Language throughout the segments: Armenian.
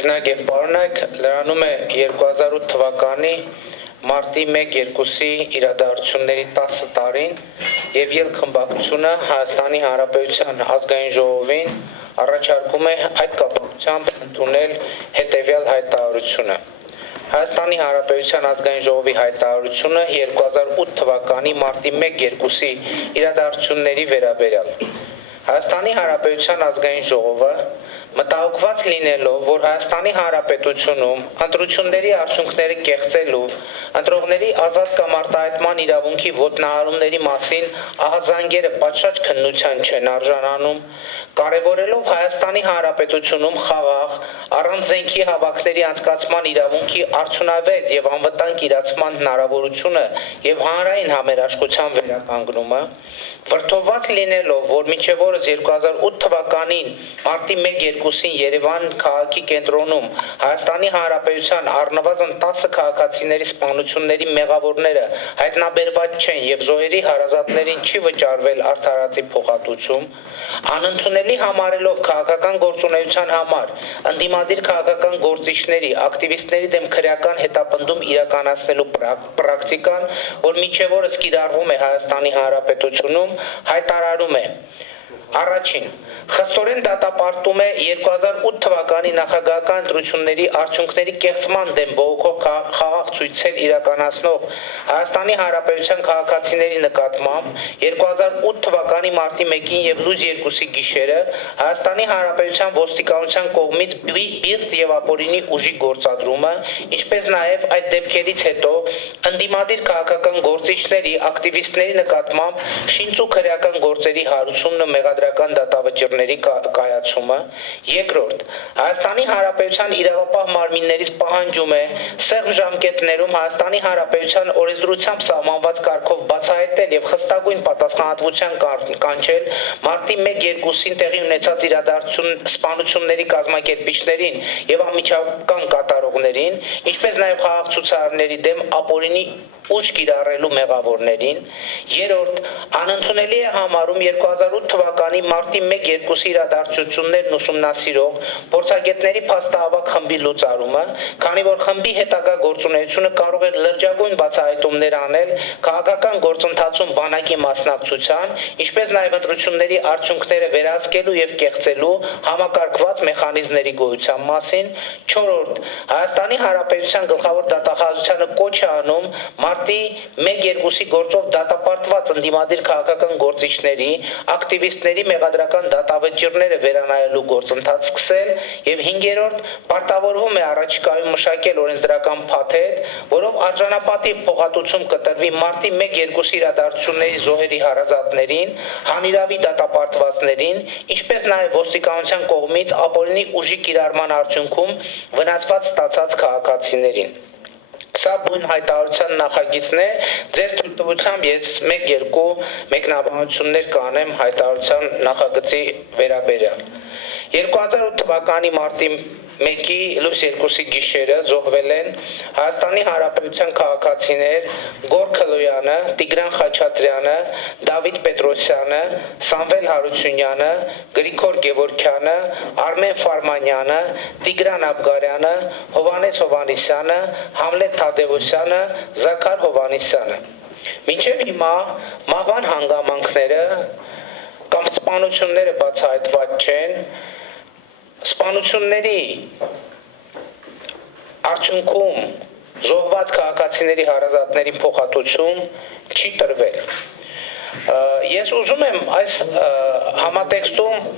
Կնակ և պարոնայք, լրանում է 2008 թվականի Մարտի 1-2-ի իրադարձությունների 10 տարին և ելքխմբակցությունը Հայաստանի Հանրապետության ազգային ժողովին առաջարկում է այդ կապակցությամբ ընդունել հետևյալ հայտարարությունը։ Հայաստանի Հանրապետության ազգային ժողովի հայտարարությունը 2008 թվականի Մարտի 1-2-ի իրադարձությունների վերաբերյալ։ Հայաստանի Հանրապետության ազգային ժողովը մտահոգված լինելով, որ Հայաստանի Հանրապետությունում ընտրությունների արդյունքները կեղծելու, ընտրողների ազատ կամ արտահայտման իրավունքի ոտնահարումների մասին ահազանգերը պատշաճ քննության չեն արժանանում, կարևորելով Հայաստանի Հանրապետությունում խաղաղ, առանց զենքի հավաքների անցկացման իրավունքի արդյունավետ եւ անվտանգ իրացման հնարավորությունը եւ հանրային համերաշխության վերականգնումը, վրդովված լինելով, որ մինչև օրս 2008 թվականին Մարտի 1-2-ին Երևան քաղաքի կենտրոնում Հայաստանի Հանրապետության առնվազն 10 քաղաքացիների սպանությունների մեղավորները հայտնաբերված չեն եւ զոհերի հարազատներին չի վճարվել արդարացի փոխհատուցում, անընդունելի համարելով քաղաքական գործունեության համար ընդդիմադիր քաղաքական գործիչների, ակտիվիստների դեմ քրեական հետապնդում իրականացնելու պրակտիկան, որ մինչև օրս կիրառվում է Հայաստանի Հանրապետությունում, հայտարարում է. Առաջին, խստորեն դատապարտում է 2008 թվականի նախագահական ընտրությունների արդյունքների կեղծման դեմ բողոքող խաղաղ ցույցեր իրականացնող Հայաստանի Հանրապետության քաղաքացիների նկատմամբ 2008 թվականի մարտի 1-ին եւ լույս 2-ի գիշերը Հայաստանի Հանրապետության ոստիկանության կողմից բիղձ եւ ապօրինի ուժի գործադրումը, ինչպես նաեւ այդ դեպքերից հետո ընդդիմադիր քաղաքական գործիչների, ակտիվիստների նկատմամբ շինծ ու քրեական գործերի հարուցումն մեղադրական դատավճիռների կայացումը, երկրորդ, Հայաստանի Հանրապետության իրավապահ մարմիններից պահանջում է սեղմ ժամկետներում Հայաստանի Հանրապետության օրենսդրությամբ սահմանված կարգով բացահայտել եւ խստագույն պատասխանատվության կանչել մարտի 1-2-ին տեղի ունեցած սպանությունների կազմակերպիչներին եւ անմիջական կատարողներին, ինչպես նաեւ խաղաղ ցուցարարների դեմ ապօրինի ուժ կիրառելու մեղավորներին, երրորդ, անընդունելի է համարում 2008 թվականի մարտի 1-2-ի իրադարձություններն ուսումնասիրող փորձագետների փաստահավաք խմբի լուծարումը, քանի որ խմբի հետագա գործունեությունը կարող է լրջագույն բացահայտումներ անել քաղաքական գործընթացում բանակի մասնակցության, ինչպես նաև ընտրությունների արդյունքները վերահսկելու եւ կեղծելու համակարգված մեխանիզմների գոյության մասին, չորրորդ, Հայաստանի Հանրապետության գլխավոր դատախազությանը կոչ է անում մարտի 1-2-ի գործով դատապարտված ընդդիմադիր քաղաքական գործիչների, ակտիվիստների մեղադրական դատավճիռները վերանայելու գործընթաց սկսել եւ 5-րդ պարտավորվում է առաջիկայում մշակել օրենսդրական փաթեթ, որով արժանապատիվ փոխհատուցում կտրվի մարտի 1-2-ի իրադարձությունների զոհերի հարազատներին, հանիրավի դատապարտվածներին, ինչպես նաեւ ոստիկանության կողմից ապօրինի ուժի կիրառման արդյունքում վնասված ստացած քաղաքացիներին։ Սա բուն հայտարարության նախագիծն է, ձեր թույլտվությամբ ես 1-2 մեկնաբանություններ կանեմ հայտարարության նախագծի վերաբերյալ։ 2008 թվականի մարտի 1-ի լույս 2-ի գիշերը զոհվել են Հայաստանի Հանրապետության քաղաքացիներ Գոր Քլոյանը, Տիգրան Խաչատրյանը, Դավիթ Պետրոսյանը, Սամվել Հարությունյանը, Գրիգոր Գևորգյանը, Արմեն Ֆարմանյանը, Տիգրան Աբգարյանը, Հովանես Հովանիսյանը, Համլետ Թադևոսյանը, Զաքար Հովանիսյանը։ Մինչև հիմա մահվան հանգամանքները կամ սպանությունները բացահայտված չեն, սպանությունների արդյունքում զոհված քաղաքացիների հարազատների փոխհատուցում չի տրվել։ Ես ուզում եմ այս համատեքստում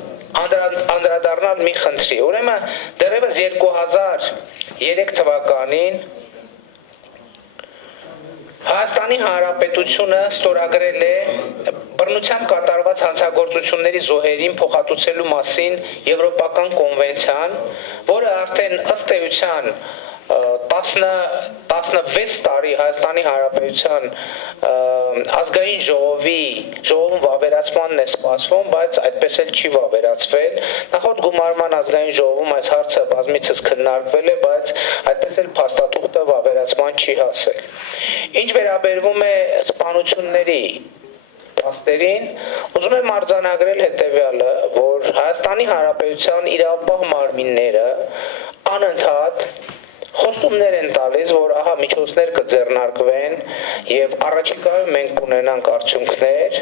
անդրադառնալ մի խնդրի։ Ուրեմն դեռևս 2003 թվականին Հայաստանի Հանրապետությունը ստորագրել է բռնությամբ կատարված հանցագործությունների զոհերին փոխհատուցելու մասին եվրոպական կոնվենցիան, որը արդեն ըստ էության 16 տարի Հայաստանի Հանրապետության ազգային ժողովում վավերացմանն է սպասվում, բայց այդպես էլ չի վավերացվել։ Նախորդ գումարման ազգային ժողովում այս հարցը բազմիցս քննարկվել է, բայց այդպես էլ փաստաթուղթը վավերացման չի հասել։ Ինչ վերաբերվում է սպանությունների փաստերին, ուզում եմ արձանագրել հետևյալը, որ Հայաստանի Հանրապետության իրավապահ մարմինները հուսումներ են տալիս, որ ահա միջոցներ կձեռնարկվեն եւ առաջիկայում մենք կունենանք արդյունքներ,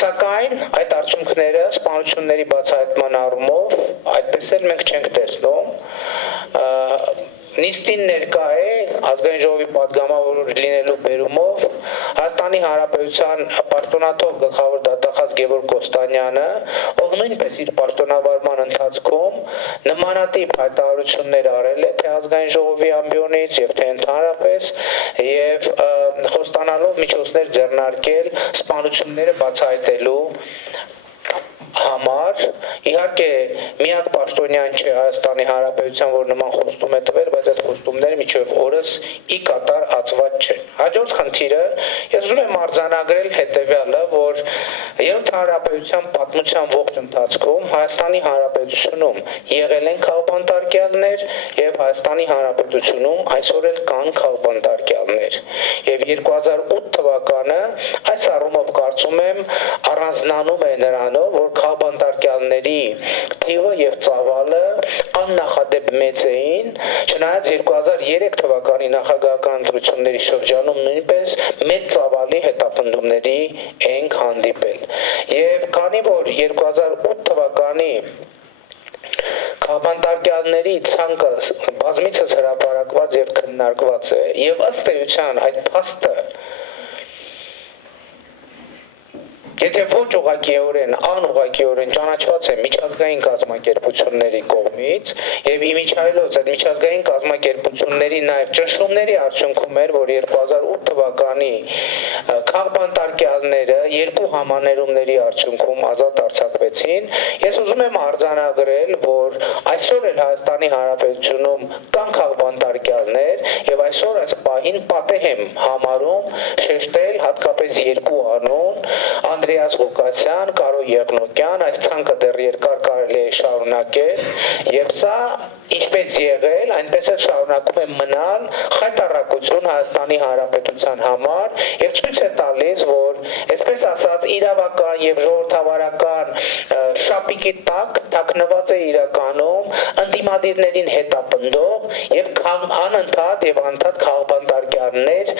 սակայն այդ արդյունքները սպանությունների բացահայտման առումով այդպես էլ մենք չենք տեսնում, նիստին ներկա է ազգային ժողովի падգամավոր լինելու բերումով Հայաստանի Հանրապետության պաշտոնաթող գլխավոր դատախազ Գևորգ Կոստանյանը, ով նույնպես իր պաշտոնավարման ընթացքում նմանատիպ հայտարարություններ արել է թե ազգային ժողովի ամբիոնից եւ թե ընդհանրապես եւ խոստանալով միջոցներ ձեռնարկել սպանությունները բացահայտելու համար իհարկե միակ պաշտոնյան չէ Հայաստանի Հանրապետության, որ նման խոստում է տվել, բայց այդ խոստումները մինչև օրս ի կատար ածված չեն։ Հաջորդ խնդիրը ես ուզում եմ արձանագրել հետևյալը, որ Երրորդ Հանրապետության պատմության ողջ ընթացքում Հայաստանի Հանրապետությունում եղել են քաղբանտարկյալներ եւ Հայաստանի Հանրապետությունում այսօր էլ կան քաղբանտարկյալներ։ Եվ 2008 թվականը այս առումով կարծում եմ առանձնանում է նրանով, որ քաղբանտարկյալների թիվը եւ ծավալը աննախադեպ մեծ էին, չնայած 2003 թվականի նախագահական ընտրությունների շրջանում նույնպես մեծ ծավալի հետապնդումների ենք հանդիպել։ Եվ քանի որ 2008 թվականի քաղբանտարկյալների ցանկը բազմիցս հրապարակված եւ քննարկված է, եւ ըստ էության այդ փաստը եթե ոչ ուղղակիորեն, անուղղակիորեն ճանաչված է միջազգային կազմակերպությունների կողմից եւ իմիջայլոց այդ միջազգային կազմակերպությունների նաեւ ճնշումների արդյունքում էր, որ 2008 թվականի քաղբանտարկյալները երկու համաներումների արդյունքում ազատ արձակվեցին, ես ուզում եմ արձանագրել, որ այսօր էլ Հայաստանի Հանրապետությունում կան քաղբանտարկյալներ եւ այսօր այս պահին պատեհ եմ համարում շեշտել հատկապես երկու անուն Անդրեաս Ղուկասյան, Կարո Եղնոկյան, այս ցանկը դեռ երկար կարելի է շարունակել եւ սա ինչպես եղել, այնպես էլ շարունակում է մնալ խայտառակություն Հայաստանի Հանրապետության համար եւ ցույց է տալիս, որ այսպես ասած իրավական եւ ժողովրդավարական շապիկի տակ թաքնված է իրականում ընդդիմադիրներին հետապնդող եւ անընդհատ եւ անդադ քաղբանտարկյալներ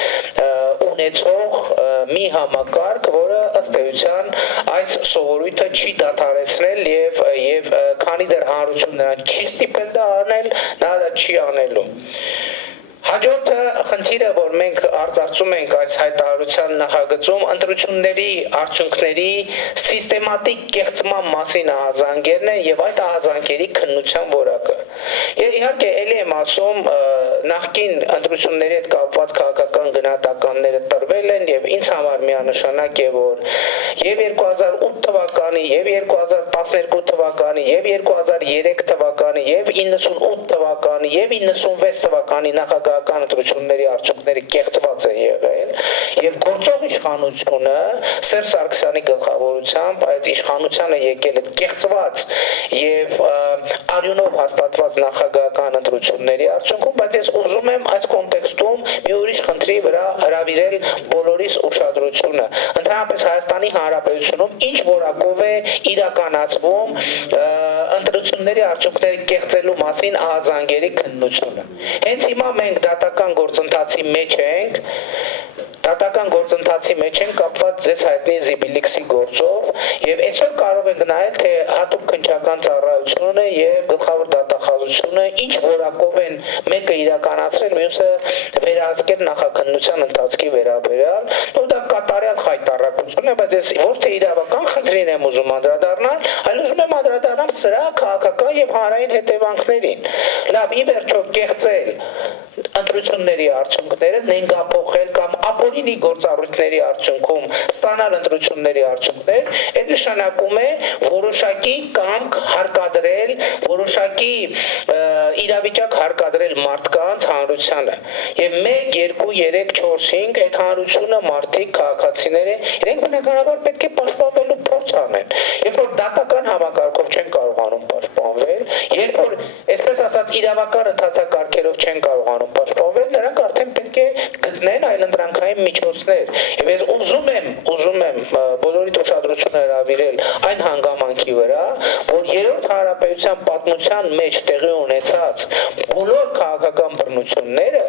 ունեցող մի համակարգ, որը ըստ էության այս սովորույթը չի դադարեցնել եւ քանի դեռ հանրությունը նրան չի ստիպել դա անել, նա դա չի անելու։ Հաջորդ խնդիրը, որ մենք արծարծում ենք այս հայտարարության նախագծում, ընտրությունների արդյունքների սիստեմատիկ կեղծման մասին ահազանգերն են եւ այդ ահազանգերի քննության որակը։ Ես իհարկե ելի եմ ասում, նախկին ընտրությունների հետ կապված քաղաքական գնահատականները տրվել են եւ ինձ համար միանշանակ է, որ եւ 2008 թվականի, եւ 2012 թվականի, եւ 2003 թվականի, եւ 98 թվականի, եւ 96 թվականի նախագահական ընտրությունների արդյունքները կեղծված են եղել եւ գործող իշխանությունը Սերժ Սարգսյանի գլխավորությամբ այդ իշխանությանը եկել է կեղծված եւ արյունով հաստատված նախագահական ընտրությունների արդյունքում, բայց ես ուզում եմ այս կոնտեքստում մի ուրիշ խնդրի վրա հրավիրել բոլորիս ուշադրությունը։ Ընդհանրապես Հայաստանի Հանրապետությունում ինչ որակով է իրականացվում ընտրությունների արդյունքների կեղծելու մասին ահազանգերի քննությունը։ Հենց հիմա մենք դատական գործընթացի մեջ ենք, կապված ձեզ հայտնի Զիբիլիքսի գործով եւ այսօր կարող ենք նայել, թե հատուկ քննչական ծառայությունը եւ գլխավոր դատախազությունը ինչ որակով են մեկը իրականացրել, մյուսը վերահսկել նախաքննության ընթացքի վերաբերյալ, ու դա կատարյալ խայտառակություն է, բայց ես ոչ թե իրավական խնդրին եմ ուզում անդրադառնալ, այլ ուզում եմ անդրադառնալ սրա քաղաքական եւ հանրային հետևանքներին։ Լավ, ի վերջո կեղծել ընտրությունների արդյունքները, նենգափոխել կամ ապօրինի գործառույթների արդյունքում ստանալ ընտրությունների արդյունքներ, այդ նշանակում է որոշակի կամք հարկադրել, որոշակի իրավիճակ հարկադրել մարդկանց հանրությանը։ Եվ 1, 2, 3, 4, 5 այդ հանրությունը մարդիկ, քաղաքացիները, իրենք բնականաբար պետք է պաշտպանվելու փորձ անեն։ Երբ որ դատական համակարգով չեն կարողանում պաշտպանվել, երբ որ այսպես ասած իրավական ընթացակարգերով չեն կարողանում պաշտպանվել, նրանք արդեն պետք է գտնեն այլընտրանքային միջոցներ։ Եվ ես ուզում եմ բոլորիդ ուշադրությունը հրավիրել այն հանգամանքի վրա, որ Երրորդ Հանրապետության պատմության մեջ տեղի ունեցած բոլոր քաղաքական բռնությունները հետաքննությունները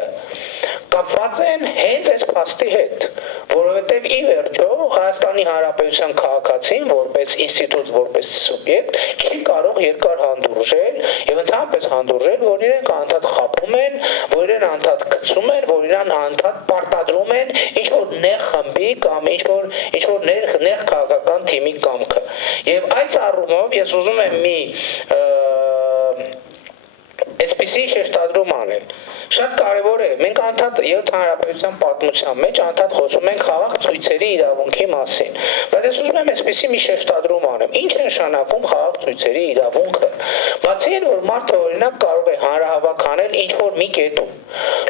կապված են հենց այս փաստի հետ, որովհետև ի վերջո Հայաստանի Հանրապետության քաղաքացին որպես ինստիտուտ, որպես սուբյեկտ չի կարող երկար հանդուրժել եւ ընդհանրապես հանդուրժել, որ իրենք անդադ խափում են, որ իրեն անդադ գցում են, որ իրան անդադ պարտադրում են ինչ որ նեղ խմբի կամ ինչ որ նեղ քաղաքական թիմի կամքը։ Եվ այս առումով ես ուզում եմ մի այսպիսի շեշտադրում անել։ Շատ կարևոր է, մենք անդադ Երրորդ հանրապետության պատմության մեջ անդադ խոսում ենք խաղաղ ցույցերի իրավունքի մասին։ Բայց ես ուզում եմ այսպիսի մի շեշտադրում անեմ։ Ինչ է նշանակում խաղաղ ցույցերի իրավունքը։ Բացի այն, որ մարդը օրինակ կարող է հանրահավաք անել ինչ որ մի կետում։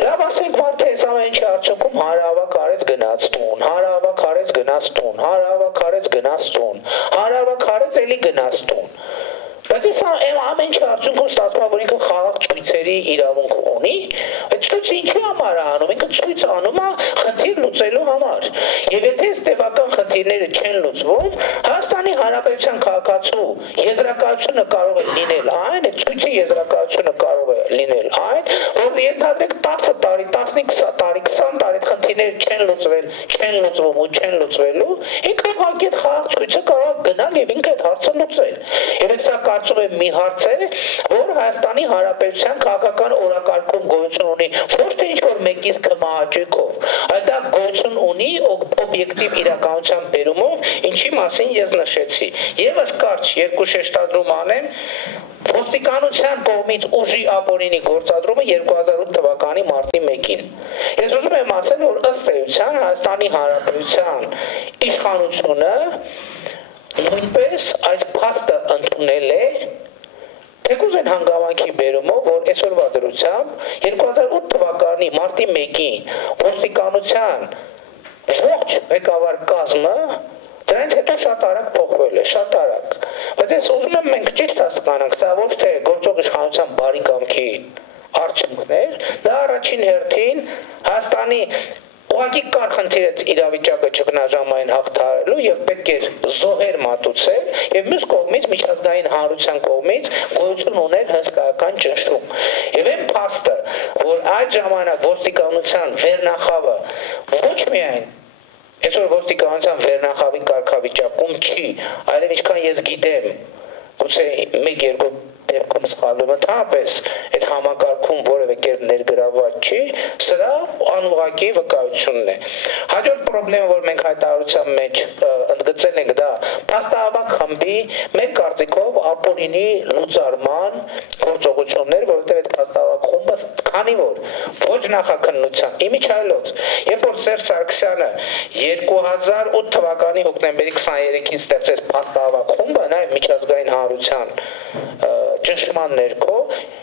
Լավ, ասենք մարդը այս ամեն ինչի արդյունքում հանրահավաք արեց գնաց տուն, հանրահավաք արեց գնաց տուն, հանրահավաք արեց գնաց տուն, հանրահավաք արեց էլի գնաց տուն։ Բայց այս ամեն ինչի արդյունքում ստացվում է, որ ինքը խաղաղ ցույցերի իրավունք ունի, այդ ցույցը ինչի համար է անում, ինքը ցույց անում է խնդիր լուծելու համար։ Եվ եթե այս տևական խնդիրները չեն լուծվում, Հայաստանի Հանրապետության քաղաքացու եզրակացությունը կարող է լինել այն, այդ ցույցի եզրակացությունը կարող է լինել այն, որ ենթադրենք 10 տարի, 15 տարի, 20 տարի խնդիրները չեն լուծվում ու չեն լուծվելու, ինքը ուղղակի այդ խաղաղ ցույցը կարող է գնալ եւ ինքը այդ հարցը լուծել։ Եվ սա կարծում եմ մի հարց է, որ Հայաստանի Հանրապետության քաղաքական օրակարգում գոյություն ունի ոչ թե ինչ-որ մեկից կմահաճույքով, այլ դա գոյություն ունի օբյեկտիվ իրականության բերումով, ինչի մասին ես նշեցի։ Եվս կարճ երկու շեշտադրում անեմ, ոստիկանության կողմից ուժի ապօրինի գործադրումը 2008 թվականի մարտի 1-ին։ Ես ուզում եմ ասել, որ ըստ էության Հայաստանի Հանրապետության իշխանությունը նույնպես այս փաստը ընդունել է, թեկուզ են հանգամանքի բերումով, որ այսօրվա դրությամբ 2008 թվականի մարտի 1-ին ոստիկանության ողջ ղեկավար կազմը դրանից հետո շատ արագ փոխվել է, շատ արագ։ Բայց ես ուզում եմ մենք ճիշտ հասկանանք, սա ոչ թե գործող իշխանության բարի կամքի արդյունքն էր, դա առաջին հերթին Հայաստանի ուղղակի կար խնդիր է իրավիճակը ճգնաժամային հաղթահարելու եւ պետք է զոհեր մատուցել եւ մյուս կողմից միջազգային հանրության կողմից գոյություն ուներ հսկայական ճնշում։ Եվ այն փաստը, որ այդ ժամանակ ոստիկանության վերնախավը ոչ միայն այսօր ոստիկանության վերնախավի կարգավիճակում չի, այլև ինչքան ես գիտեմ, գուցե 1-2 դեպքում սխալվում ընդհանրապես այդ համակարգում որևէ կերպ ներգրավված չի, սրա անուղղակի վկայությունն է։ Հաջորդ խնդրը, որ մենք հայտարարության մեջ ընդգծել ենք, դա փաստահավաք խմբի մեր կարծիքով ապօրինի լուծարման գործողություններ, որովհետև այդ փաստահավաք խումբը քանի որ ոչ նախաքննության իմիջայլոց, երբ որ Սերժ Սարգսյանը 2008 թվականի հոկտեմբերի 23-ին ստեղծեց փաստահավաք խումբը, նաև միջազգային հանրության ճնշման ներքո,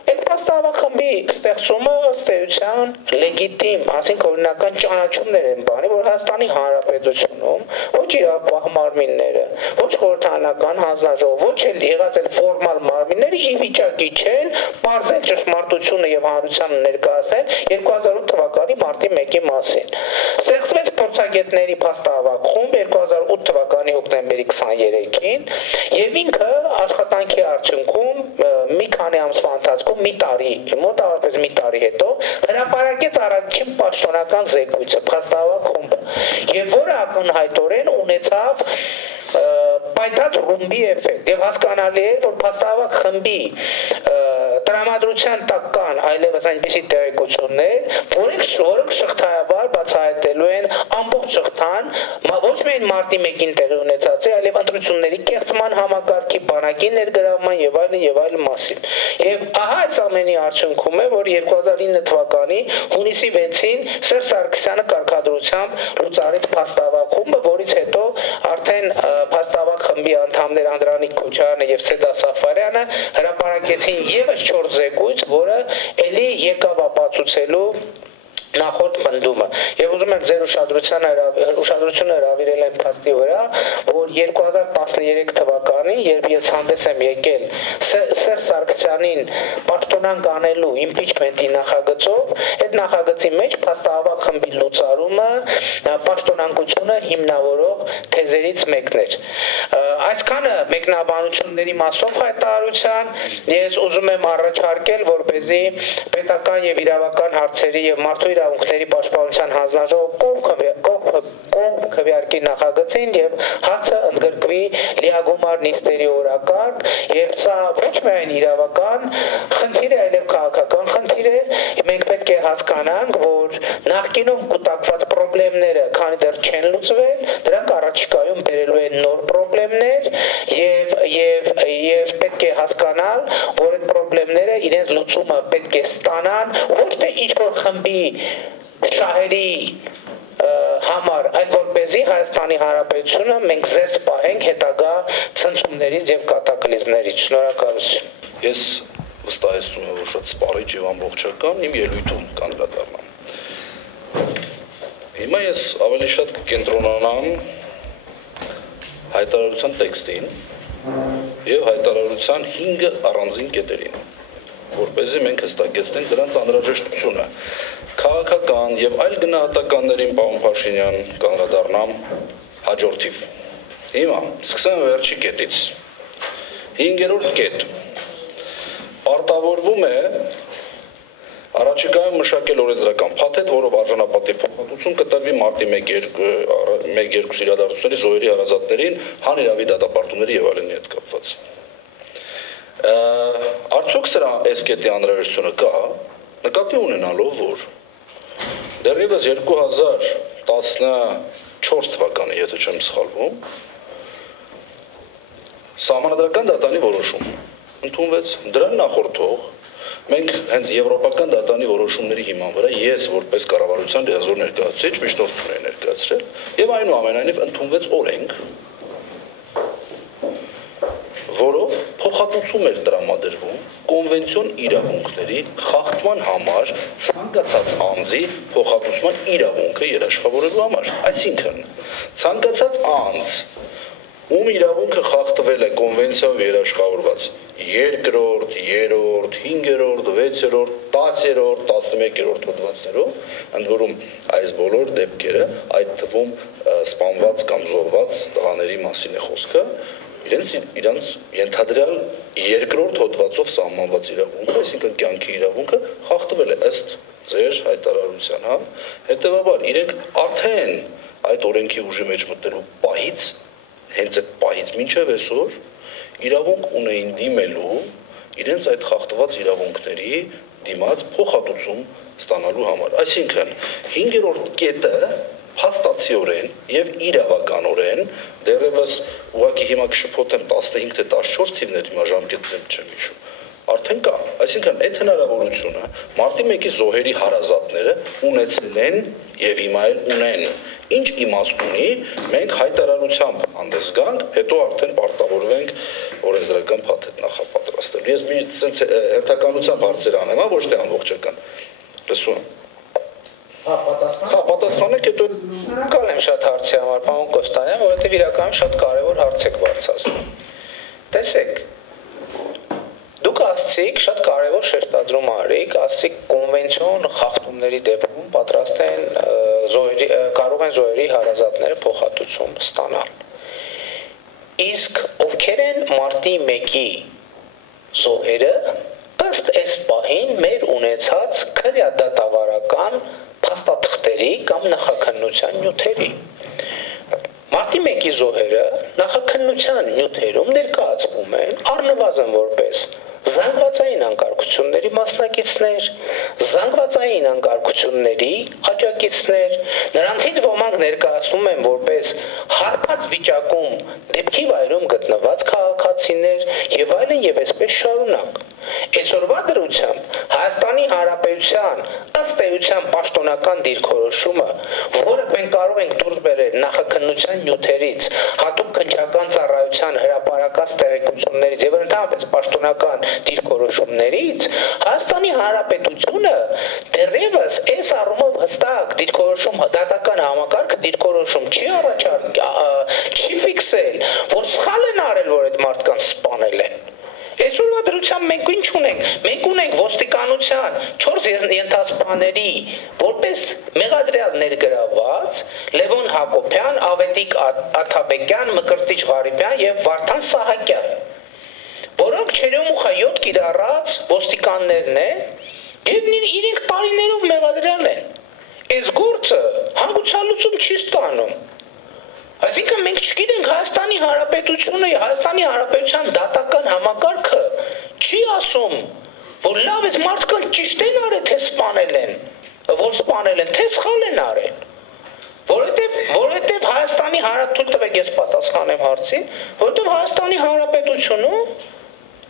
այդ փաստահավաք խմբի ստեղծումը ըստ էության լեգիտիմ, ասենք օրինական ճանաչումներ են բանի, որ Հայաստանի Հանրապետությունում ոչ իրավապահ մարմինները, ոչ խորհրդարանական հանձնաժողով, ոչ էլ եղած էլ ֆորմալ մարմինները ի վիճակի չեն պարզել ճշմարտությունը եւ հանրությանը ներկայացնել 2008 թվականի մարտի 1-ի մասին։ Ստեղծվեց փորձագետների փաստահավաք խումբ 2008 թվականի հոկտեմբերի 23-ին եւ ինքը աշխատանքի արդյունքում մի քանի ամսվա ընթացքում մի տարի, մոտավորապես մի տարի հետո հրապարակեց առաջին պաշտոնական զեկույցը փաստահավաք խումբը, եւ որը ակնհայտորեն ունեցավ պայթած ռումբի էֆեկտ։ Եվ հասկանալի է, որ փաստահավաք խմբի տրամադրության տակ կան այլևս այնպիսի տեղեկություններ, որոնք շղթայաբար բացահայտելու են ամբողջ շղթան, ոչ միայն մարտի 1-ին տեղի ունեցած է, այլև ընտրությունների կեղծման համակարգի, բանակի ներգրավման եւ այլն մասին։ Եվ ահա այս ամենի արդյունքում է, որ 2009 թվականի հունիսի 6-ին Սերժ Սարգսյանը կարգադրությամբ լուծարեց փաստահավաք խումբը, որից հետո արդեն փաստահավաք խմբի անդամներ Անդրանիկ Քոչարյանը եւ Սեդա Սաֆարյանը հրապարակեցին եւս 4 զեկույց, որը ելի եկավ ապացուցելու նախորդ պնդումը եւ ուզում եմ ձեր ուշադրությունը հրավիրել եմ փաստի վրա, որ 2013 թվականին, երբ ես հանդես եմ եկել Սերժ Սարգսյանին պաշտոնանկ անելու իմպիչմենտի նախագծով, այդ նախագծի մեջ փաստահավաք խմբի լուծարումը պաշտոնանկությունը հիմնավորող թեզերից մեկն էր։ Այսքանը մեկնաբանությունների մասով հայտարարության ես ուզում եմ առաջարկել, որպեսզի պետական եւ իրավական հարցերի եւ մարդու իրավունքների պաշտպանության հանձնաժողովը կողմ քվեարկի նախագծին եւ հարցը ընդգրկվի լիագումար նիստերի օրակարգ եւ սա ոչ միայն իրավական խնդիր է, այլև քաղաքական խնդիր է։ Մենք պետք է հասկանանք, որ նախկինում կուտակված խնդիրները, քանի դեռ չեն լուծվել, դրանք առաջիկայում բերելու են նոր խնդիրներ եւ պետք է հասկանալ, որ այդ խնդիրները իրենց լուծումը պետք է ստանան ոչ թե ինչ-որ խմբի շահերի համար, այլ որպեսզի Հայաստանի Հանրապետությունը մենք զերծ պահենք հետագա ցնցումներից եւ կատակլիզմներից։ Շնորհակալություն։ Ես վստահեցնում եմ, որ շատ սպառիչ եւ ամբողջական իմ ելույթում կանդրադառնամ։ Հիմա ես ավելի շատ կկենտրոնանամ հայտարարության տեքստին եւ հայտարարության 5 առանձին կետերին, որպեսզի մենք հստակեցնենք դրանց անհրաժեշտությունը։ Քաղաքական եւ այլ գնահատականներին պարոն Փաշինյան կանդրադառնամ հաջորդիվ։ Հիմա սկսեմ վերջի կետից։ 5-րդ կետ պարտավորվում է առաջիկայում մշակել օրենսդրական փաթեթ, որով արժանապատիվ փոխհատուցում կտրվի մարտի 1-2 իրադարձությունների զոհերի հարազատներին, հանիրավի դատապարտումների եւ այլնի հետ կապված։ Արդյոք սրա այս կետի անհրաժեշտությունը կա, նկատի ունենալով, որ դեռևս 2014 թվականի, եթե չեմ սխալվում, սահմանադրական դատանի որոշում ընդունվեց, դրան նախորդող մենք հենց եվրոպական դատանի որոշումների հիման վրա ես որպես կառավարության լիազոր ներկայացուցիչ միջնորդություն եմ ներկայացրել եւ այնուամենայնիվ ընդունվեց օրենք, որով փոխհատուցում էր տրամադրվում կոնվենցիոն իրավունքների խախտման համար ցանկացած անձի փոխհատուցման իրավունքը երաշխավորելու համար։ Այսինքն, ցանկացած անձ, ում իրավունքը խախտվել է կոնվենցիայով երաշխավորված 2-րդ, 3-րդ, 5-րդ, 6-րդ, 10-րդ, 11-րդ հոդվածներով, ընդ որում այս բոլոր դեպքերը, այդ թվում սպանված կամ զոհված տղաների մասին է խոսքը, իրենց ենթադրյալ 2-րդ հոդվածով սահմանված իրավունքը, այսինքն կյանքի իրավունքը խախտվել է ըստ ձեր հայտարարության, հա։ Հետևաբար իրենք արդեն այդ օրենքի ուժի մեջ մտնելու պահից, հենց այդ պահից մինչև այսօր իրավունք ունեին դիմելու իրենց այդ խախտված իրավունքների դիմաց փոխհատուցում ստանալու համար։ Այսինքն 5-րդ կետը փաստացիորեն եւ իրավականորեն դեռևս ուղղակի հիմա կշփոթեմ 15 թե 14 թիվներ հիմա ժամկետներ չեմ հիշում, արդեն կա։ Այսինքն այդ հնարավորությունը մարտի 1-ի զոհերի հարազատները ունեցել են եւ հիմա էլ ունեն։ Ինչ իմաստ ունի, մենք հայտարարությամբ հանդես գանք, հետո արդեն պարտավորվենք օրենսդրական փաթեթ նախապատրաստել։ Ես մի sense հերթականությամբ հարցեր անեմ, ոչ թե ամբողջական։ Լսում եմ։ Պատասխանեք, հետո շնորհակալ եմ շատ հարցի համար, պարոն Կոստանյան, որովհետև իրականում շատ կարևոր հարց եք բարձրացնում։ Տեսեք, դուք ասցիք շատ կարևոր շեշտադրում արիք, ասցիք կոնվենցիոն խախտումների դեպքում պատրաստ են կարող են զոհերի հարազատները փոխհատուցում ստանալ։ Իսկ ովքեր են մարտի 1-ի զոհերը ըստ այս պահին մեր ունեցած քրեադատավարական փաստաթղթերի կամ նախաքննության նյութերի։ Մարտի 1-ի զոհերը նախաքննության նյութերում ներկայացվում են առնվազն որպես զանգվածային անկարգությունների մասնակիցներ, զանգվածային անկարգությունների աջակիցներ, նրանցից ոմանք ներկայացնում են որպես հարբած վիճակում դեպքի վայրում գտնված քաղաքացիներ եւ այլն եւ այսպես շարունակ։ Այսօրվա դրությամբ Հայաստանի Հանրապետության ըստ էության պաշտոնական դիրքորոշումը, որը մենք կարող ենք դուրս բերել նախաքննության նյութերից, հատուկ քննչական ծառայության հրապարակած տեղեկություններից եւ ընդհանրապես պաշտոնական դիրքորոշումներից, Հայաստանի Հանրապետությունը դեռևս այս առումով հստակ դիրքորոշում դատական համակարգը դիրքորոշում չի ֆիքսել, որ սխալ են արել, որ այդ մարդկանց սպանել են։ Այսօրվա դրությամբ մենք ինչ ունենք։ Մենք ունենք ոստիկանության 4 ենթասպաների որպես մեղադրյալ ներգրավված Լևոն Հակոբյան, Ավետիք Աթաբեկյան, Մկրտիչ Ղարիբյան եւ Վարդան Սահակյան, որոնք չերեմուխա 7 կիրառած ոստիկաններն են եւ իրենք տարիներով մեղադրյալ են։ Այս գործը հանգուցալուծում չի ստանում։ Այսինքն մենք չգիտենք Հայաստանի Հանրապետությունը, Հայաստանի Հանրապետության դատական համակարգը չի ասում, որ լավ է մարդկանց ճիշտ են արել, թե սպանել են, որ սպանել են, թե սխալ են արել։ Որովհետև Հայաստանի Հանրապետություն տվեք ես պատասխանեմ հարցին, որովհետև Հայաստանի Հանրապետությունում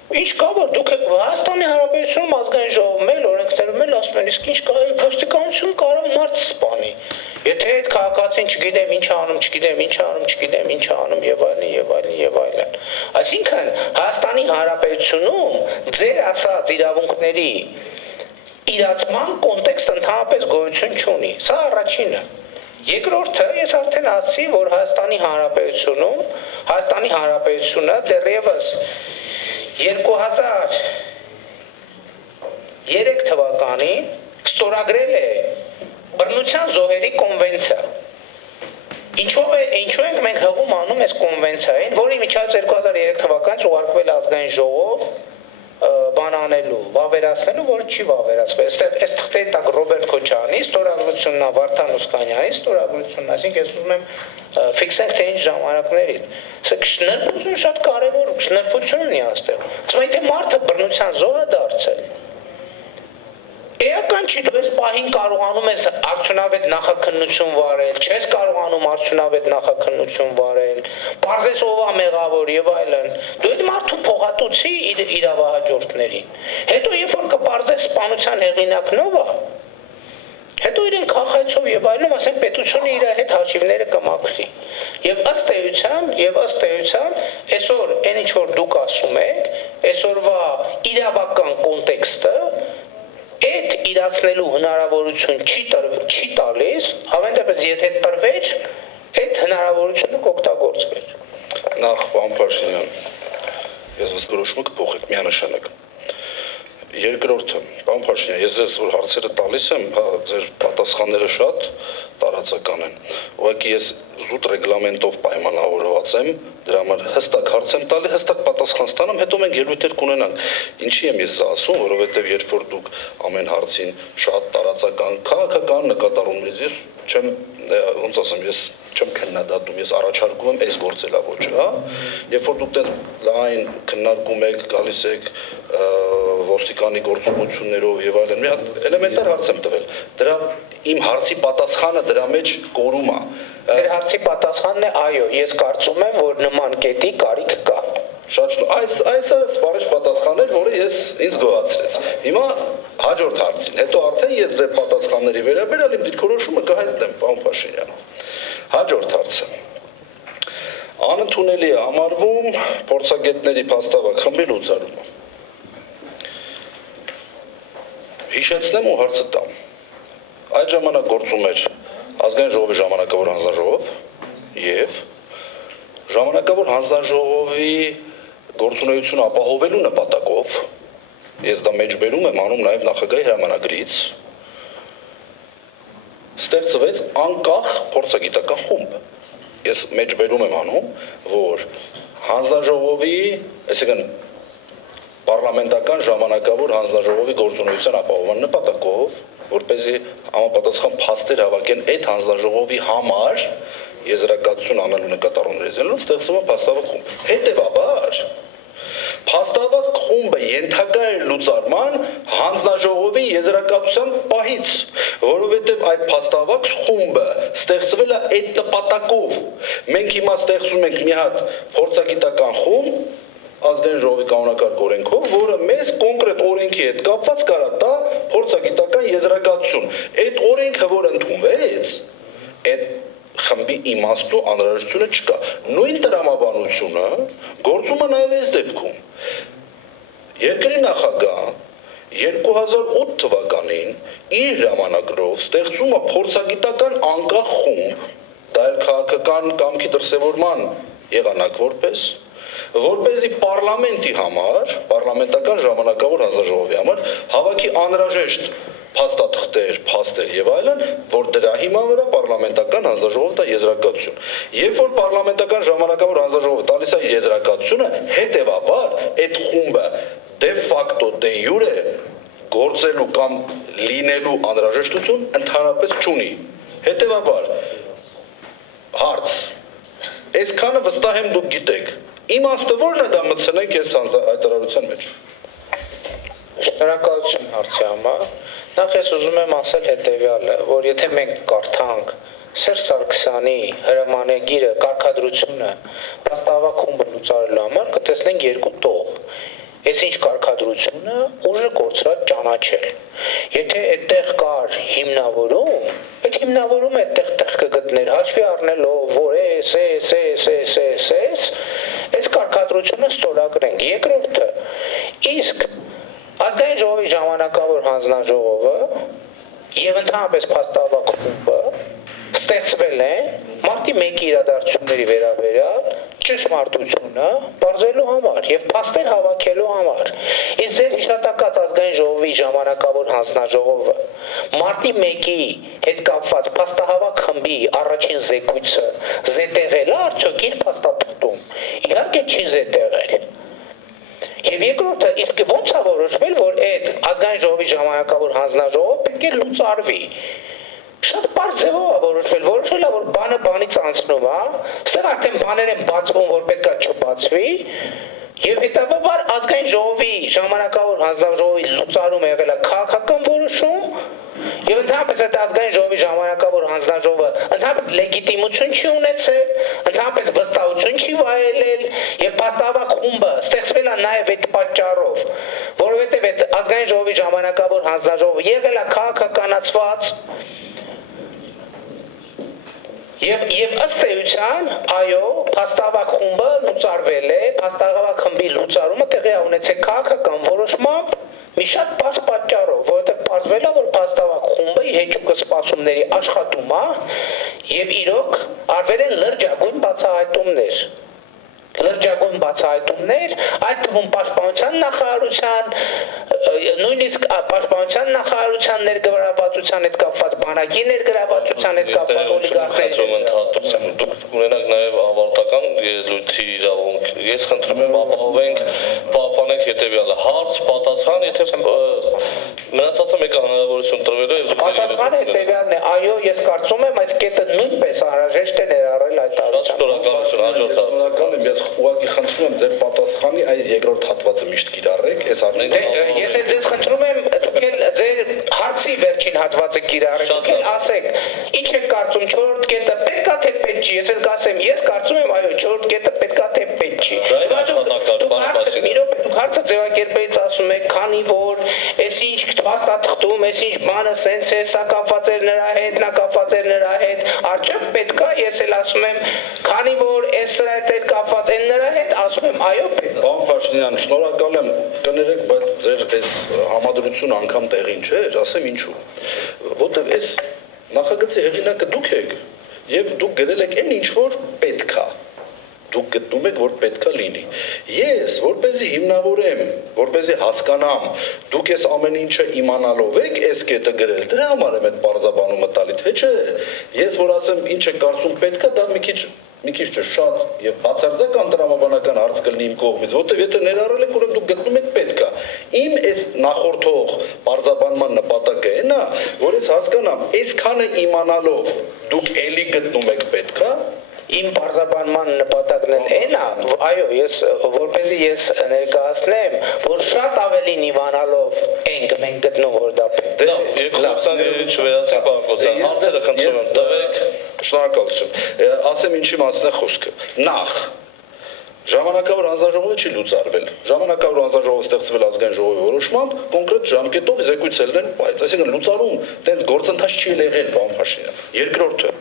ինչ կա, որ դուք Հայաստանի Հանրապետությունում ազգային ժողովում էլ օրենքներում էլ ասում են, իսկ ինչ կա, ոստիկանություն կարող մարդ սպանի։ Եթե այդ քաղաքացին չգիտեմ ինչ անում եւ այլն։ Այսինքն Հայաստանի Հանրապետությունում ձեր ասած իրավունքների իրացման կոնտեքստ ընդհանրապես գոյություն չունի։ Սա առաջինը։ Երկրորդը, ես արդեն ասացի, որ Հայաստանի Հանրապետությունը դեռևս 2003 թվականին ստորագրել է բռնության զոհերի կոնվենցիա։ Ինչու ենք մենք հղում անում այս կոնվենցիային, որի միջազգային 2003 թվականից ուղարկվել ազգային ժողով բանանելու, վավերացնելու, որ չի վավերացվել։ Այս թղթերի տակ Ռոբերտ Քոչարյանի ստորագրությունն է, Վարդան Ոսկանյանի ստորագրությունն է, այսինքն ես ուզում եմ ֆիքսենք թե ինչ ժամանակներից։ Շնորհիպությունը շատ կարևոր շնորհիպություն ունի այստեղ։ Ասում եմ, թե մարդը բռնության զոհ է դարձել։ Էական չի, դու այս պահին կարողանում ես արդյունավետ նախաքննություն վարել, չես կարողանում արդյունավետ նախաքննություն վարել, պարզես ով է մեղավոր եւ այլն։ Դու այդ մարդու փողատուցի իրավահաջորդներին։ Հետո երբ որ կպարզես սպանության հեղինակն ով է, հետո իրեն քաղաքացիով եւ այլն, ասեն պետությունը իր հետ հաշիվները կմաքրի։ Եվ ըստ էության, այսօր այն ինչ որ դուք ասում եք, այսօրվա իրավական կոնտեքստը այդ իրացնելու հնարավորություն չի տալիս, հավանաբար եթե տրվեր, այդ հնարավորությունը կօգտագործվեր։ Նախ պարոն Փաշինյան, ես վստահում եմ կփոխեք միանշանակ։ Երկրորդը, պարոն Փաշինյան, ես ձեզ որ հարցերը տալիս եմ, ձեր պատասխանները շատ տարածական են։ Ուղղակի ես զուտ ռեգլամենտով պայմանավորված եմ, դրա համար հստակ հարց եմ տալի, հստակ պատասխան ստանամ, հետո մենք ելույթներ կունենանք։ Ինչի եմ ես ասում, որովհետև երբ որ դուք ամեն հարցին շատ տարածական քաղաքական նկատառումներից ես չեմ, ոնց ասեմ, ես չեմ քննադատում, ես առաջարկում եմ այս գործելավոճը, հա։ Երբ որ դուք դեռ լայն քննարկում եք, գալիս եք ոստիկանի գործողություններով եւ այլն, մի հատ էլեմենտար հարց եմ տվել։ Դրա իմ հարցի պատասխանը դրա մեջ կորում է։ Ձեր հարցի պատասխանն է այո, ես կարծում եմ, որ նման կետի կարիք կա։ Շատ այս սպառիչ պատասխանն էր, որը ես ինձ գոհացրեց։ Հիմա հաջորդ հարցին, հետո արդեն ես ձեր պատասխանների վերաբերյալ իմ դիրքորոշումը կհայտնեմ, պարոն Փաշինյան։ Հաջորդ հարցը։ Անընդունելի է համարվում փորձագետների փաստավակ խմբի լուծարումը։ Հիշեցնեմ ու հարցը տամ։ Այդ ժամանակ գործում էր ազգային ժողովի ժամանակավոր հանձնաժողով եւ ժամանակավոր հանձնաժողովի գործունեությունը ապահովելու նպատակով ես դա մեջբերում եմ անում նաեւ նախագահի հրամանագրից ստեղծվեց անկախ փորձագիտական խումբ։ Ես մեջբերում եմ անում, որ հանձնաժողովի, այսինքն պարլամենտական ժամանակավոր հանձնաժողովի գործունեության ապահովման նպատակով, որպեսզի համապատասխան փաստեր հավաքեն այդ հանձնաժողովի համար եզրակացություն անելու նկատառումներից ելնելով ստեղծվում է փաստավակ խումբ։ Հետևաբար փաստավակ խումբը ենթակա է լուծարման հանձնաժողովի եզրակացության պահից, որովհետև այդ փաստավակ խումբը ստեղծվել է այդ նպատակով։ Մենք հիմա ստեղծում ենք մի հատ փորձագիտական խումբ ազգային ժողովի կանոնակարգ օրենքով, որը մեզ կոնկրետ օրենքի հետ կապված կարա տա փորձագիտական եզրակացություն։ Այդ օրենքը, որ ընդունվեց, այդ խմբի իմաստու անհրաժեշտությունը չկա։ Նույն տրամաբանությունը գործում է նաև այս դեպքում։ Երկրի նախագահ 2008 թվականին իր հրամանագրով ստեղծում է փորձագիտական անկախ խումբ, դա էլ քաղաքական կամքի դրսևորման եղանակ որպեսզի պարլամենտի համար, պարլամենտական ժամանակավոր հանձնաժողովի համար հավաքի անհրաժեշտ փաստաթղթեր, փաստեր եւ այլն, որ դրա հիման վրա պարլամենտական հանձնաժողովը տա եզրակացություն։ Երբ որ պարլամենտական ժամանակավոր հանձնաժողովը տալիս է եզրակացությունը, հետեւաբար այդ խումբը de facto de jure գործելու կամ լինելու անհրաժեշտություն ընդհանրապես չունի։ Հետևաբար հարց այսքանը վստահ եմ դուք գիտեք։ Իմաստը ո՞րն է դա մտցնեք այս հայտարարության մեջ։ Շնորհակալություն հարցի համար։ Նախ ես ուզում եմ ասել հետևյալը, որ եթե մենք կարդանք Սերժ Սարգսյանի հրամանագիրը, կարգադրությունը փաստահավաք խումբը լուծարելու համար, կտեսնենք երկու տող։ Այս ինչ կարգադրությունը ուժը կորցրած ճանաչել։ Եթե այդտեղ կար հիմնավորում, այդ հիմնավորումը այդտեղ կգտներ հաշվի առնելով, որ այս կարգադրությունը ստորագրենք։ Երկրորդը, իսկ ազգային ժողովի ժամանակավոր հանձնաժողովը եւ ընդհանրապես փաստահավաք խումբը ստեղծվել են մարտի 1-ի իրադարձությունների վերաբերյալ ճշմարտությունը բարձելու համար եւ փաստեր հավաքելու համար։ Իսկ ձեր հիշատակած ազգային ժողովի ժամանակավոր հանձնաժողովը մարտի 1-ի հետ կապված փաստահավաք խմբի առաջին զեկույցը զետեղել է արդյոք իր փաստաթղթում։ Իհարկե չի զետեղել։ Եվ երկրորդը, իսկ ո՞նց է որոշվել, որ այդ ազգային ժողովի ժամանակավոր հանձնաժողովը պետք է լուծարվի։ Շատ պարզ ձևով է որոշվել է, որ բանը բանից անցնում է, ստեղ արդեն բաներ են բացվում, որ պետքա չբացվի, եւ հետաբար ազգային ժողովի ժամանակավոր հանձնաժողովի լուծարումը եղել է քաղաքական որոշում, եւ ընդհանրապես այդ ազգային ժողովի ժամանակավոր հանձնաժողովը ընդհանրապես լեգիտիմություն չի ունեցել, ընդհանրապես վստահություն չի վայելել, եւ փաստահավաք խումբը ստեղծվել է նաեւ այդ պատճառով, որովհետեւ այդ ազգային ժողովի ժամանակավոր հանձնաժողովը եղել է քաղաքականացված Եվ ըստ էության, այո, փաստահավաք խումբը լուծարվել է, փաստահավաք խմբի լուծարումը տեղի է ունեցել քաղաքական որոշմամբ մի շատ բաց պատճառով, որովհետև պարզվել է, որ փաստահավաք խումբը իր հեճուկը սպասումների աշխատում է եւ իրոք արվել են լրջագույն բացահայտումներ, այդ թվում պաշտպանության նախարարության, նույնիսկ պաշտպանության նախարարության ներգրավվածության հետ կապված, բանակի ներգրավվածության հետ կապված օլիգարխների դուք ունենաք նաև ավարտական ելույթի իրավունք։ Ես խնդրում եմ պահպանենք հետևյալը, հարց, պատասխան, եթե մնացածը մեկը հնարավորություն տրվելու է։ Պատասխանը հետևյալն է, այո, ես կարծում եմ այս կետը նույնպես անհրաժեշտ է ներառել այդ շնորհակալություն, հաջորդ հարց։ Ես ուղղակի խնդրում եմ ձեր պատասխանի այս երկրորդ հատվածը միշտ կիրառեք, այս առնեին։ Ես էլ ձեզ խնդրում եմ, դուք էլ ձեր հարցի վերջին հատվածը կիրառեք, դուք էլ ասեք, ինչ եք կարծում, 4-րդ կետը պետք է թե պետք չի, ես էլ կասեմ, ես կարծում եմ, այո, 4-րդ կետը պետք է թե պետք չի։ Դուք հարցը ձևակերպելիս ասում եք, քանի որ այսինչ փաստաթղթում, այսինչ բանը սենց է, սա կապված էր նրա հետ, նա կապված էր նրա հետ, արդյոք պետք է, ես էլ ասում եմ, քանի որ այս սրա հետ էր կապված են նրա հետ, ասում եմ, այո, պետք է։ Պարոն Փաշինյան, շնորհակալ եմ, կներեք, բայց ձեր այս համադրությունը անգամ տեղին չէր, ասեմ ինչու։ Որտեւ այս նախագծի հեղինակը դուք եք եւ դուք գրել եք այն ինչ որ պետք է։ Դուք գտնում եք, որ պետք է լինի։ Ես, որպեսզի հիմնավորեմ, որպեսզի հասկանամ, դուք այս ամեն ինչը իմանալով եք այս կետը գրել, դրա համար եմ այդ պարզաբանումը տալի, թե չէ։ Ես որ ասեմ, ինչ է կարծում պետք է, դա մի քիչ շատ եւ բացարձակ անդրամաբանական հարց կլինի իմ կողմից, որտեւ եթե ներառել եք, ուրեմն դուք գտնում եք պետք է։ Իմ այս նախորդող պարզաբանման նպատակը այն է, որ ես հասկանամ, այսքանը իմանալով դուք էլի գտնում եք պետք է։ Իմ պարզաբանման նպատակն էլ այն է, այո, որպեսզի ես ներկայացնեմ, որ շատ ավելին իմանալով ենք մենք գտնում, որ դա պետք է։ Երկուսան չվերացեք պարոն հարցերը խնդրում եմ տվեք։ Շնորհակալություն։ Ասեմ ինչի մասն է խոսքը։ Նախ ժամանակավոր հանձնաժողովը չի լուծարվել։ Ժամանակավոր հանձնաժողովը ստեղծվել ազգային ժողովի որոշմամբ, կոնկրետ ժամկետով զեկույցելն են բայց, այսինքն լուծարում տենց գործընթաց չի եղել, պարոն Փաշինյան։ Երկրորդը,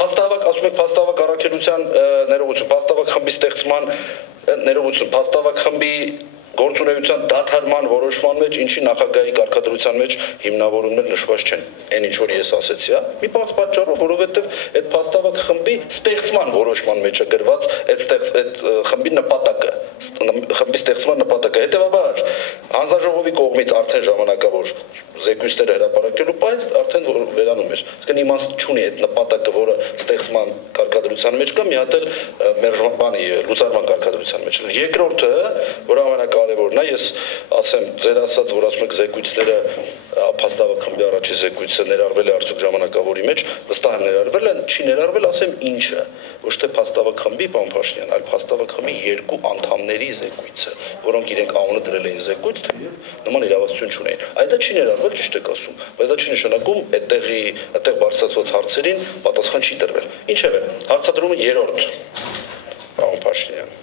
փաստահավաք, ասում եք փաստահավաք առաքելության ներողություն, փաստահավաք խմբի ստեղծման ներողություն, փաստահավաք խմբի գործունեության դադարման որոշման մեջ ինչի նախագահի կարգադրության մեջ հիմնավորումներ նշված չեն, այն ինչ որ ես ասեցի, մի բաց պատճառով, որովհետև այդ փաստավակ խմբի ստեղծման որոշման մեջ է գրված այդ խմբի նպատակը, խմբի ստեղծման նպատակը, հետևաբար հանձնաժողովի կողմից արդեն ժամանակավոր զեկույցները հրապարակելու բայց արդեն վերանում էր, իսկ իմաստ չունի այդ նպատակը, որը ստեղծման կարգադրության մեջ կա, մի հատ էլ մեր լուծարման կարգադրության մեջ։ Երկրորդը, որը ամենակարևորն է, ես ասեմ, ձեր ասած, որ ասում եք զեկույցները փաստավակ խմբի առաջի զեկույցը ներառվել է արդյոք ժամանակավորի մեջ, վստահ եմ ներառվել է, չի ներառվել, ասեմ ինչը, ոչ թե փաստավակ խմբի, պարոն Փաշինյան, այլ փաստավակ խմբի երկու անդամների զեկույցը, որոնք իրենք անունը դրել էին զեկույց, թեև նման իրավասություն չունեին։ Այդ չի ներառվել, ճիշտ եք ասում, բայց դա չի նշանակում այդտեղ բարձրացված հարցերին պատասխան չի տրվել։ Ինչևէ, հարցադրումը երրորդ, պարոն Փաշինյան։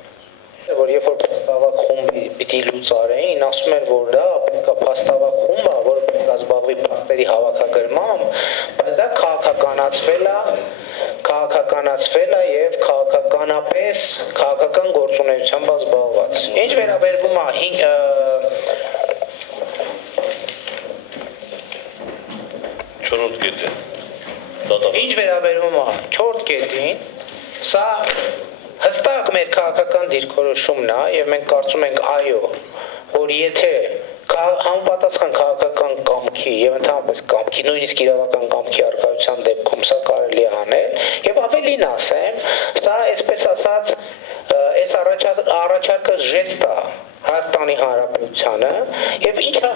Որ երբ որ փաստավակ խումբի պիտի լուծարեին, ասում էր, որ դա պետք է փաստավակ խումբը, որը պետք է զբաղվի փաստերի հավաքագրմամբ, բայց դա քաղաքականացվել է եւ քաղաքականապես քաղաքական գործունեությամբ զբաղված։ Ինչ վերաբերվում է չորրորդ կետը։ Ինչ վերաբերվում է 4 կետին, սա հստակ մեր քաղաքական դիրքորոշումն է եւ մենք կարծում ենք այո, որ եթե համապատասխան քաղաքական կամքի եւ ընդհանրապես կամքի, նույնիսկ իրավական կամքի առկայության դեպքում սա կարելի է անել եւ ավելին ասեմ, սա այսպես ասած այս առաջարկը ժեստ է Հայաստանի Հանրապետությանը եւ ինչա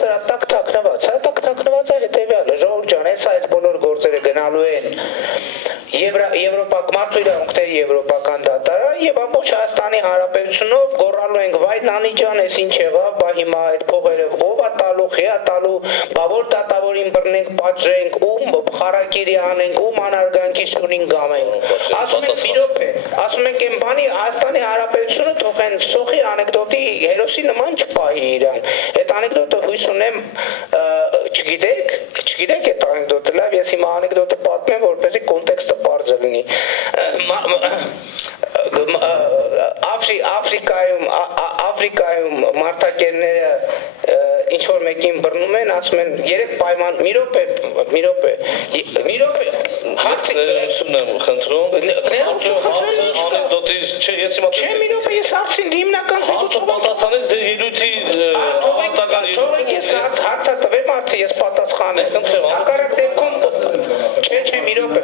սրա տակ թաքնված է հետեւյալը, ժողովուրդ ջան, այս բոլոր գործերը գնալու են Մարտի իրավունքների եվրոպական դատարան եւ ամբողջ Հայաստանի Հանրապետությունով գոռալու ենք վայ նանի ջան, էս ինչ եղավ, բա հիմա այդ փողերը ով է տալու, խի է տալու, բա որ դատավորին բռնենք, պատժենք, ում խարակիրի անենք, ում անարգանքի սյունին գամենք։ Ասում ենք մի րոպե, ասում ենք այն բանի Հայաստանի Հանրապետությունը թող այն սոխի անեկդոտի հերոսի նման չպահի իրան։ Այդ անեկդոտը հույս ունեմ չգիտեք այդ անեկդոտը, լավ, ես հիմա անեկդոտը պատմեմ, որպեսզի կոնտեքստը բարձր լինի։ Աֆրիկայում մարտակերները ինչ որ մեկին բռնում են, ասում են երեք պայման մի րոպե խնդրում անեկդոտի չէ, ես հիմա չէ, մի րոպե ես հարցին հիմնական զեկուցում պատասխանեք ձեր ելույթի թողեք ես հարցը տվեմ արդեն ես պատասխանեմ հակառակ դեպքում չէ մի րոպե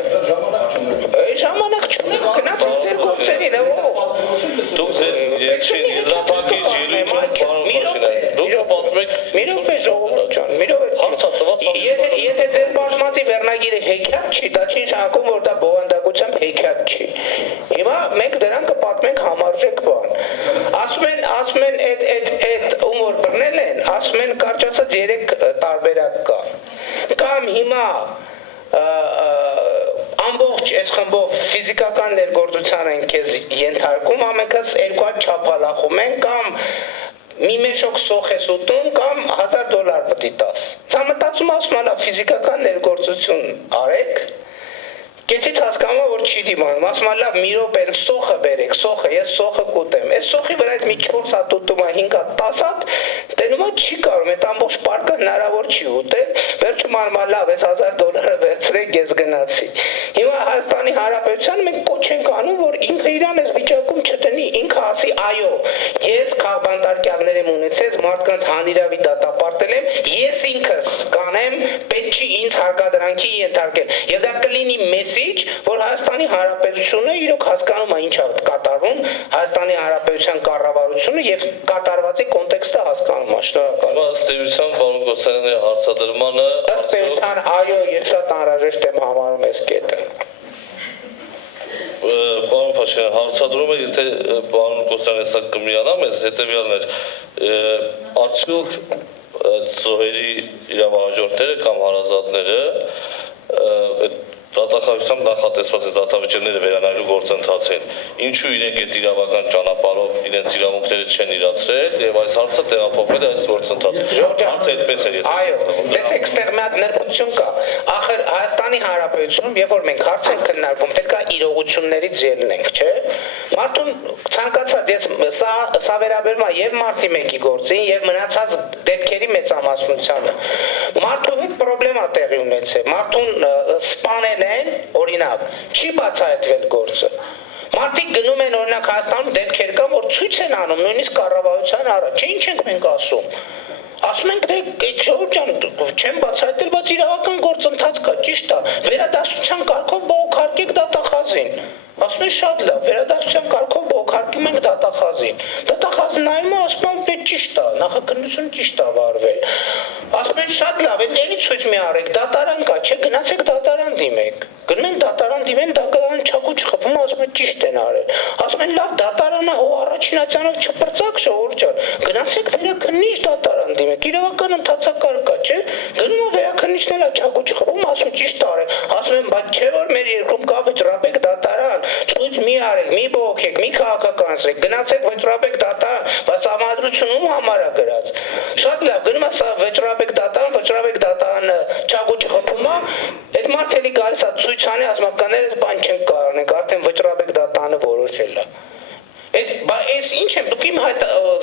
ժամանակ չունեք գնացեք ձեր գործերին դուք ձեր եզրափակիչ մի րոպե ժողովուրդ ջան, մի րոպե եթե ձեր բաժնվածի վերնագիրը հեքիաթ չի, դա չի նշանակում, որ դա բովանդակությամբ հեքիաթ չի։ Հիմա մենք դրան կպատմենք համարժեք բան։ Ասում են այդ ում որ բռնել են, ասում են կարճ ասած 3 տարբերակ կա։ Կամ հիմա ամբողջ այս խմբով ֆիզիկական ներգործության են քեզ ենթարկում, ամենքս երկու հատ չափալախում են կամ մի մեշոք սոխ ես ուտում կամ $1000 պետք է տաս։ Սա մտածում ասում ալա ֆիզիկական ներգործություն արեք։ Կեսից հասկանում որ չի դիմանում, ասում լավ մի րոպե սոխը բերեք, ես սոխը կուտեմ։ Այս սոխի վրայից մի 4 հատ ուտում է, 5 հատ, 10 հատ, տենումա չի կարող, այդ ամբողջ պարկը հնարավոր չի ուտել, վերջում արմա լավ, այս $1000 վերցրեք, ես գնացի։ Հիմա Հայաստանի Հանրապետության մենք կոչ ենք անում, որ ինքը իրան այս վիճակում չտնի, ինքը ասի այո, ես քաղբանտարկյալներ եմ ունեցել, մարդկանց հանիրավի դատապարտել եմ, ես ինքս կանեմ, պետք չի ինձ հարկադրանքի ենթարկել։ Եվ դա կլինի որ Հայաստանի Հանրապետությունը իրոք հասկանում է ինչ է կատարվում, Հայաստանի Հանրապետության կառավարությունը եւ կատարվածի կոնտեքստը հասկանում է։ Շնորհակալ եմ։ Ըստ էության, պարոն Կոստանյանի հարցադրմանը ըստ էության, այո, ես շատ անհրաժեշտ եմ համարում այս կետը։ Պարոն Փաշինյան, հարցադրումը, եթե պարոն Կոստանյանը սա կմիանամ, ես հետեւյալն էր, արդյոք զոհերի իրավահաջորդները կամ հարազատները դատախազությամբ նախատեսված դատավճիռները վերանայելու գործընթացին, ինչու իրենք այդ իրավական ճանապարհով իրենց իրավունքները չեն իրացրել եւ այս հարցը տեղափոխվել է այս գործընթացը։ Հարցը այդպես է։ Այո, տեսեք, ստեղ մի հատ նրբություն կա։ Ախր Հայաստանի Հանրապետությունում, երբ որ մենք հարց ենք քննարկում, պետք է իրողություններից ելնենք, չէ՞։ Մարդուն ցանկացած սա վերաբերում է եւ մարտի 1-ի գործին, եւ մնացած դեպքերի մեծամասնությանը։ Մարդու հետ պրոբլեմա տեղի ունեցել։ Մարդուն սպանել են, օրինակ, չի բացահայտվել գործը։ Մարդիկ գնում են օրինակ Հայաստանում դեպքեր կա, որ ցույց են անում նույնիսկ կառավարության առաջ, ինչ ենք մենք ասում։ Ասում ենք դե ժողովուրդ ջան, չեմ բացահայտել, բայց իրավական գործընթաց կա, ճիշտ է։ Վերադասության կարգով բողոքարկեք դատախազին։ Ասում են շատ լավ, վերադասության կարգով բողոքարկում ենք դատախազին։ Դատախազը նայում է, ասում է դե ճիշտ է, նախաքննությունը ճիշտ է վարվել։ Ասում են շատ լավ, էլի ցույց մի արեք, դատարան կա, չէ, գնացեք դատարան դիմեք։ Գնում են դատարան դիմեն, դատարան չակուչ խփում, ասում են ճիշտ են արել։ Ասում են լավ, դատարանը հո առաջինացանով չպրծակ ժողովուրդ ջան, գնացեք վերաքննիչ դատարան դիմեք, իրավական ընթացակարգ կա, չէ։ Գնում է վերաքննիչները չակուչ խփում, ասում ճիշտ արել։ Ասում են, բայց չէ որ մեր երկրում կա վճռապեք դատարան, ցույց մի արեք, մի բողոքեք, մի քաղաքականացրեք, գնացեք վճռապեք դատարան, բայց համադրությունում համար է գրած։ Շատ լավ, գնում է սա վճռապեք դատարանը չակուչ խփում է, այդ մարդը էլի գալիս է ցույց անի, ասում է կաներս բան չենք կարողանենք, արդեն վճռապեք դատարանը որոշել է։ Այս ինչ եմ, դուք իմ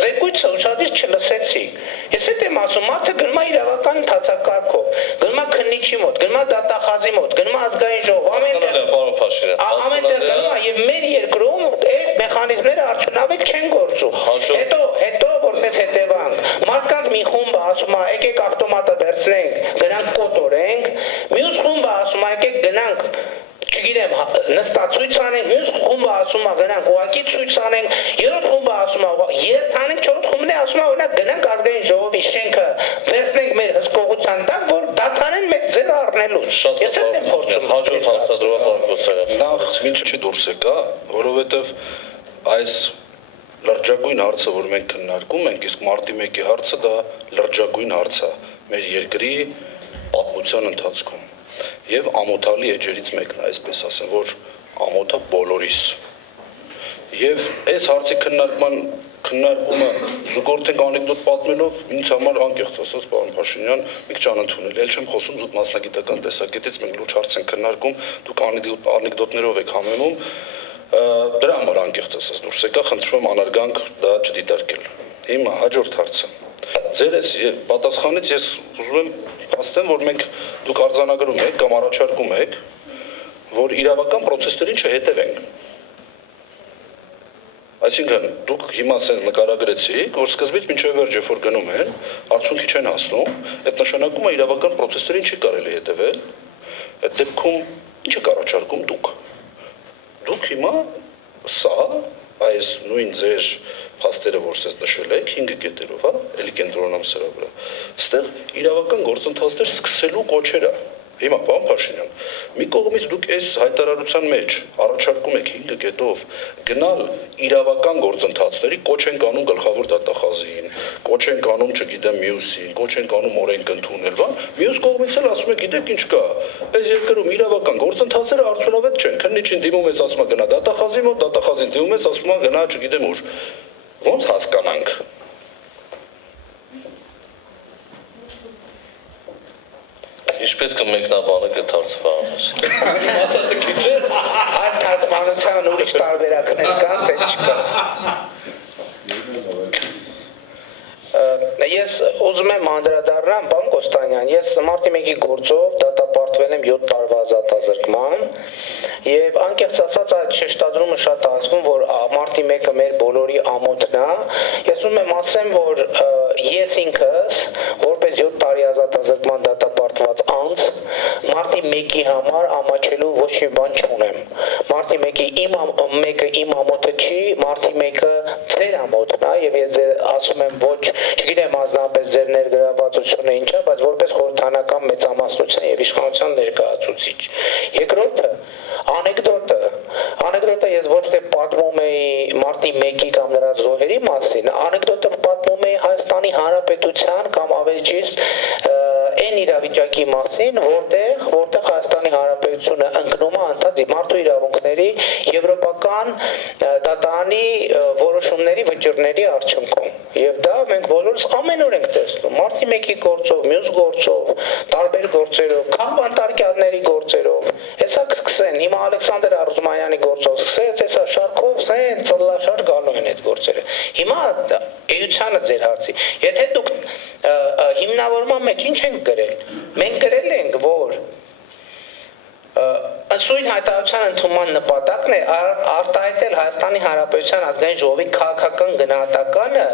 զեկույցը ուշադիր չլսեցիք։ Ես հետ եմ ասում, մարդը գնում է իրավական ընթացակարգով, գնում է քննիչի մոտ, գնում է դատախազի մոտ, գնում է ազգային ժողով, ամենտեղ գնում է եւ մեր երկրում այդ մեխանիզմները արդյունավետ չեն գործում։ Հետո որպես հետևանք, մարդկանց մի խումբը ասում է, եկեք ավտոմատը վերցնենք, գնանք կոտորենք, մյուս խումբը ասում է, եկեք գնանք չգիտեմ, նստած ցույց անենք, մյուս խումբը ասում է գնանք ուղակի ցույց անենք, երրորդ խումբը ասում է երթանենք, չորրորդ խումբն է ասում է օրինակ գնանք ազգային ժողովի շենքը վերցնենք մեր հսկողության տակ, որ դադարեն մեզ ձեռ առնելու։ Ես էլ եմ փորձում հաջորդ հարցադրողը նախ ինչ չի դուրս եկա, որովհետև այս լրջագույն հարցը, որ մենք քննարկում ենք, իսկ մարտի 1-ի հարցը դա լրջագույն հարց է մեր երկրի պատմության ընթացքում։ Եվ ամոթալի էջերից մեկն է, այսպես ասեմ, որ ամոթը բոլորիս։ Եվ այս հարցի քննարկումը զուգորդենք անեկդոտ պատմելով ինձ համար անկեղծ ասած, պարոն Փաշինյան, մի քիչ անընդունել։ Էլ չեմ խոսում զուտ մասնագիտական տեսակետից, մենք լուրջ հարց ենք քննարկում, դուք անեկդոտներով եք համեմում, դրա համար անկեղծ ասած դուրս եկա, խնդրում եմ անարգանք դա չդիտարկել։ Հիմա հաջորդ հարցը։ Ձերս պատասխանից ես ուզում եմ ասեմ, որ մենք դուք արձանագրում եք կամ առաջարկում եք, որ իրավական process-երին չհետևենք։ Այսինքն դուք հիմա ասես նկարագրեցիք, որ սկզբից մինչև վերջ երբ որ գնում են, արդյունքի չեն հասնում, այդ նշանակում է իրավական process-երին չի կարելի հետևել։ Այդ դեպքում ինչ եք առաջարկում դուք։ Դուք հիմա սա այս նույն ձեր փաստերը, որ ցես նշել եք 5 կետերով, հա, էլի կենտրոնամ սրա վրա։ Այստեղ իրավական գործընթացներ սկսելու կոչերը։ Հիմա պարոն Փաշինյան, մի կողմից դուք այս հայտարարության մեջ առաջարկում եք 5 կետով գնալ իրավական գործընթացների, կոչ են անում գլխավոր դատախազին, կոչ են անում, չգիտեմ, մյուսին, կոչ են անում օրենք ընդունել, բան։ Մյուս կողմից էլ ասում եք, գիտեք ինչ կա, այս երկրում իրավական գործընթացները արդյունավետ չեն։ Քննիչին դիմում ես, ասում է գնա դատախազի մոտ, դատախազին դիմում ես, ասում է գնա, չգիտեմ ուր։ Ոնց հասկանանք։ Ինչպես կմեկնաբանեք այդ հարցը, պարոն Փաշինյան։ Ասածը քիչ է։ Այդ թարգմանության ուրիշ տարբերակներ կան, թե չկա։ Ես ուզում եմ անդրադառնամ, պարոն Կոստանյան, ես մարտի 1-ի գործով դատապարտվել եմ 7 տարվա ազատազրկման եւ անկեղծ ասած այդ շեշտադրումը շատ ազգում, որ մարտի 1-ը մեր բոլորի ամոթն է։ Ես ուզում եմ ասեմ, որ ես ինքս որպես 7 տարի ազատազրկման դատապարտված անձ մարտի 1-ի համար ամաչելու ոչ մի բան չունեմ։ Մարտի 1-ը իմ ամոթը չի, մարտի 1-ը ձեր ամոթն է եւ ես ասում եմ ոչ, չգիտեմ ազնապես ձեր ներգրավվածությունը ինչ է, բայց որպես խորհրդանական մեծամասնության եւ իշխանության ներկայացուցիչ։ Երկրորդը անեկդոտը ես ոչ թե պատմում էի մարտի 1-ի կամ նրա զոհերի մասին, անեկդոտը պատմում էի Հայաստանի Հանրապետության կամ ավելի ճիշտ այն իրավիճակի մասին, որտեղ Հայաստանի Հանրապետությունը ընկնում է անդադի մարդու իրավունքների եվրոպական դատարանի որոշումների վճիռների արդյունքում։ Եվ դա մենք բոլորս ամեն օր ենք տեսնում, մարտի 1-ի գործով, մյուս գործով, տարբեր գործերով, կամ բանտարկյալների գործերով։ Հեսա կսկսեն, հիմա Ալեքսանդր Արզումանյանի գործով սկսեց, հեսա շարքով սեն ծլլաշար գալու են այդ գործերը։ Հիմա էությանը ձեր հարցի։ Եթե դուք հիմնավորման մեջ ինչ ենք գրել։ Մենք գրել ենք, որ Սույն հայտարարության ընդունման նպատակն է արտահայտել Հայաստանի Հանրապետության ազգային ժողովի քաղաքական գնահատականը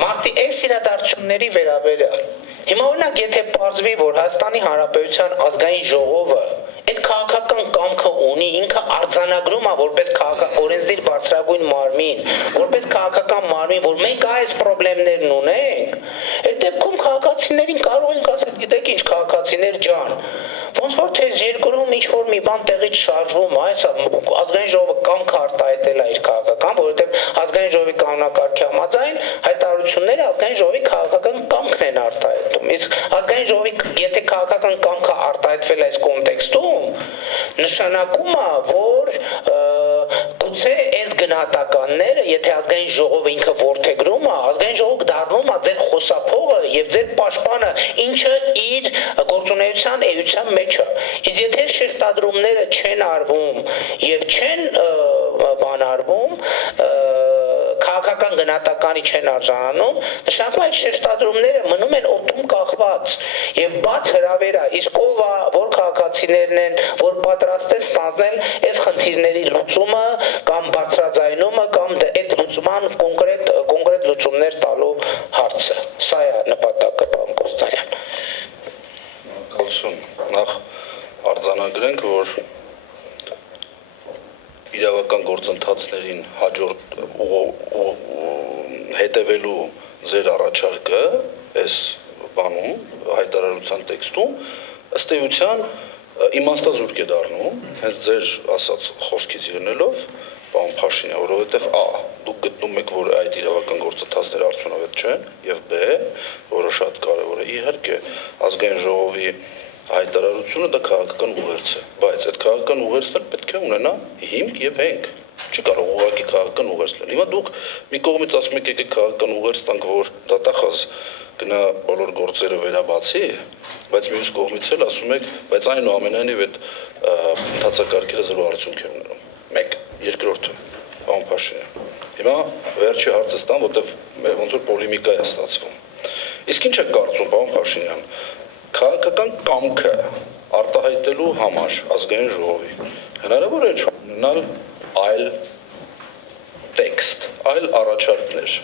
մարտի այս իրադարձությունների վերաբերյալ։ Հիմա օրինակ եթե պարզվի, որ Հայաստանի Հանրապետության ազգային ժողովը այդ քաղաքական կամքը ունի, ինքը արձանագրում է որպես օրենսդիր բարձրագույն մարմին, որպես քաղաքական մարմին, որ մենք այս խնդիրներն ունենք, այդ դեպքում քաղաքացիներին կարող ենք ասել, գիտեք ինչ քաղաքացիներ ջան, ոնց որ թե երկրում ինչ որ մի բան տեղից շարժվում է, այս ազգային ժողովը կամք արտահայտել է իր քաղաքական, որովհետև ազգային ժողովի կանոնակարգի համաձայն հայտարարությունները ազգային ժողովի քաղաքական կամքն են արտահայտում։ Իսկ ազգային ժողովի եթե քաղաքական կամքը արտահայտվել է այս կոնտեքստում, նշանակում է, որ գուցե այս գնահատականները, եթե ազգային ժողովը ինքը ворթեգրում է, ազգային ժողովը դառնում է ձեր խոսափողը եւ ձեր պաշտպանը, ինչը իր գործունեության էության մեջ է։ Իսկ եթե շեշտադրումները չեն արվում եւ չեն բանարվում, քաղաքական գնահատականի չեն արժանանում, նշանակում է այդ շեշտադրումները մնում են օդում կախված եւ բաց հրավեր է, իսկ ով է, որ քաղաքացիներն են, որ պատրաստ է ստանձնել այս խնդիրների լուծումը կամ բարձրաձայնումը կամ այդ լուծման կոնկրետ լուծումներ տալու հարցը։ Սա է նպատակը, պարոն Կոստանյան։ Καλություն, նախ արձանագրենք, որ իրավական գործընթացներին հաջորդ հետևելու ձեր առաջարկը այս բանում հայտարարության տեքստում ըստ էության իմաստազուրկ է դառնում, հենց ձեր ասած խոսքից ելնելով, պարոն Փաշինյան, որովհետև դուք գտնում եք, որ այդ իրավական գործընթացները արդյունավետ չեն, եւ բ, որը շատ կարևոր է, իհարկե, ազգային ժողովի հայտարարությունը դա քաղաքական ուղերձ է, բայց այդ քաղաքական ուղերձը պետք է ունենա հիմք եւ հենք։ Չի կարող ուղղակի քաղաքական ուղերձ լինել։ Հիմա դուք մի կողմից ասում եք եկեք քաղաքական ուղերձ տանք, որ դատախազ գնա բոլոր գործերը վերաբացի, բայց մյուս կողմից էլ ասում եք, բայց այնուամենայնիվ այդ ընդհանրակարգերը զրո արդյունք է ունենում։ 1. Երկրորդը, պարոն Փաշինյան։ Հիմա վերջի հարցը ստան, որտեղ ոնց որ պոլեմիկա է ստացվում։ Իսկ ինչ է կարծում, պարոն Փաշինյան, քաղաքական կամքը արտահայտելու համար ազգային ժողովի հնարավոր է ունենալ այլ տեքստ, այլ առաջարկներ։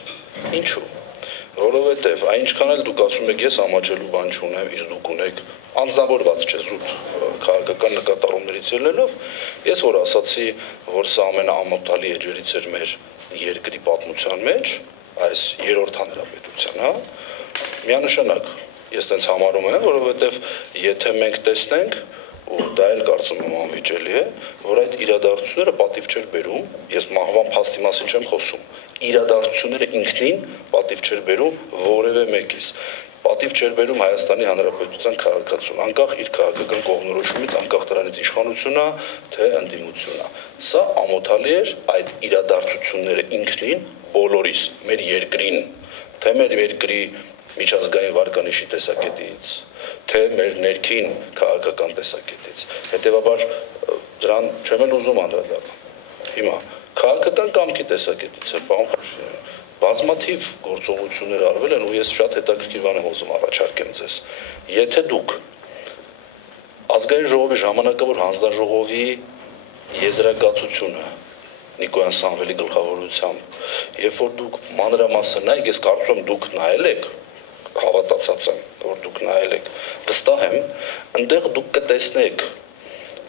Ինչու՞։ Որովհետև այնքան էլ դուք ասում եք ես ամաչելու բան չունեմ, իսկ դուք ունեք անձնավորված չէ զուտ քաղաքական նկատառումներից ելնելով, ես որ ասացի, որ սա ամենաամոթալի էջերից էր մեր երկրի պատմության մեջ, այս երրորդ հանրապետության, հա, միանշանակ ես տենց համարում եմ, որովհետև եթե մենք տեսնենք, ու դա էլ կարծում եմ անվիճելի է, որ այդ իրադարձությունները պատիվ չէր բերում, ես մահվան փաստի մասին չեմ խոսում, իրադարձությունները ինքնին պատիվ չէր բերում որևէ մեկից, պատիվ չէր բերում Հայաստանի Հանրապետության քաղաքացուն, անկախ իր քաղաքական կողմնորոշումից, անկախ դրանից իշխանությունն է, թե ընդդիմությունն է։ Սա ամոթալի էր այդ իրադարձությունները ինքնին բոլորիս, մեր երկրին, թե մեր երկրի միջազգային վարկանիշի տեսակետից, թե մեր ներքին քաղաքական տեսակետից, հետևաբար դրան չեմ էլ ուզում անդրադառնալ։ Հիմա քաղաքական կամքի տեսակետից է, պարոն Փաշինյան, բազմաթիվ գործողություններ արվել են ու ես շատ հետաքրքիր բան եմ ուզում առաջարկեմ ձեզ։ Եթե դուք ազգային ժողովի ժամանակավոր հանձնաժողովի եզրակացությունը Նիկոյան Սամվելի գլխավորությամբ, երբ որ դուք մանրամասն նայեք, ես կարծում եմ դուք նայել եք, հավատացած եմ, որ դուք նայել եք, վստահ եմ, այնտեղ դուք կտեսնեք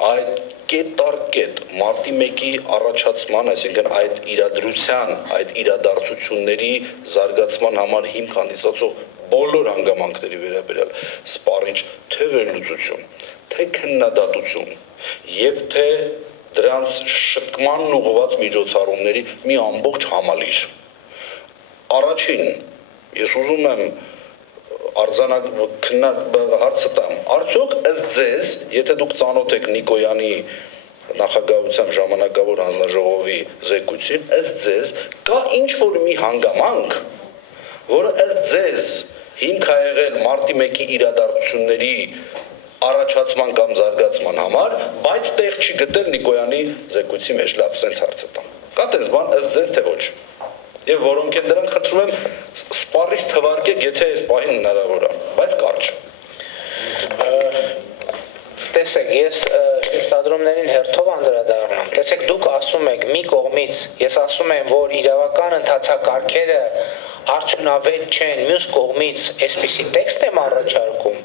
այդ կետ մարտի 1-ի առաջացման, այսինքն այդ իրադրության, այդ իրադարձությունների զարգացման համար հիմք հանդիսացող բոլոր հանգամանքների վերաբերյալ սպառիչ թե վերլուծություն, թե քննադատություն եւ թե դրանց շտկմանն ուղղված միջոցառումների մի ամբողջ համալիր։ Առաջին, ես ուզում եմ հարցը տամ, արդյոք ըստ ձեզ, եթե դուք ծանոթ եք Նիկոյանի նախագահությամբ ժամանակավոր հանձնաժողովի զեկույցին, ըստ ձեզ կա ինչ-որ մի հանգամանք, որը ըստ ձեզ հիմք է եղել մարտի 1-ի իրադարձությունների առաջացման կամ զարգացման համար, բայց տեղ չի գտել Նիկոյանի զեկույցի մեջ, լավ, սենց հարցը տամ։ Կա տես բան ըստ ձեզ թե ոչ։ Եվ որոնք են դրանք խնդրում եմ սպառիչ թվարկեք, եթե այս պահին հնարավոր է, բայց կարճ։ Տեսեք, ես շեշտադրումներին հերթով անդրադառնամ։ Տեսեք, դուք ասում եք մի կողմից, ես ասում եմ, որ իրավական ընթացակարգերը արդյունավետ չեն, մյուս կողմից այսպիսի տեքստ եմ առաջարկում։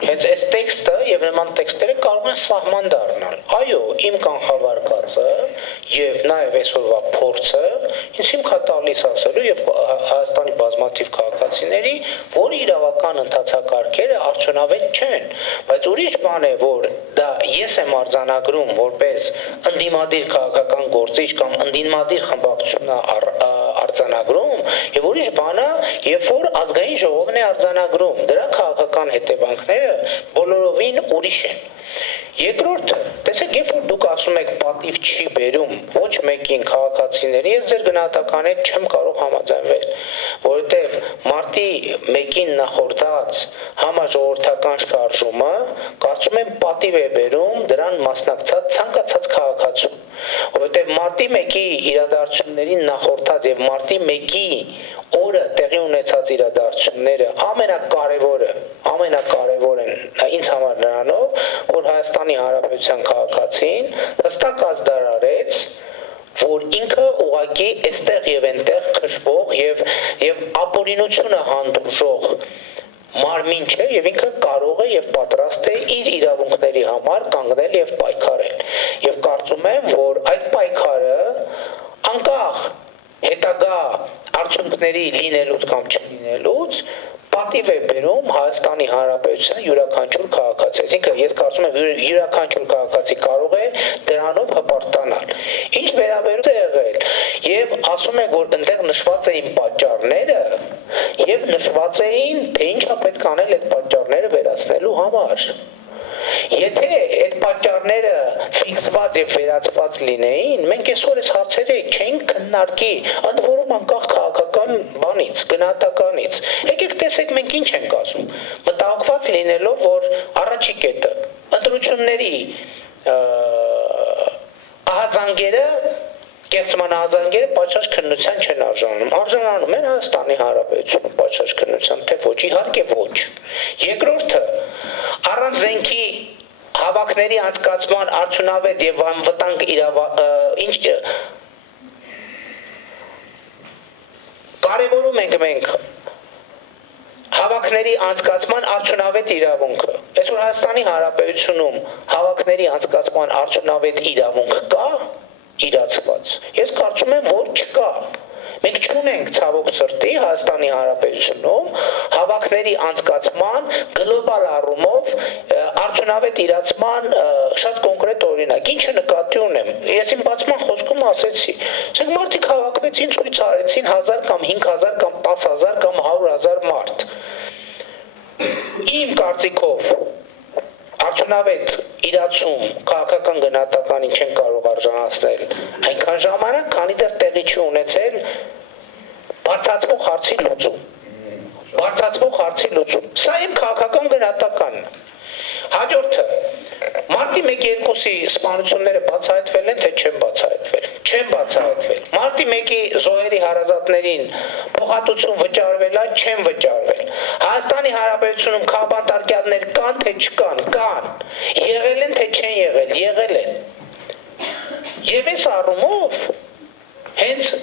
Հենց այս տեքստը եւ նման տեքստերը կարող են սահման դառնալ։ Այո, իմ կանխավարկածը եւ նաեւ այսօրվա փորձը ինձ հիմք է տալիս ասելու եւ Հայաստանի բազմաթիվ քաղաքացիների, որ իրավական ընթացակարգերը արդյունավետ չեն, բայց ուրիշ բան է, որ դա ես եմ արձանագրում որպես ընդդիմադիր քաղաքական գործիչ կամ ընդդիմադիր խմբակցություն արձանագրում եւ ուրիշ բանը, երբ որ ազգային ժողովն է արձանագրում, դրա քաղաքական հետևանքները բոլորովին ուրիշ են։ Երկրորդը, տեսեք, երբ որ դուք ասում եք պատիվ չի բերում ոչ մեկին քաղաքացիների, ես ձեր գնահատականի հետ չեմ կարող համաձայնվել, որովհետև մարտի 1-ին նախորդած համաժողովրդական շարժումը կարծում եմ պատիվ է բերում դրան մասնակցած ցանկացած քաղաքացու, որովհետև մարտի 1-ի իրադարձություններին նախորդած եւ մարտի 1-ի օրը տեղի ունեցած իրադարձությունները ամենակարևորը ինձ համար նրանով, որ Հայաստանի Հանրապետության քաղաքացին հստակ ազդարարեց, որ ինքը ուղղակի այստեղ եւ այնտեղ քշվող եւ ապօրինությունը հանդուրժող մարմին չէ եւ ինքը կարող է եւ պատրաստ է իր իրավունքների համար կանգնել եւ պայքարել։ Եվ կարծում եմ, որ այդ պայքարը անկախ հետագա արդյունքների լինելուց կամ չլինելուց պատիվ է բերում Հայաստանի Հանրապետության յուրաքանչյուր քաղաքացի։ Այսինքն ես կարծում եմ յուրաքանչյուր քաղաքացի կարող է դրանով հպարտանալ։ Ինչ վերաբերում է եղել, եւ ասում եք, որ այնտեղ նշված էին պատճառները եւ նշված էին, թե ինչա պետք անել այդ պատճառները վերացնելու համար։ Եթե այդ պատճառները ֆիքսված եւ վերացված լինեին, մենք այսօր այս հարցերը չէինք քննարկի, ընդ որում անկախ քաղաքական բանից, գնահատականից։ Եկեք տեսեք մենք ինչ ենք ասում։ Մտահոգված լինելով, որ առաջի կետը ընտրությունների ահազանգերը կեղծման ահազանգերը պատշաճ քննության չեն արժանանում։ Արժանանում են Հայաստանի Հանրապետությունում պատշաճ քննության, թե ոչ, իհարկե ոչ։ Երկրորդը առանց զենքի հավաքների անցկացման արդյունավետ եւ անվտանգ կարևորում ենք մենք հավաքների անցկացման արդյունավետ իրավունքը։ Այսօր Հայաստանի Հանրապետությունում հավաքների անցկացման արդյունավետ իրավունք կա իրացված։ Ես կարծում եմ, որ չկա։ Մենք չունենք ցավոք սրտի Հայաստանի Հանրապետությունում հավաքների անցկացման գլոբալ առումով արդյունավետ իրացման շատ կոնկրետ օրինակ։ Ինչը նկատի ունեմ։ Ես իմ բացման խոսքում ասեցի, ասենք մարդիկ հավաքվեցին, ցույց արեցին 1000 կամ 5000 կամ 10000 կամ 100000 մարդ։ Իմ կարծիքով արդյունավետ իրացում քաղաքական գնահատականին չեն կարող արժանացնել այնքան ժամանակ, քանի դեռ տեղի չի ունեցել բարձրացվող հարցի լուծում։ Սա իմ քաղաքական գնահատականն է։ Հաջորդը մարտի 1-2-ի սպանությունները բացահայտվել են, թե չեն բացահայտվել։ Չեն բացահայտվել։ Մարտի 1-ի զոհերի հարազատներին փոխհատուցում վճարվել է, չեն վճարվել։ Հայաստանի Հանրապետությունում քաղաքապետարներ կան, թե չկան, կան։ Եղել են, թե չեն եղել, եղել են։ Եվ այս առումով հենց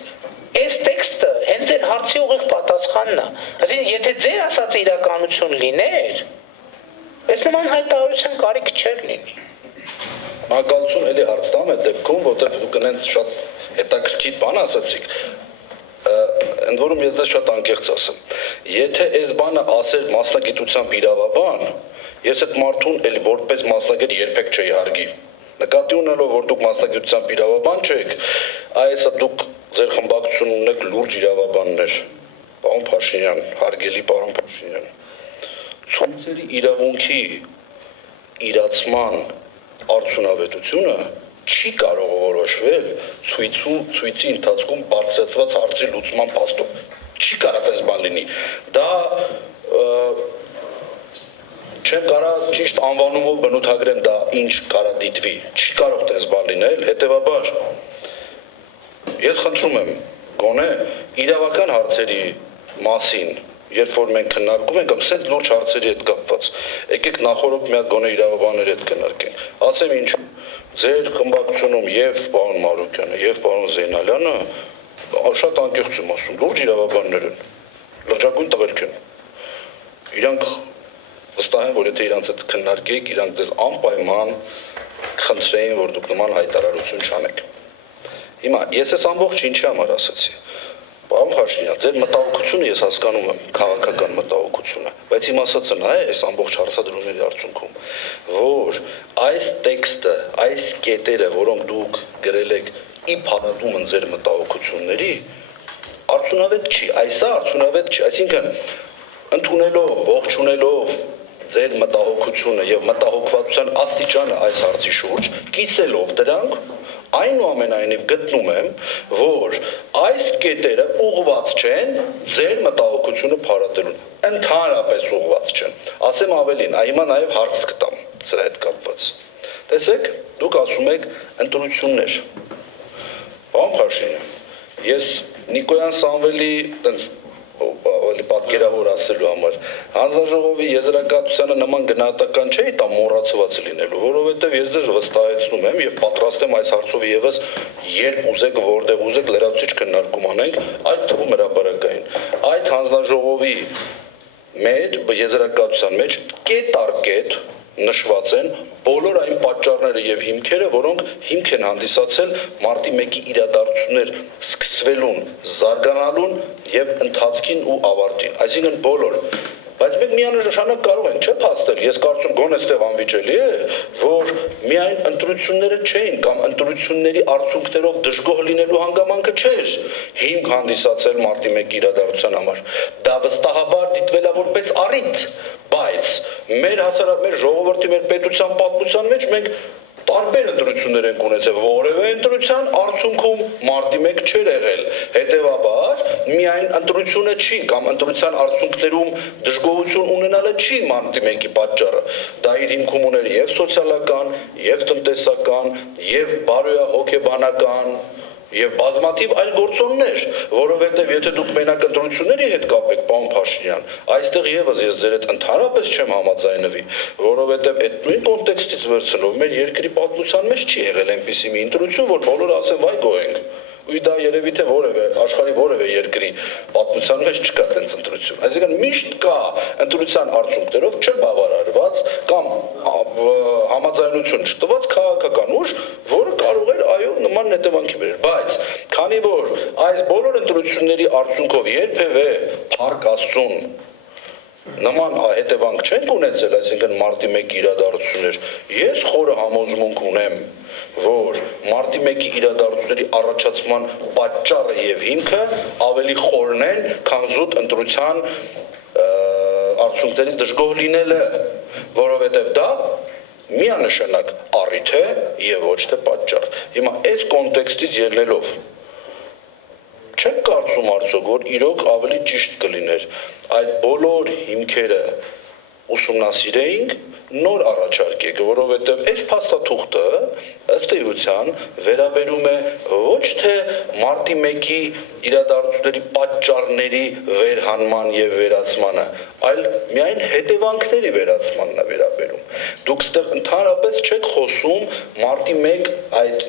այս տեքստը հենց այդ հարցի ուղիղ պատասխանն է։ Այսինքն, եթե ձեր ասած իրականություն լիներ, այս նման հայտարարության կարիք չէր լինի։ Անկալություն էլի հարց տամ այդ դեպքում, որտեղ դուք այնց շատ հետաքրքիր բան ասացիք, ընդ որում ես դա շատ անկեղծ ասեմ։ Եթե այս բանը ասեր մասնագիտությամբ իրավաբան, ես այդ մարդուն էլի որպես մասնագետ երբեք չէի հարգի։ Նկատի ունելով, որ դուք մասնագիտությամբ իրավաբան չեք, այսա դուք ձեր խմբակցություն ունեք լուրջ իրավաբաններ, պարոն Փաշինյան, հարգելի պարոն Փաշինյան։ ցույցերի իրավունքի իրացման արդյունավետությունը չի կարող որոշվել ցույցի ընթացքում բարձրացված հարցի լուծման փաստով։ Չի կարող այդպես բան լինի։ Դա չեմ կարող ճիշտ անվանումով բնութագրեմ դա ինչ կարա դիտվի։ Չի կարող այդպես բան լինել, հետեւաբար ես խնդրում եմ գոնե իրավական հարցերի մասին երբ որ մենք քննարկում ենք, ասենց լուրջ հարցերի հետ կապված, եկեք նախորդ մի հատ գոնե իրավաբանների հետ քննարկենք։ Ասեմ ինչու։ Ձեր խմբակցությունում եւ պարոն Մարուկյանը եւ պարոն Զեյնալյանը շատ անկեղծ եմ ասում, լուրջ իրավաբաններ են, լրջագույն տղերք են։ Իրանք վստահ եմ, որ եթե իրանց հետ քննարկեիք, իրանք ձեզ անպայման խնդրեին, որ դուք նման հայտարարություն չանեք։ Հիմա ես այս ամբողջ ինչի համար ասացի։ Պարոն Փաշինյան, ձեր մտահոգությունը ես հասկանում եմ, քաղաքական մտահոգությունը, բայց իմ ասածը նա է այս ամբողջ հարցադրումների արդյունքում, որ այս տեքստը, այս կետերը, որոնք դուք գրել եք ի փաթաթում են ձեր մտահոգությունների, արդյունավետ չի, այսա արդյունավետ չի, այսինքն ընդունելով, ողջունելով ձեր մտահոգությունը եւ մտահոգվածության աստիճանը այս հարցի շուրջ, կիսելով դրանք այնուամենայնիվ գտնում եմ, որ այս կետերը ուղղված չեն ձեր մտահոգությունը փարատելուն, ընդհանրապես ուղղված չեն։ Ասեմ ավելին, հիմա նաև հարց կտամ սրա հետ կապված։ Տեսեք, դուք ասում եք ընտրություններ։ Պարոն Փաշինյան, ես Նիկոյան Սամվելի պատկերավոր ասելու համար հանձնաժողովի եզրակացությանը նման գնահատական չէի տա մոռացված լինելու, որովհետև ես ձեզ վստահեցնում եմ եւ պատրաստ եմ այս հարցով եւս երբ ուզեք, որտեղ ուզեք լրացուցիչ քննարկում անենք, այդ թվում հրապարակային։ Այդ հանձնաժողովի մեջ եզրակացության մեջ կետ առ կետ նշված են բոլոր այն պատճառները եւ հիմքերը, որոնք հիմք են հանդիսացել մարտի 1-ի իրադարձություններ սկսվելուն, զարգանալուն եւ ընթացքին ու ավարտին։ Այսինքն բոլոր, բայց մենք միանշանակ կարող ենք չէ՞ փաստել, ես կարծում գոնե այստեղ անվիճելի է, որ միայն ընտրությունները չէին կամ ընտրությունների արդյունքներով դժգոհ լինելու հանգամանքը չէր հիմք հանդիսացել մարտի 1-ի իրադարձության համար։ Դա վստահաբար դիտվել է որպես առիթ, բայց մեր ժողովրդի, մեր պետության պատմության մեջ մենք տարբեր ընտրություններ ենք ունեցել, որևէ ընտրության արդյունքում մարտի 1 չէր եղել։ Հետևաբար միայն ընտրությունը չի կամ ընտրության արդյունքներում դժգոհություն ունենալը չի մարտի 1-ի պատճառը։ Դա իր հիմքում ուներ եւ սոցիալական, եւ տնտեսական, եւ բարոյահոգեբանական եւ բազմաթիվ այլ գործոններ, որովհետեւ եթե դուք մենակ ընտրությունների հետ կապեք, պարոն Փաշինյան, այստեղ եւս ես ձեր հետ ընդհանրապես չեմ համաձայնվի, որովհետեւ այդ նույն կոնտեքստից վերցնելով մեր երկրի պատմության մեջ չի եղել այնպիսի մի ընտրություն, որ բոլորը ասեն վայ գոհենք։ Ու դա երևի թե որևէ աշխարհի որևէ երկրի պատմության մեջ չկա այդպես ընտրություն։ Այսինքն միշտ կա ընտրության արդյունքներով չբավարարված կամ համաձայնություն չտված քաղաքական ուժ, որը կարող էր այո նման հետևանքի բերել։ Բայց քանի որ այս բոլոր ընտրությունների արդյունքով երբևէ Փառք Աստծուն նման հետևանք չեն ունեցել, այսինքն մարտի 1-ի իրադարձություններ, ես խորը համոզմունք ունեմ, որ մարտի 1-ի իրադարձությունների առաջացման պատճառը եւ հիմքը ավելի խորն են, քան զուտ ընտրության արդյունքների դժգոհ լինելը, որովհետեւ դա միանշանակ առիթ է եւ ոչ թե պատճառ։ Հիմա այս կոնտեքստից ելնելով չեք կարծում արդյոք, որ իրոք ավելի ճիշտ կլիներ այդ բոլոր հիմքերը ուսումնասիրեինք, նոր առաջարկեք, որովհետև այս փաստաթուղթը ըստ էության վերաբերում է ոչ թե մարտի 1-ի իրադարձությունների պատճառների վերհանման եւ վերացմանը, այլ միայն հետևանքների վերացմանն է վերաբերում։ Դուք ստեղ ընդհանրապես չեք խոսում մարտի 1 այդ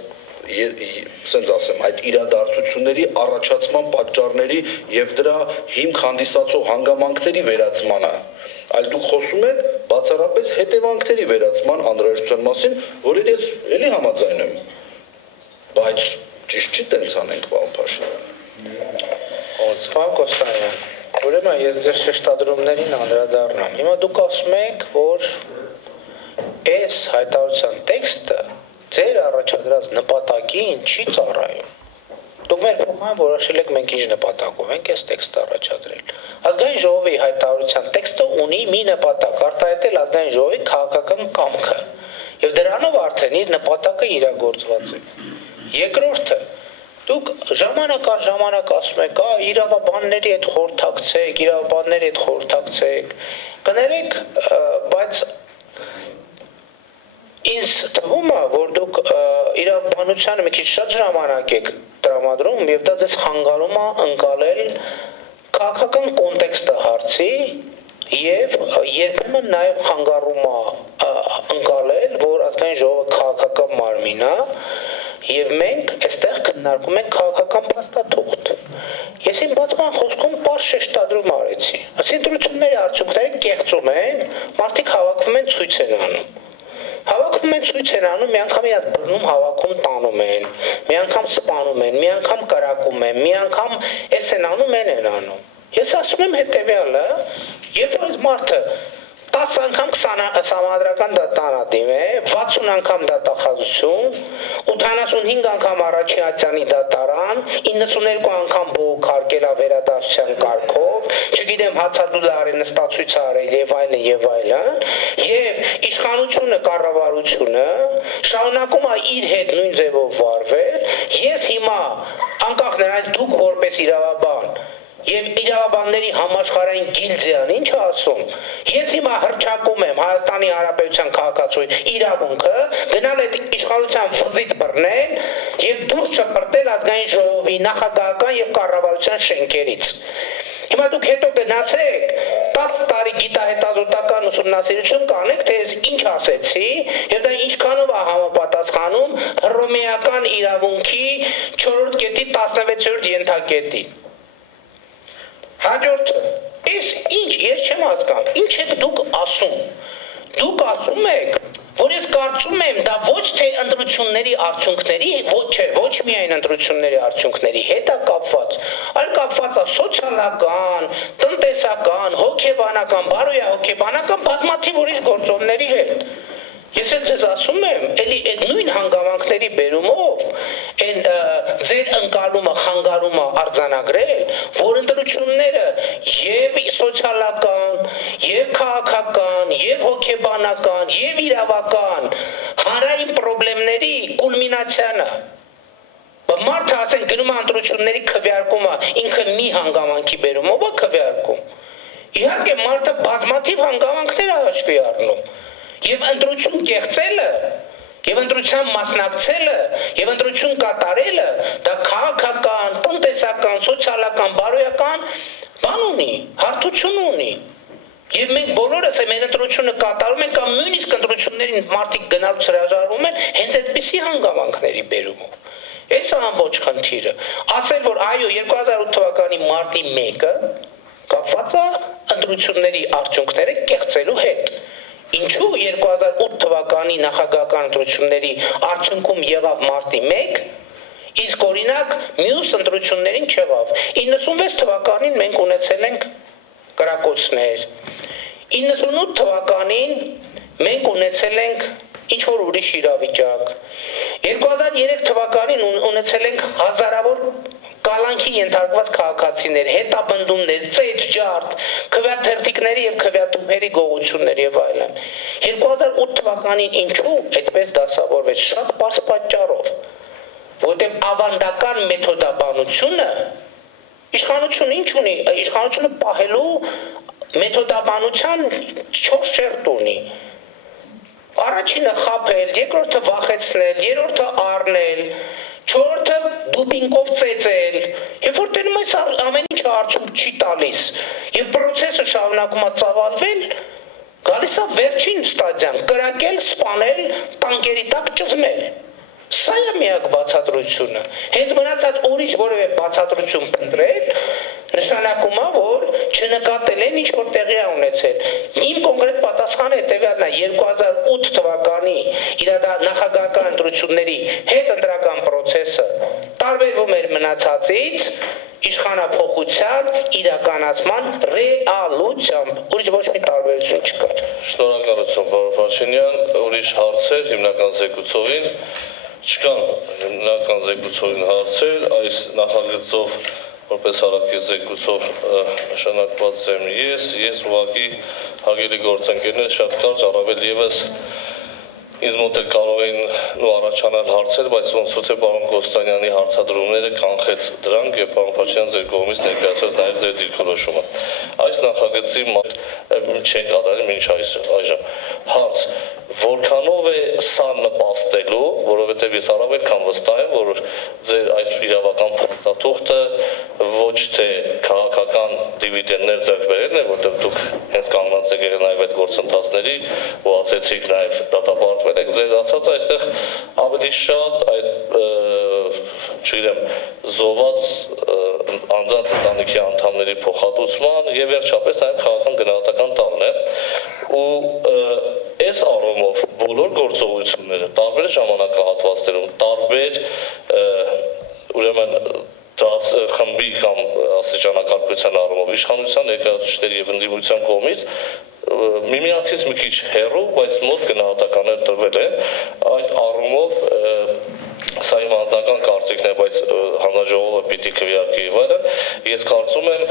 ասենց ասեմ, այդ իրադարձությունների առաջացման պատճառների եւ դրա հիմք հանդիսացող հանգամանքների վերացմանը, այլ դուք խոսում եք բացառապես հետևանքների վերացման անհրաժեշտության մասին, որին ես էլի համաձայն եմ, բայց ճիշտ չի տենց անենք, պարոն Փաշինյան։ Պարոն Կոստանյան, ուրեմն ես ձեր շեշտադրումներին անդրադառնամ։ Հիմա դուք ասում եք, որ այս հայտարարության տեքստը ձեր առաջադրած նպատակին չի ծառայում։ Դուք դուք մեր փոխան որոշել եք մենք ինչ նպատակով ենք այս տեքստը առաջադրել։ Ազգային ժողովի հայտարարության տեքստը ունի մի նպատակ՝ արտահայտել ազգային ժողովի քաղաքական կամքը, եւ դրանով արդեն իր նպատակը իրագործված է։ Երկրորդը, դուք ժամանակ առ ժամանակ ասում եք, իրավաբանների հետ խորհրդակցեք, կներեք, բայց ինձ թվում է, որ դուք իրավաբանությանը մի քիչ շատ ժամանակ եք տրամադրում եւ դա ձեզ խանգարում է ընկալել քաղաքական կոնտեքստը հարցի եւ երբեմն նաեւ խանգարում է ընկալել, որ ազգային ժողովը քաղաքական մարմին է եւ մենք այստեղ քննարկում ենք քաղաքական փաստաթուղթ։ Ես իմ բացման խոսքում պարզ շեշտադրում արեցի։ Ասի ընտրությունների արդյունքները կեղծում են, մարդիկ հավաքվում են ցույց են անում։ Հավաքվում են ցույց են անում, մի անգամ իրաց բռնում հավաքում տանում են, մի անգամ սպանում են, մի անգամ կրակում են, մի անգամ էս են անում, են անում։ Ես ասում եմ հետեւյալը, երբ որ մարդը 10 անգամ համադրական դատարան է, 60 անգամ դատախազություն, 85 անգամ առաջին դատարան, 92 անգամ բողոքարկել է վերադասության կարգով, չգիտեմ հացադուլար է նստացույց արել եւ այլն, եւ իշխանությունը կառավարությունը շարունակում է իր հետ նույն ձևով վարվել, ես հիմա անկախ նրանից դուք որպես իրավաբան եւ իրավաբանների համաշխարհային գիլդիան ինչ ասում, ես հիմա հրճակում եմ Հայաստանի Հանրապետության քաղաքացու իրավունքը գնալ այդ իշխանության վզից բռնել եւ դուրս չպրտել ազգային ժողովի նախագահական եւ կառավարության շենքերից։ Հիմա դուք հետո գնացեք 10 տարի գիտահետազոտական ուսումնասիրություն կանեք, թե ես ինչ ասեցի եւ դա ինչքանով է համապատասխանում հռոմեական իրավունքի 4-րդ կետի 16-րդ ենթակետի։ Հաջորդը, ես չեմ հասկանում, ինչ եք դուք ասում։ Դուք ասում եք, որ ես կարծում եմ, դա ոչ թե ընտրությունների արդյունքների, ոչ միայն ընտրությունների արդյունքների հետ է կապված, այլ կապված է սոցիալական, տնտեսական, հոգեբանական, բարոյահոգեբանական բազմաթիվ ուրիշ գործոնների հետ։ Ես էլ ձեզ ասում եմ, էլի այդ նույն հանգամանքների բերումով այն ձեր ընկալումը, խանգարումը արձանագրել, որ ընտրությունները եւ սոցիալական, եւ քաղաքական, եւ հոգեբանական, եւ իրավական հանրային խնդիրների կուլմինացիան է։ Մարդը ասեն գնում է ընտրությունների քվեարկումը, ինքը մի հանգամանքի բերումով է քվեարկում։ Իհարկե մարդը բազմաթիվ հանգամանքներ է հաշվի առնում։ Եվ ընտրություն կեղծելը, եւ ընտրության մասնակցելը, եւ ընտրություն կատարելը, դա քաղաքական, տնտեսական, սոցիալական, բարոյական բան ունի, հարթություն ունի։ Եվ մենք բոլորս մեր ընտրությունը կատարում ենք կամ նույնիսկ ընտրություններին մարդիկ գնալուց հրաժարվում են հենց այդպիսի հանգամանքների բերումով։ Այս է ամբողջ խնդիրը։ Ասել, որ այո 2008 թվականի մարտի 1-ը կապված է ընտրությունների արդյունքները կեղծելու հետ։ Ինչու 2008 թվականի նախագահական ընտրությունների արդյունքում եղավ մարտի 1, իսկ օրինակ մյուս ընտրություններին չեղավ։ 96 թվականին մենք ունեցել ենք կրակոցներ։ 98 թվականին մենք ունեցել ենք ինչ-որ ուրիշ իրավիճակ։ 2003 թվականին ունեցել ենք հազարավոր կալանքի ենթարկված քաղաքացիներ, հետապնդումներ, ծեծ ջարդ, քվեաթերթիկների եւ քվեատուփերի գողություններ եւ այլն։ 2008 թվականին ինչու այդպես դասավորվեց շատ բարձ պատճառով, որտեղ ավանդական մեթոդաբանությունը իշխանությունը ինչ ունի, իշխանությունը պահելու մեթոդաբանության 4 շերտ ունի։ Առաջինը խաբել, երկրորդը վախեցնել, երրորդը առնել, չորրորդը դուպինգով ծեծել, երբ որ տենում այս ամեն ինչը արդյունք չի տալիս եւ process-ը շարունակում է ծավալվել, գալիս է վերջին ստադիան՝ կրակել, սպանել, տանկերի տակ ճզմել։ Սա է միակ բացատրությունը։ Հենց մնացած ուրիշ որևէ բացատրություն փնտրել նշանակում է, որ չնկատել են ինչ որ տեղի է ունեցել։ Իմ կոնկրետ պատասխանը հետևյալն է՝ 2008 թվականի նախագահական ընտրությունների հետընտրական process-ը տարբերվում էր մնացածից իշխանափոխության իրականացման ռեալությամբ, ուրիշ ոչ մի տարբերություն չկար։ Շնորհակալություն, պարոն Փաշինյան, ուրիշ հարցեր հիմնական զեկուցողին Չկան հիմնական զեկուցողին հարցեր, այս նախագծով որպես հարակից զեկուցող նշանակված եմ ես ուղղակի հարգելի գործընկերներ շատ կարճ առավել ևս ինձ մոտ էլ կարող էին առաջանալ հարցեր, բայց ոնց որ թե պարոն Կոստանյանի հարցադրումները կանխեց դրանք եւ պարոն Փաշինյան ձեր կողմից ներկայացրած նաեւ ձեր դիրքորոշումը։ Այս նախագծի չեն կատարել մինչ այժմ։ Հարց. որքանով է սա նպաստելու, որովհետև ես առավել քան վստահ եմ, որ ձեր այս իրավական փաստաթուղթը ոչ թե քաղաքական դիվիդենդներ ձեռք բերելն է, որտեղ դուք հենց կանգնած եք եղել նաև այդ գործընթացների ու ասեցիք նաև դատապարտվել եք, ձեր ասած այստեղ ավելի շատ այդ չգիտեմ զոհված անձանց ընտանիքի անդամների փոխհատուցման եւ վերջապես նաև քաղաքական գնահատական տալն է ու այս առումով բոլոր գործողությունները տարբեր ժամանակահատվածներում տարբեր ուրեմն խմբի կամ աստիճանակարգության առումով իշխանության ներկայացուցիչների եւ ընդդիմության կողմից միմյանցից մի քիչ հեռու, բայց մոտ գնահատականներ տրվել է այդ առումով սա իմ անձնական կարծիքն է, բայց հանրաժողովը պիտի քվեարկի եւ այլն, ես կարծում եմ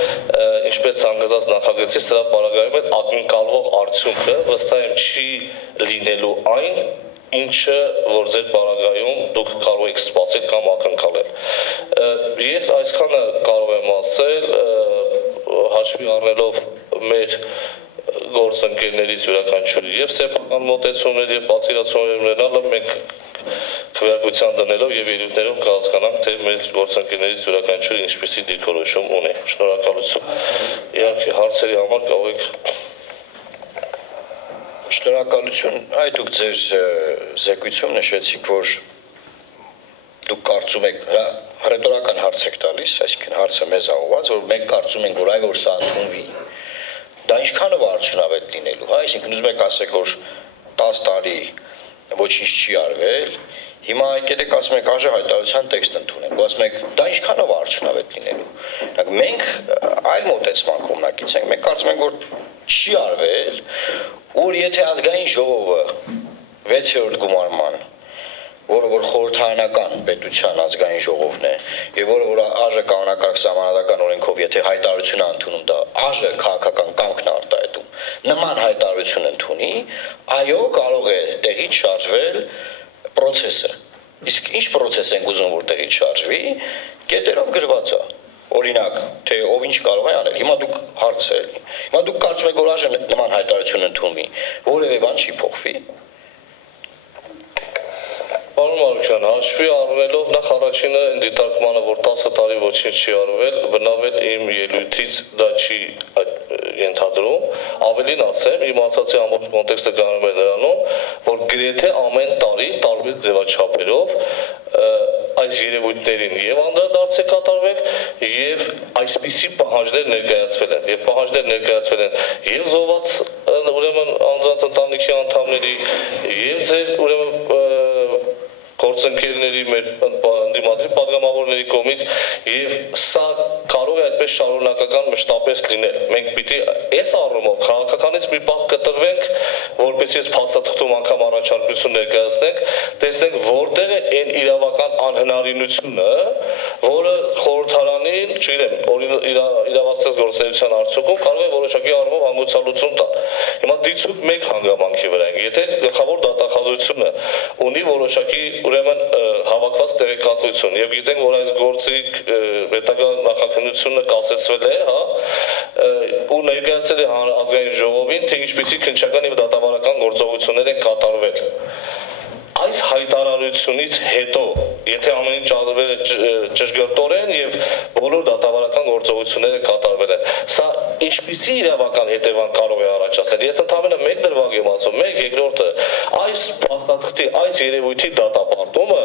ինչպես ցանկացած նախագծի սրա պարագայում այդ ակնկալվող արդյունքը վստահ եմ չի լինելու այն ինչը որ ձեր պարագայում դուք կարող եք սպասել կամ ակնկալել։ Ես այսքանը կարող եմ ասել հաշվի առնելով մեր գործընկերներից յուրաքանչյուրի եւ սեփական մոտեցումներ եւ պատկերացումներ ունենալը մենք քվեարկության դնելով եւ ելույթներով կհասկանանք թե մեր գործընկերներից յուրաքանչյուրը ինչպիսի դիրքորոշում ունի։ Շնորհակալություն։ Իհարկե հարցերի համար կարող եք Շնորհակալություն, այ դուք ձեր զեկույցում նշեցիք, որ դուք կարծում եք հռետորական հարց եք տալիս, այսինքն հարցը մեզ ուղղված, որ մենք կարծում ենք, որ այ որ սա ընդունվի, դա ինչքանով արդյունավետ լինելու, հա, այսինքն ուզում եք ասեք, որ 10 տարի ոչինչ չի արվել, հիմա եկել եք ասում եք ԱԺ հայտարարության տեքստ ընդունենք, ու ասում եք դա ինչքանով արդյունավետ լինելու։ Մենք այլ մոտեցման կողմնակից ենք, մենք կարծում ենք, որ չի արվել, որ եթե ազգային ժողովը 6-րդ գումարման, որը որ խորհրդարանական պետության ազգային ժողովն է, եւ որը որ ԱԺ կանոնակարգ սահմանադրական օրենքով եթե հայտարարություն ընդունում, դա ԱԺ քաղաքական կամքն արտահայտում, նման հայտարարություն ընդունի, այո, կարող է տեղից շարժվել process-ը։ Իսկ ինչ process ենք ուզում որ տեղից շարժվի, կետերով գրված է։ Օրինակ, թե ով ինչ կարող է անել։ Հիմա դուք հարց է։ Հիմա դուք կարծում եք որ ԱԺ նման հայտարարություն ընդունի, որևէ բան չի փոխվի։ Պարոն Մարուկյան, հաշվի առնելով նախ առաջինը դիտարկմանը, որ 10 տարի ոչինչ չի արվել, բնավել իմ ելույթից դա չի ենթադրում, ավելին ասեմ, իմ ասացի ամբողջ կոնտեքստը կանում է նրանում, որ գրեթե ամեն տարի տարբեր ձևաչափերով այս երևույթներին եւ անդրադարձ է կատարվել եւ այսպիսի պահանջներ ներկայացվել են եւ պահանջներ ներկայացվել են եւ զոհված ուրեմն անձանց ընտանիքի անդամների եւ ձեր ուրեմն գործընկերների մեր ընդդիմադիր պատգամավորների կողմից եւ սա կարող է այդպես շարունակական մշտապես լինել։ Մենք պիտի այս առումով քաղաքականից մի պահ կտրվենք, որպեսզի այս փաստաթղթում անգամ առաջարկություն ներկայացնենք, տեսնենք որտեղ է այն իրավական անհնարինությունը, որը խորհրդարանին, չգիտեմ, իրավասացած գործունեության արդյունքում կարող է որոշակի առումով հանգուցալուծում տալ։ Հիմա դիցուկ մեկ հանգամանքի վրա ենք, եթե գլխավոր դատախազությունը ունի որոշակի ուրեմն հավաքված տեղեկատվություն եւ գիտենք որ այս գործի պետական նախաքննությունը կասեցվել է, հա, ու ներկայացել է ազգային ժողովին, թե ինչպիսի քննչական եւ դատավարական գործողություններ են կատարվել։ Այս հայտարարությունից հետո, եթե ամեն ինչ արվել է ճշգրտորեն եւ բոլոր դատավարական գործողությունները կատարվել են, սա ինչպիսի իրավական հետևանք կարող է առաջացնել։ Ես ընդհանրապես մեկ դրվագ եմ ասում, մեկ երկրորդը այս փաստաթղթի, այս երևույթի դատապարտումը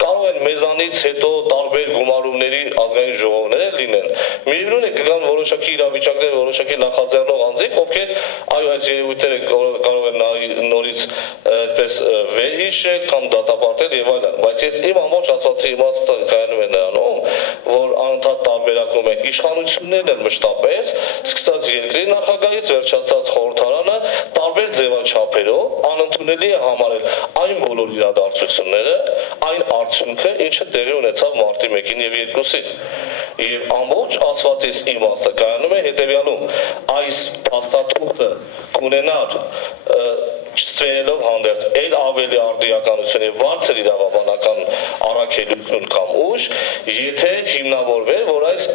կարող են մեզանից հետո տարբեր գումարումների ազգային ժողովներ լինեն։ Միևնույն է կգան որոշակի իրավիճակներ, որոշակի նախաձեռնող անձիկ, ովքեր այո այս երևույթները կարող են նորից այդպես վերհիշել կամ դատապարտել եւ այլն, բայց ես իմ ամբողջ ասացի իմաստը կայանում է նրանում, որ անընդհատ տարբերակում ենք իշխանություններն են մշտապես, սկսած երկրի նախագահից վերջացած խորհրդարանը տարբեր ձևաչափերով անընդհատ ընդունելի է համարել այն բոլոր իրադարձությունները, այն արդյունքը, ինչը տեղի ունեցավ մարտի 1-ին եւ 2-ին։ Եվ ամբողջ ասվածից իմաստը կայանում է հետեւյալում. այս փաստաթուղթը կունենար չստերելով հանդերձ էլ ավելի արդիականություն եւ բարձր իրավաբանական առաքելություն կամ ուժ, եթե հիմնավորվեր, որ այս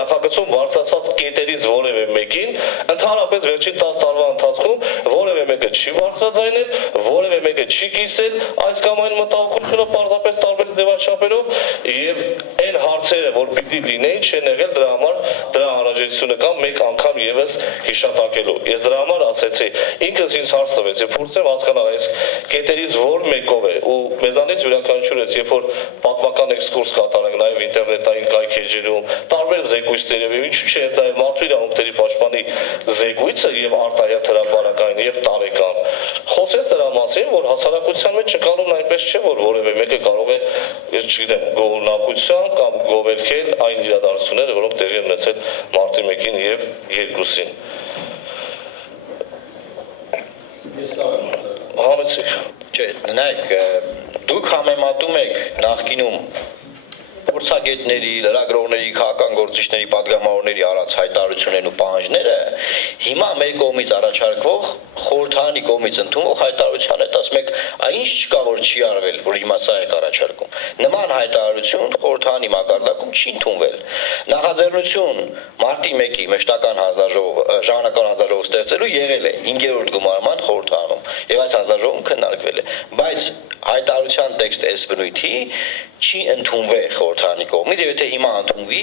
նախագծում բարձրացած կետերից որևէ մեկին ընդհանրապես վերջին 10 տարվա ընթացքում որևէ մեկը չի բարձրաձայնել, որևէ մեկը չի կիսել այս կամ այն մտահոգությունը պարզապես տարբեր ձևաչափերով եւ այն հարցերը, որ պիտի լինեին, չեն եղել դրա համար դրա անհրաժեշտությունը կամ մեկ անգամ եւս հիշատակելու։ Ես դրա համար ասեցի, ինքս ինձ հարց տվեց եւ փորձեմ հասկանալ այս կետերից որ մեկով է ու մեզանից յուրաքանչյուրից երբ որ պատմական էքսկուրս կատարենք նաեւ ինտերնետային կայքեջերում տարբեր զեկույցներով եւ ինչու՞ չէ դա մարդու իրավունքների պաշտպանի զեկույցը եւ արտահայտ հրապարակային եւ տարեկան խոսեց դրա մասին որ հասարակության մեջ չկանում այնպես չէ որ որևէ մեկը կարող է չգիտեմ գողնակության կամ գովերքել այն իրադարձությունները որոնք տեղի ունեցել մարտի 1-ին եւ 2-ին Համեցեք Չէ, նայեք, դուք համեմատում եք նախկինում փորձագետների, լրագրողների, քաղաքական գործիչների, պատգամավորների արած հայտարարություններն ու պահանջները հիմա մեր կողմից առաջարկվող խորհրդարանի կողմից ընդունվող հայտարարության հետ ասում եք, ինչ չկա որ չի արվել, որ հիմա սա եք առաջարկում։ Նման հայտարարություն խորհրդարանի մակարդակում չի ընդունվել։ Նախաձեռնություն մարտի 1-ի մշտական հանձնաժողով, ժամանակավոր հանձնաժողով ստեղծելու եղել է 5-րդ գումարման խորհրդարանում եւ այս հանձնաժողովում քննարկվել է, բայց հայտարարության տեքստը այս բնույթի չի ընդունվել խորհրդարանի կողմից եւ եթե հիմա ընդունվի,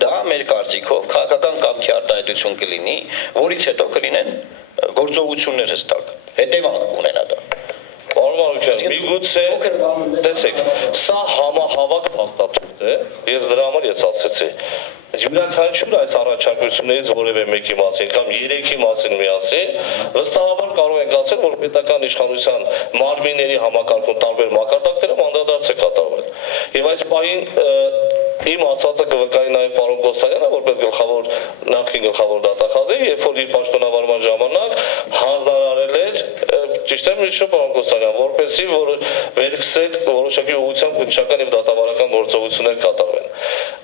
դա մեր կարծիքով քաղաքական կամքի արտահայտություն կլինի, որից հետո կլինեն գործողություններ հստակ, հետևանք կունենա դա։ Պարոն Մարուկյան, միգուցե տեսեք, սա համահավաք փաստաթուղթ է եւ դրա համար ես ասացի յուրաքանչյուր այս առաջարկություններից որևէ մեկի մասին կամ 3-ի մասին միասին վստահաբար կարող ենք ասել, որ պետական իշխանության մարմինների համակարգում տարբեր մակարդակներում անդրադարձ է կատարվել։ Եվ այս պահին իմ ասածը կվկայի նաև պարոն Կոստանյանը, որպես գլխավոր նախին գլխավոր դատախազի, երբ որ իր պաշտոնավարման ժամանակ հանձնարարել էր, ճիշտ եմ հիշում պարոն Կոստանյան, որպեսզի վերքսել որոշակի ուղղությամբ քննչական եւ դատավարական գործողություններ կատարվեն։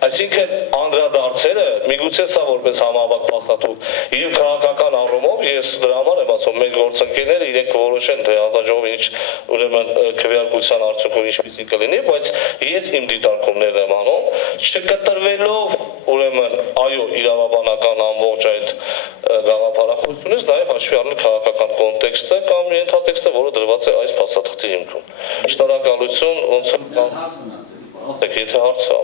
Այսինքն անդրադարձերը միգուցե սա որպես համավարակ փաստաթուղթ եւ քաղաքական առումով ես դրա համար եմ ասում մեր գործընկերները իրենք որոշեն թե հանձնաժողովը ինչ ուրեմն քվեարկության արդյունքում ինչպեսի կլինի, բայց ես իմ դիտարկումներն եմ անում չկտրվելով ուրեմն այո իրավաբանական ամբողջ այդ գաղափարախոսությունից նաև հաշվի առնել քաղաքական կոնտեքստը կամ ենթատեքստը, որը դրված է այս փաստաթղթի հիմքում։ Շնորհակալություն, ոնց Եթե հարցը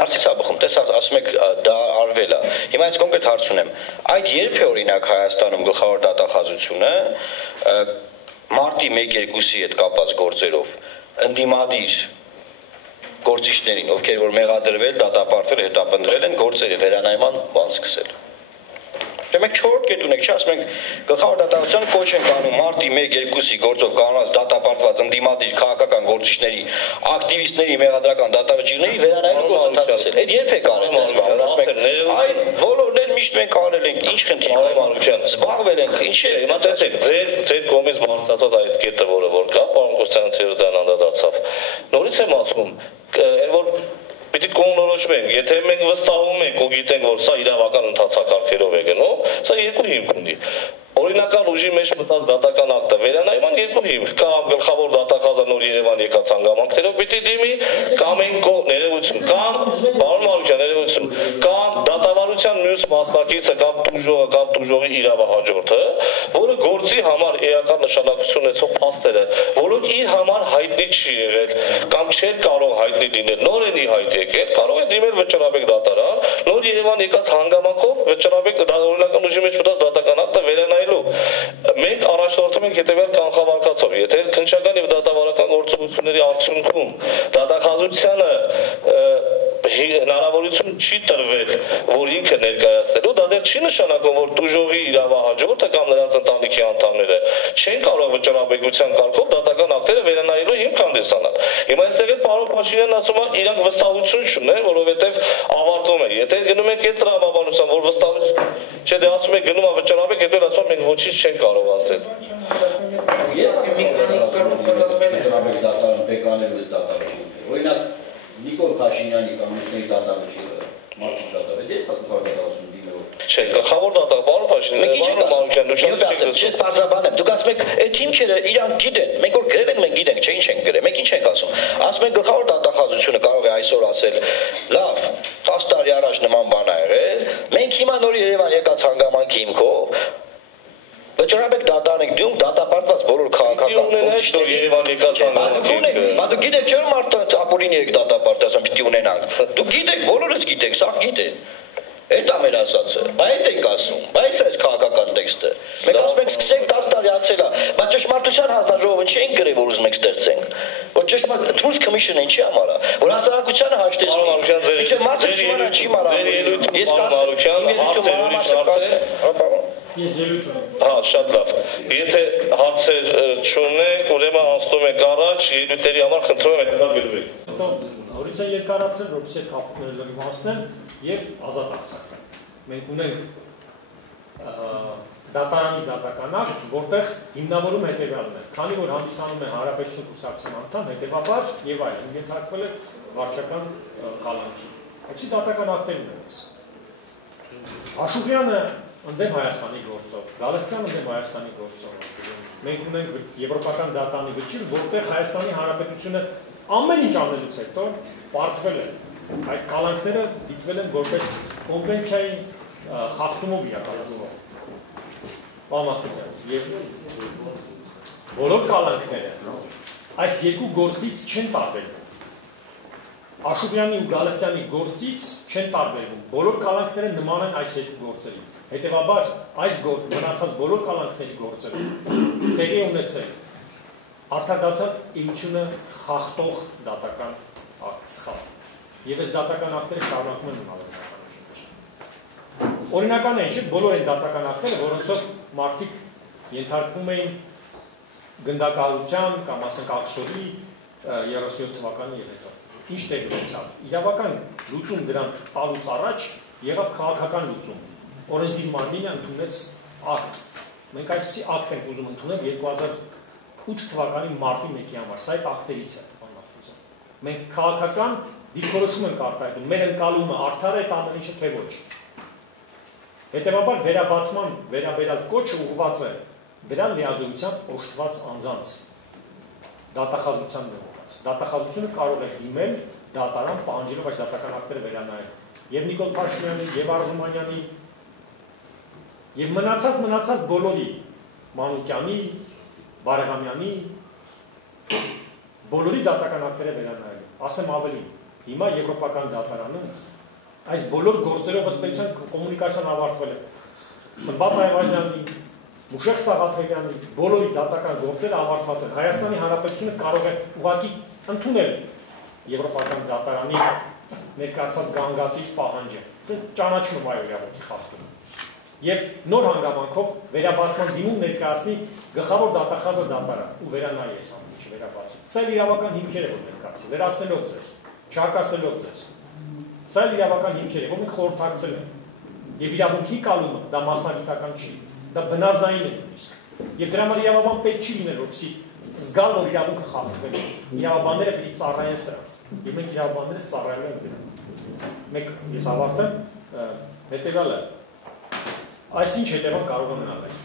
Հարցից աբխում, տեսա, ասում եք դա արվել է։ Հիմա այս կոնկրետ հարց ունեմ։ Այդ երբ է օրինակ Հայաստանում գլխավոր դատախազությունը մարտի 1-2-ի հետ կապված գործերով ընդդիմադիր գործիչներին, ովքեր որ մեղադրվել, դատապարտվել, հետապնդվել են, գործերի վերանայման բան սկսել։ Մենք 4-րդ կետ ունենք, չէ՞, ասում ենք գլխավոր դատախազության կոչ են անում մարտի 1-2-ի գործով կանոնված դատապարտված ընդդիմադիր քաղաքական գործիչների, ակտիվիստների, մեղադրական դատավճիռների վերանայելու գործընթացը։ Այդ երբ է կարել ասում այն բոլորն էլ միշտ մենք արել ենք, ինչ խնդիր կա Մարուկյան, զբաղվել ենք, ինչ է։ Հիմա տեսեք, ձեր կողմից բարձրացած այդ կետը, որը կա, պարոն Կոստանյանը դրան անդրադարձավ։ Նորից եմ ասում, որ Պիտի կողմնորոշվենք, եթե մենք վստահում ենք ու գիտենք, որ սա իրավական ընթացակարգերով է գնում, սա երկու հիմք ունի։ Օրինական ուժի մեջ մտած դատական ակտը վերանայման երկու հիմք, կամ գլխավոր դատախազը նոր Երևան եկած հանգամանքներով պիտի դիմի, կամ ներողություն, կամ պարոն Մարուկյան, ներողություն, կամ դատավարության մյուս մասնակիցը կամ տուժողը կամ տուժողի իրավահաջորդը, որը գործի համար էական նշանակություն ունեցող փաստերը, որոնք իր համար հայտնի չի եղել կամ չէր կարող հայտնի լինել, նոր են ի հայտ եկել, կարող է դիմել վճռաբեկ դատարան, նոր Երևան եկած հանգամանքով վճռաբեկ օրինական ուժի մեջ մտած դատական ակտը վերանայելու Մենք առաջնորդում ենք հետևյալ կանխավարկածով, եթե քննչական եւ դատավարական գործողությունների արդյունքում դատախազությանը հնարավորություն չի տրվել, որ ինքը ներկայացնելու, դա դեռ չի նշանակում, որ տուժողի իրավահաջորդը կամ նրանց ընտանիքի անդամները չեն կարող վճռաբեկության կարգով դատական ակտերը վերանայելու հիմք հանդիսանալ։ Հիմա այստեղ է պարոն Փաշինյանն ասում է, իրանք վստահություն չունեն, որովհետեւ ավարտվում է։ Եթե գնում եք այդ տրամաբանության, որ վստահություն չէ, դե ասում եք գնում է վճռաբեկ, հետո ասում ենք ոչինչ չեն կարող ասել։ Օրինակ Նիկոլ Փաշինյանի կամ մյուսների դատավորը չի եղել, Մարտի դատավորը, դե խորհրդատվություն դիմելով։ Չէ, գլխավոր դատավոր պարոն Փաշինյանը, պարոն Մարուկյան, դու Ես պարզաբանեմ, դուք ասում եք, այդ հիմքերը իրանք գիտեն, մենք որ գրել ենք, մենք գիտենք, չէ, ինչ ենք գրել, մենք ինչ ենք ասում։ Ասում ենք գլխավոր դատախազությունը կարող է այսօր ասել, լավ, 10 տարի առաջ նման բան ա եղել, մենք հիմա նոր Երևան եկած հանգամանքի հիմքով Վճռաբեք դատարանեք դու դատապարտված բոլոր քաղաքական դու Երևան եկած հանգամանք։ Դու գիտեք չէ՞ մարդը ապօրինի եք դատապարտի, ասեմ պիտի ունենանք։ Դու գիտեք, բոլորս գիտենք, սա գիտեն։ Այդ է մեր ասածը։ Բայց այդ ենք ասում։ Բայց այս քաղաքական տեքստը։ Մենք ասում ենք սկսենք 10 տարի անցել է, բայց ճշմարտության հանձնաժողովը չի ենք գրել, որ ուզում ենք ստեղծենք։ Որ ճշմարտ Truth Commission-ը ինչի համար է։ Որ հասարակությանը հաշտեցնի։ Ինչը մասը չի մարա։ Ես Ես ելույթ Հա, շատ լավ։ Եթե հարցեր չունեք, ուրեմն անցնում ենք առաջ, ելույթերի համար խնդրում եմ հետագայում։ Նորից է երկարացնել, որպեսզի կապները լրիվացնեն եւ ազատ արձակվեն։ Մենք ունենք դատարանի դատական ակտ, որտեղ հիմնավորում հետեւյալն է։ Քանի որ հանդիսանում է հանրապետություն կուսակցության անդամ, հետեւաբար եւ այլն, ենթարկվել է վարչական կալանքի։ Այսի դատական ակտերն են։ Աշուղյանը ընդդեմ Հայաստանի գործով, Գալստյանը ընդդեմ Հայաստանի գործով։ Մենք ունենք եվրոպական դատանի վճիռ, որտեղ Հայաստանի Հանրապետությունը ամեն ինչ անելուց հետո պարտվել է։ Այդ կալանքները դիտվել են որպես կոնվենցիայի խախտումով իրականացված։ Պարոն եւ բոլոր կալանքները այս երկու գործից չեն տարբերվում։ Աշուղյանի ու Գալստյանի գործից չեն տարբերվում։ Բոլոր կալանքները նման են այս երկու գործերին։ Հետևաբար այս մնացած բոլոր կալանքների գործերը տեղի ունեցել արդարադատության էությունը խախտող դատական սխալ։ Եվ այս դատական ակտերը շարունակում են մնալ օրինական է, չէ՞, բոլոր այն դատական ակտերը, որոնցով մարդիկ ենթարկվում էին գնդակահարության կամ ասենք աքսորի 37 թվականի եւ հետո։ Ինչ տեղ ունեցավ։ Իրավական լուծում դրան տալուց առաջ եղավ քաղաքական լուծում։ Օրենսդիր Մարտինը ընդունեց ակտ։ Մենք այսպիսի ակտ ենք ուզում ընդունել 2008 թվականի մարտի 1-ի համար։ Սա այդ ակտերից է, պարոն Ախտոյան։ Մենք քաղաքական դիրքորոշում ենք արտահայտում, մեր ընկալումը արդար է ամեն ինչը թե ոչ։ Հետևաբար վերաբացման վերաբերյալ կոչը ուղղված է դրա լիազորությամբ օժտված անձանց դատախազության նորմաց։ Դատախազությունը կարող է դիմել դատարան պահանջելով այս դատական ակտերը վերանայել։ Եվ Նիկոլ Փաշինյանի, եւ Արզումանյանի, եւ մնացած բոլորի Մանուկյանի, Բարեղամյանի բոլորի դատական ակտերը վերանայել։ Ասեմ ավելին, հիմա եվրոպական դատարանը այս բոլոր գործերով ըստ էության կոմունիկացիան ավարտվել է։ Սմբատ Այվազյանի, Մուշեղ Սաղաթելյանի բոլորի դատական գործերը ավարտված են։ Հայաստանի Հանրապետությունը կարող է ուղղակի ընդունել եվրոպական դատարանի ներկայացած գանգատի պահանջը։ Це ճանաչում է այո իրավունքի խախտումը։ Եվ նոր հանգամանքով վերաբացման դիմում ներկայացնի գլխավոր դատախազը դատարան ու վերանայի այս ամեն ինչը վերաբացի։ Սա իրավական հիմքեր է որ ներկայացի, վերացնելով ձեզ, չհարկասելով ձեզ։ Սա իրավական հիմքեր է, որ մենք խորհրդակցել ենք։ Եվ իրավունքի կալումը դա մասնագիտական չի, դա բնազդային է նույնիսկ։ Եվ դրա համար իրավաբան պետք չի լինել, որպեսզի զգալ, որ իրավունքը խախտվել է։ Իրավաբանները պետք է ծառայեն սրանց։ Եվ մենք իրավաբանները ծառայելու ենք դրան։ Մեկ ես ավարտեմ, հետևյալը Այսինչ հետևան կարող է մնալ այս։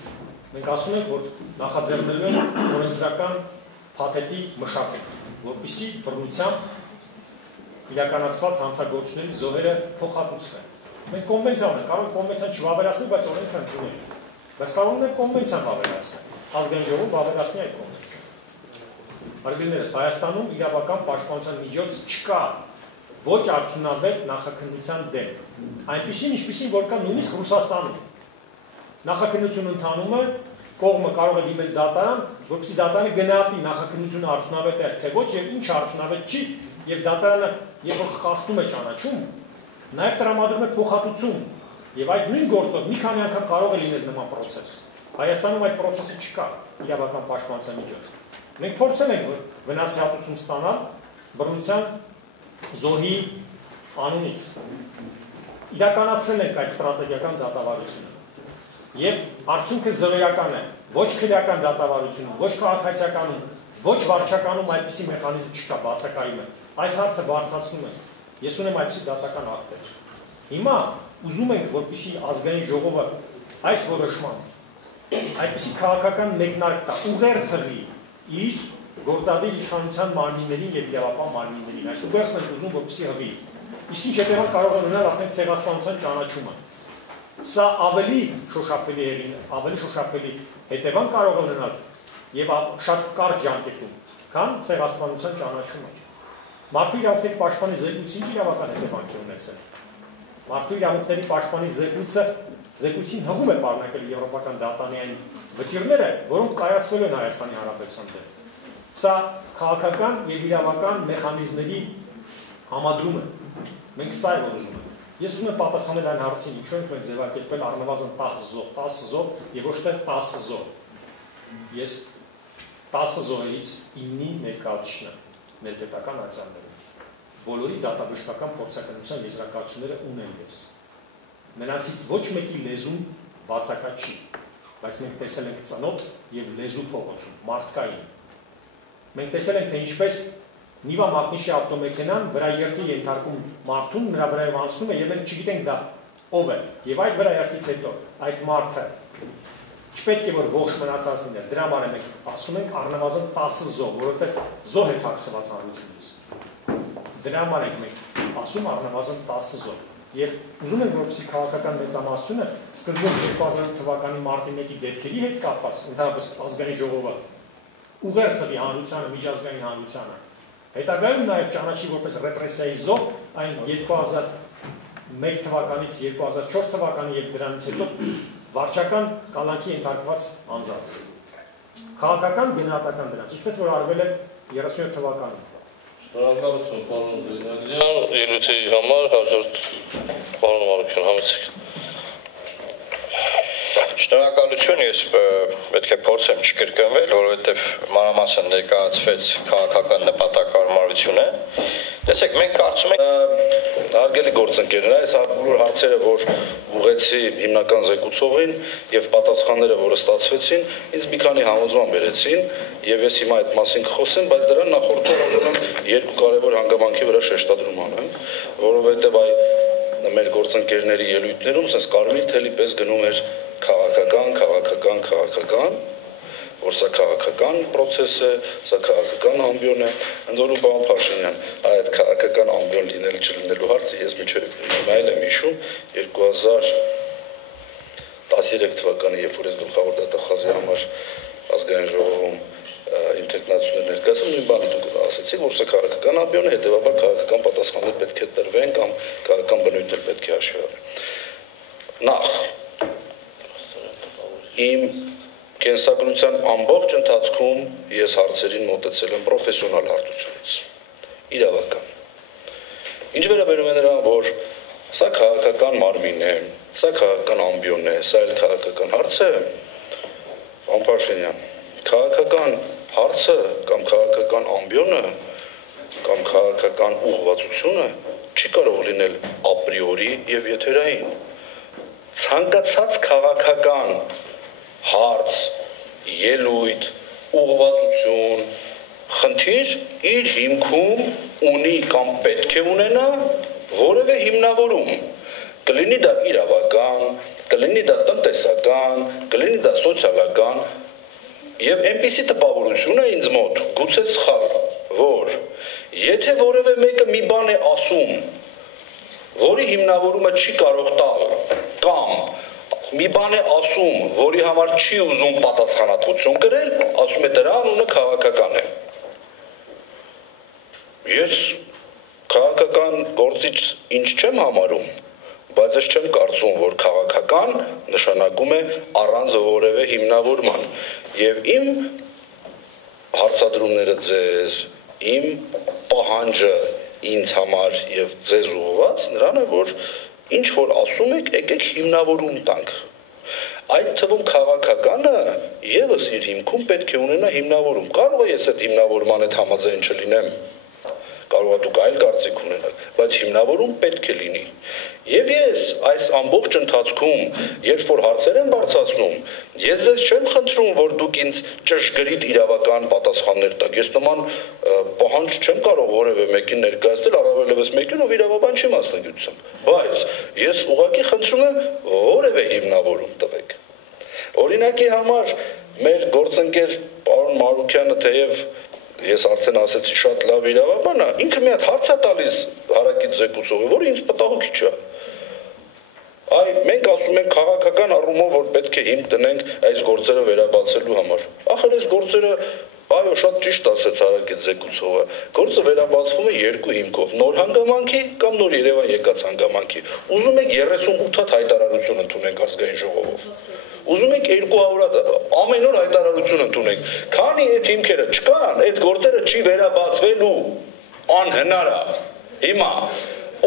Մենք ասում ենք, որ նախաձեռնելու են օրենսդրական փաթեթի մշակել, որպեսզի բռնությամբ իրականացված հանցագործությունների զոհերը փոխհատուցվեն։ Մենք կոնվենցիա ունենք, կարող ենք կոնվենցիան չվավերացնել, բայց օրենքը ընդունել։ Բայց կարող ենք կոնվենցիան վավերացնել։ Ազգային ժողովը վավերացնի այդ կոնվենցիան։ Բարեկամներս, Հայաստանում իրավական պաշտպանության միջոց չկա ոչ արդյունավետ նախաքննության դեմ։ Այնպիսին, ինչպիսին որ կա նույնիսկ Ռուսաստանում։ Նախաքննություն ընթանում է, կողմը կարող է դիմել դատարան, որպեսզի դատարանը գնահատի նախաքննությունը արդյունավետ է թե ոչ եւ ինչ արդյունավետ չի, եւ դատարանը երբ որ խախտում է ճանաչում, նաեւ տրամադրում է փոխհատուցում եւ այդ նույն գործով մի քանի անգամ կարող է լինել նման process։ Հայաստանում այդ process-ը չկա իրավական պաշտպանության միջոց։ Մենք փորձել ենք վնասի հատուցում ստանալ բռնության զոհի անունից։ Իրականացրել ենք այդ ստրատեգիական դատավարությունը։ Եվ արդյունքը զրոյական է։ ոչ քրեական դատավարությունում, ոչ քաղաքացիականում, ոչ վարչականում այդպիսի մեխանիզմ չկա, բացակայում է։ Այս հարցը բարձրացնում է։ Ես ունեմ այդպիսի դատական ակտեր։ Հիմա ուզում ենք, որպեսզի ազգային ժողովը այս որոշման այդպիսի քաղաքական մեկնարկ տա, ուղերձ հղի իր գործադիր իշխանության մարմիններին եւ իրավապահ մարմիններին։ Այս ուղերձն ենք ուզում, որպեսզի հղի։ Իսկ ինչ հետևանք կարող է ունենալ, ասենք, ցեղասպանության ճանաչումը։ Սա ավելի շոշափելի հետևանք կարող է ունենալ եւ շատ կարճ ժամկետում, քան ցեղասպանության ճանաչումը։ Մարտի իրավունքների պաշտպանի զեկույցը ինչ իրավական հետևանք է ունեցել։ Մարտի իրավունքների պաշտպանի զեկույցին հղում է պարունակել եվրոպական դատանի այն վճիռները, որոնք կայացվել են Հայաստանի Հանրապետության դեմ։ Սա քաղաքական եւ իրավական մեխանիզմների համադրում է։ Մենք սա ենք ուզում ենք։ Ես ուզում եմ պատասխանել այն հարցին, ինչու ենք մենք ձևակերպել առնվազն 10 զոհ եւ ոչ թե 10 զոհ։ Ես 10 զոհերից 9-ի ներկայացուցիչն եմ ներպետական ացիաներում։ Բոլորի դատաբժշկական փորձականության եզրակացությունները ունեմ ես։ Նրանցից ոչ մեկի լեզուն բացակա չի, բայց մենք տեսել ենք ծնոտ եւ լեզու փողոցում, մարդկային։ Մենք տեսել ենք, թե ինչպես Նիվա մատնիշի ավտոմեքենան վրա երթի ենթարկում մարդուն, նրա վրայով անցնում է եւ մենք չգիտենք դա ով է։ Եվ այդ վրա երթից հետո այդ մարդը չպետք է որ ողջ մնացած լինի։ Դրա համար մենք ասում ենք առնվազն 10 զոհ, որովհետեւ զոհ է թաքցված հանրությունից։ Դրա համար ենք մենք ասում առնվազն 10 զոհ։ Եվ ուզում ենք, որպեսզի քաղաքական մեծամասնությունը սկզբում 2008 թվականի մարտի 1-ի դեպքերի հետ կապված, ընդհանրապես ազգային ժողովը ուղերձ հղի հանրությանը, միջազգային հանրությանը, հետագայում նաև ճանաչի որպես ռեպրեսիայի զոհ այն 2001 թվականից 2004 թվականի եւ դրանից հետո վարչական կալանքի ենթարկված անձանց։ Քաղաքական գնահատական դրանց, ինչպես որ արվել է 37 թվականին։ Շնորհակալություն, պարոն Զեյնալյան, ելույթի համար հաջորդ պարոն Մարուկյան, համեցեք։ Շնորհակալություն, ես պետք է փորձեմ չկրկնվել, որովհետև մանրամասն ներկայացվեց քաղաքական նպատակարարությունը։ Տեսեք, մենք կարծում ենք հարգելի գործընկերներ, այս բոլոր հարցերը, որ ուղեցի հիմնական զեկուցողին եւ պատասխանները, որը ստացվեցին, ինձ մի քանի համոզման բերեցին եւ ես հիմա այդ մասին կխոսեմ, բայց դրան նախորդող ուզում երկու կարևոր հանգամանքի վրա շեշտադրում անեմ, որովհետեւ մեր գործընկերների ելույթներում ասես կարմիր թելի պես գնում էր քաղաքական, որ սա քաղաքական process է, սա քաղաքական ամբիոն է, ընդ որում պարոն Փաշինյան, այդ քաղաքական ամբիոն լինել չլինելու հարցը ես միջև նայել եմ հիշում 2013 թվականի, երբ որ ես գլխավոր դատախազի համար ազգային ժողովում իմ տեխնացիաներ ներկայացում, նույն բանը դուք ասացիք, որ սա քաղաքական ամբիոն է, հետևաբար քաղաքական պատասխաններ պետք է տրվեն կամ քաղաքական բնույթներ պետք է հաշվի առնեն։ Նախ իմ կենսագրության ամբողջ ընթացքում ես հարցերին մոտեցել եմ պրոֆեսիոնալ հարթությունից, իրավական։ Ինչ վերաբերում է նրան, որ սա քաղաքական մարմին է, սա քաղաքական ամբիոն է, սա էլ քաղաքական հարց է, պարոն Փաշինյան, քաղաքական հարցը կամ քաղաքական ամբիոնը կամ քաղաքական ուղղվածությունը չի կարող լինել ապրիորի եւ եթերային։ Ցանկացած քաղաքական հարց, ելույթ, ուղղվածություն, խնդիր իր հիմքում ունի կամ պետք է ունենա որևէ հիմնավորում, կլինի դա իրավական, կլինի դա տնտեսական, կլինի դա սոցիալական, եւ այնպիսի տպավորություն է ինձ մոտ, գուցե սխալ, որ եթե որևէ մեկը մի բան է ասում, որի հիմնավորումը չի կարող տալ, կամ մի բան է ասում, որի համար չի ուզում պատասխանատվություն կրել, ասում է դրա անունը քաղաքական է։ Ես քաղաքական գործիչ ինչ չեմ համարում, բայց ես չեմ կարծում, որ քաղաքական նշանակում է առանց որևէ հիմնավորման։ Եվ իմ հարցադրումները ձեզ, իմ պահանջը ինձ համար եւ ձեզ ուղղված նրան է, որ ինչ որ ասում եք, եկեք հիմնավորում տանք։ Այդ թվում քաղաքականը եւս իր հիմքում պետք է ունենա հիմնավորում։ Կարող է ես այդ հիմնավորման հետ համաձայն չլինեմ, կարող է դուք այլ կարծիք ունենաք, բայց հիմնավորում պետք է լինի։ Եվ ես այս ամբողջ ընթացքում, երբ որ հարցեր եմ բարձրացնում, ես ձեզ չեմ խնդրում, որ դուք ինձ ճշգրիտ իրավական պատասխաններ տաք։ Ես նման պահանջ չեմ կարող որևէ մեկին ներկայացնել, առավելևս մեկին, ով իրավաբան չի մասնագիտությամբ։ Բայց ես ուղղակի խնդրում եմ որևէ հիմնավորում տվեք։ Օրինակի համար մեր գործընկեր պարոն Մարուկյանը, թեև ես արդեն ասեցի շատ լավ իրավաբան է, ինքը մի հատ հարց է տալիս հարակից զեկուցողի, որը ինձ մտահոգիչ է։ Այ մենք ասում ենք քաղաքական առումով, որ պետք է հիմք տնենք այս գործերը վերաբացելու համար։ Ախր այս գործերը, այո, շատ ճիշտ ասեց հարակից զեկուցողը, գործը վերաբացվում է երկու հիմքով՝ նոր հանգամանքի կամ նոր Երևան եկած հանգամանքի։ Ուզում եք 38 հատ հայտարարություն ընդունենք ազգային ժողովով։ Ուզում եք 200 ամեն օր հայտարարություն ընդունենք։ Քանի այդ հիմքերը չկան, այդ գործերը չի վերաբացվելու, անհնար է։ Հիմա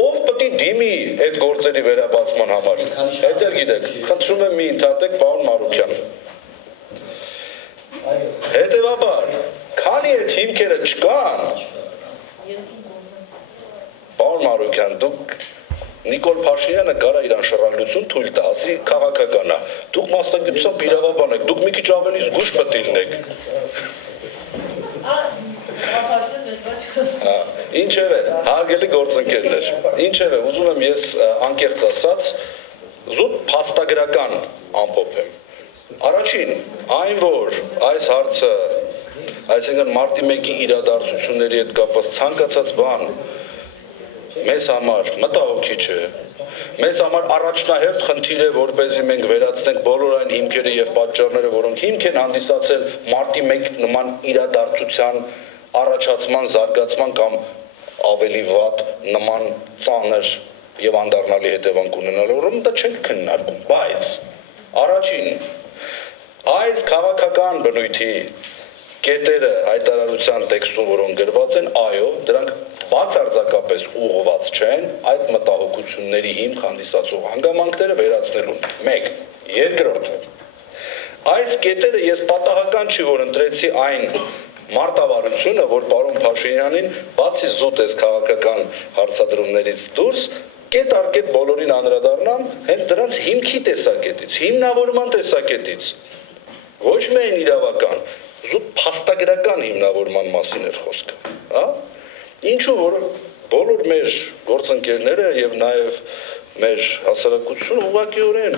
ով պետք է դիմի այդ գործերի վերաբացման համար։ Այդ էլ գիտեք, խնդրում եմ մի ընդհատեք պարոն Մարուկյան։ Հետևաբար, քանի այդ հիմքերը չկան, պարոն Մարուկյան, դուք Նիկոլ Փաշինյանը կարա իր անշռայլություն թույլ տա, ասի քաղաքական է։ Դուք մասնագիտությամբ իրավաբան եք, դուք մի քիչ ավելի զգույշ պետք է լինեք։ Ինչևէ, հարգելի գործընկերներ, ինչևէ, ուզում եմ ես անկեղծ ասած զուտ փաստագրական ամփոփեմ։ Առաջին, այն որ այս հարցը, այսինքն մարտի 1-ի իրադարձությունների հետ կապված ցանկացած բան մեզ համար մտահոգիչ է, մեզ համար առաջնահերթ խնդիր է, որպեսզի մենք վերացնենք բոլոր այն հիմքերը եւ պատճառները, որոնք հիմք են հանդիսացել մարտի 1 նման իրադարձության առաջացման, զարգացման կամ ավելի վատ նման ծանր եւ անդառնալի հետևանք ունենալու, որոնք դա չենք քննարկում, բայց առաջին այս քաղաքական բնույթի կետերը հայտարարության տեքստում, որոնք գրված են, այո, դրանք բացարձակապես ուղղված չեն այդ մտահոգությունների հիմք հանդիսացող հանգամանքները վերացնելուն։ 1. Երկրորդ, այս կետերը ես պատահական չի, որ ընտրեցի այն մարտավարությունը, որ պարոն Փաշինյանին բացի զուտ այս քաղաքական հարցադրումներից դուրս կետ առ կետ բոլորին անդրադառնամ հենց դրանց հիմքի տեսակետից, հիմնավորման տեսակետից, ոչ միայն իրավական, զուտ փաստագրական հիմնավորման մասին էր խոսքը, հա? Ինչու որ բոլոր մեր գործընկերները եւ նաեւ մեր հասարակությունը ուղղակիորեն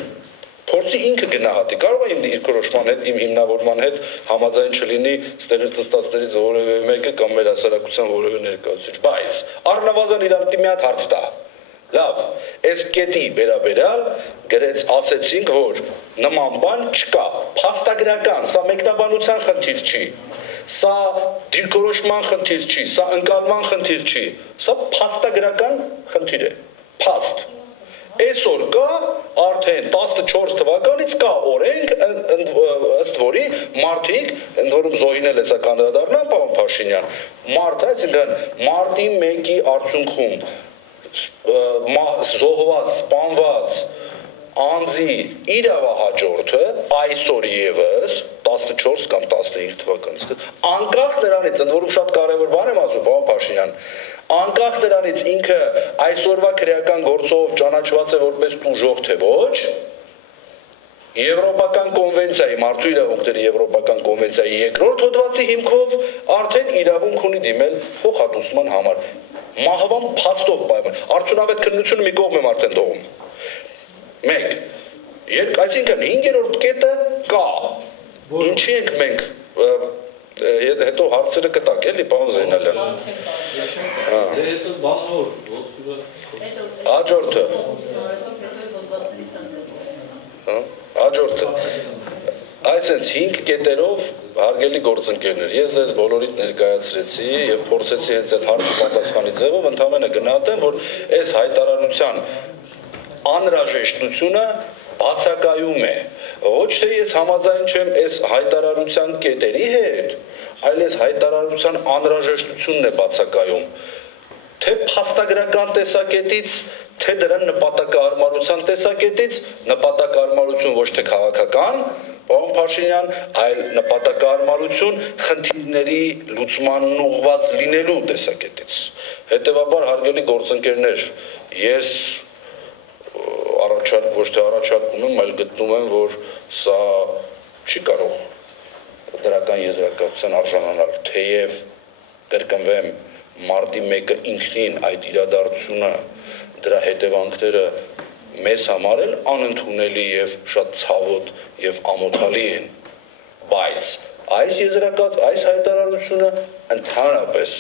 փորձի ինքը գնահատի, կարող է իմ դիրքորոշման հետ, իմ հիմնավորման հետ համաձայն չլինի ստեղից նստածներից որևէ մեկը կամ մեր հասարակության որևէ ներկայացուցիչ, բայց առնվազն իրանք մի հատ հարց տա։ Լավ, այս կետի վերաբերյալ գրեց ասեցինք, որ նման բան չկա, փաստագրական, սա մեկնաբանության խնդիր չի, սա դիրքորոշման խնդիր չի, սա ընկալման խնդիր չի, սա փաստագրական խնդիր է, փաստ։ Այսօր կա արդեն 14 թվականից կա օրենք, ըստ որի մարդիկ, ընդ որում Զոհին էլ հեսա կանդրադառնա պարոն Փաշինյան, մարդը, այսինքն մարտի 1-ի արդյունքում զոհված, սպանված անձի իրավահաջորդը այսօր եւս 14 կամ 15 թվականից անկախ նրանից, ընդ որում շատ կարևոր բան եմ ասում, պարոն Փաշինյան, անկախ նրանից ինքը այսօրվա քրեական գործով ճանաչված է որպես տուժող թե ոչ, Եվրոպական կոնվենցիայի, մարդու իրավունքների Եվրոպական կոնվենցիայի երկրորդ հոդվածի հիմքով արդեն իրավունք ունի դիմել փոխհատուցման համար։ Մահվան փաստով պայման։ Արդյունավետ քննությունը մի կողմ եմ արդեն դողում։ 1. Այսինքն 5-րդ կետը կա։ Ինչի ենք մենք հետո հարցերը կտակ էլի պարոն Զեյնալյան։ Դե հետո բանավոր Հաջորդը։ Հաջորդը։ Այսինքն 5 կետերով հարգելի գործընկերներ, ես ձեզ բոլորիդ ներկայացրեցի եւ փորձեցի հենց այդ հարցի պատասխանի ձևով ընդհանրապես գնահատեմ, որ այս հայտարարության անհրաժեշտությունը բացակայում է։ Ոչ թե ես համաձայն չեմ այս հայտարարության կետերի հետ, այլ այս հայտարարության անհրաժեշտությունն է բացակայում։ Թե փաստագրական տեսակետից, թե դրան նպատակահարմարության տեսակետից, նպատակահարմարություն ոչ թե քաղաքական, պարոն Փաշինյան, այլ նպատակահարմարություն խնդիրների լուծմանն ուղղված լինելու տեսակետից։ Հետևաբար հարգելի գործընկերներ, ես ոչ թե առաջարկում եմ, այլ գտնում եմ, որ սա չի կարող դրական եզրակացության արժանանալ, թեև կրկնվեմ, մարտի 1-ը ինքնին այդ իրադարձությունը, դրա հետևանքները մեզ համար էլ անընդունելի եւ շատ ցավոտ եւ ամոթալի են, բայց այս հայտարարությունը ընդհանրապես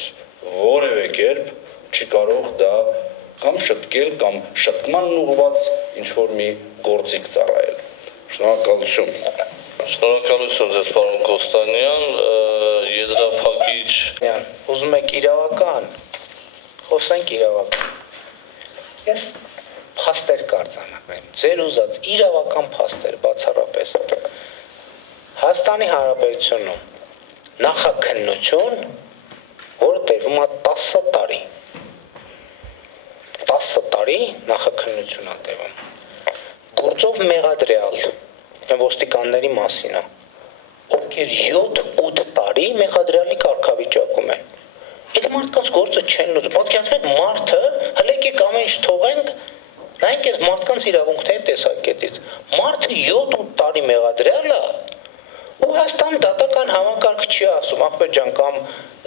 որևէ կերպ չի կարող դա կամ շտկել կամ շտկման ուղղված ինչ-որ մի գործիք ծառայել։ Շնորհակալություն։ Շնորհակալություն ձեզ, պարոն Կոստանյան, եզրափակիչ։ Ուզում եք իրավական, խոսենք իրավական։ Ես փաստեր կարձանագրեմ, ձեր ուզած իրավական փաստեր բացառապես։ Հայաստանի Հանրապետությունում նախաքննություն, որը տևում է 10 տարի։ 10 տարի նախաքննություն է տևում։ Գործով մեղադրյալ, ոստիկանների մասին է, ովքեր 7-8 տարի մեղադրյալի կարգավիճակում են։ Այդ մարդկանց գործը չեն լուծում։ Պատկերացրեք մարդը, հələ եկեք ամեն ինչ թողենք, նայեք այս մարդկանց իրավունքների տեսակետից։ Մարդը 7-8 տարի մեղադրյալ է, ու Հայաստան դատական համակարգ չի ասում, ախպեր ջան, կամ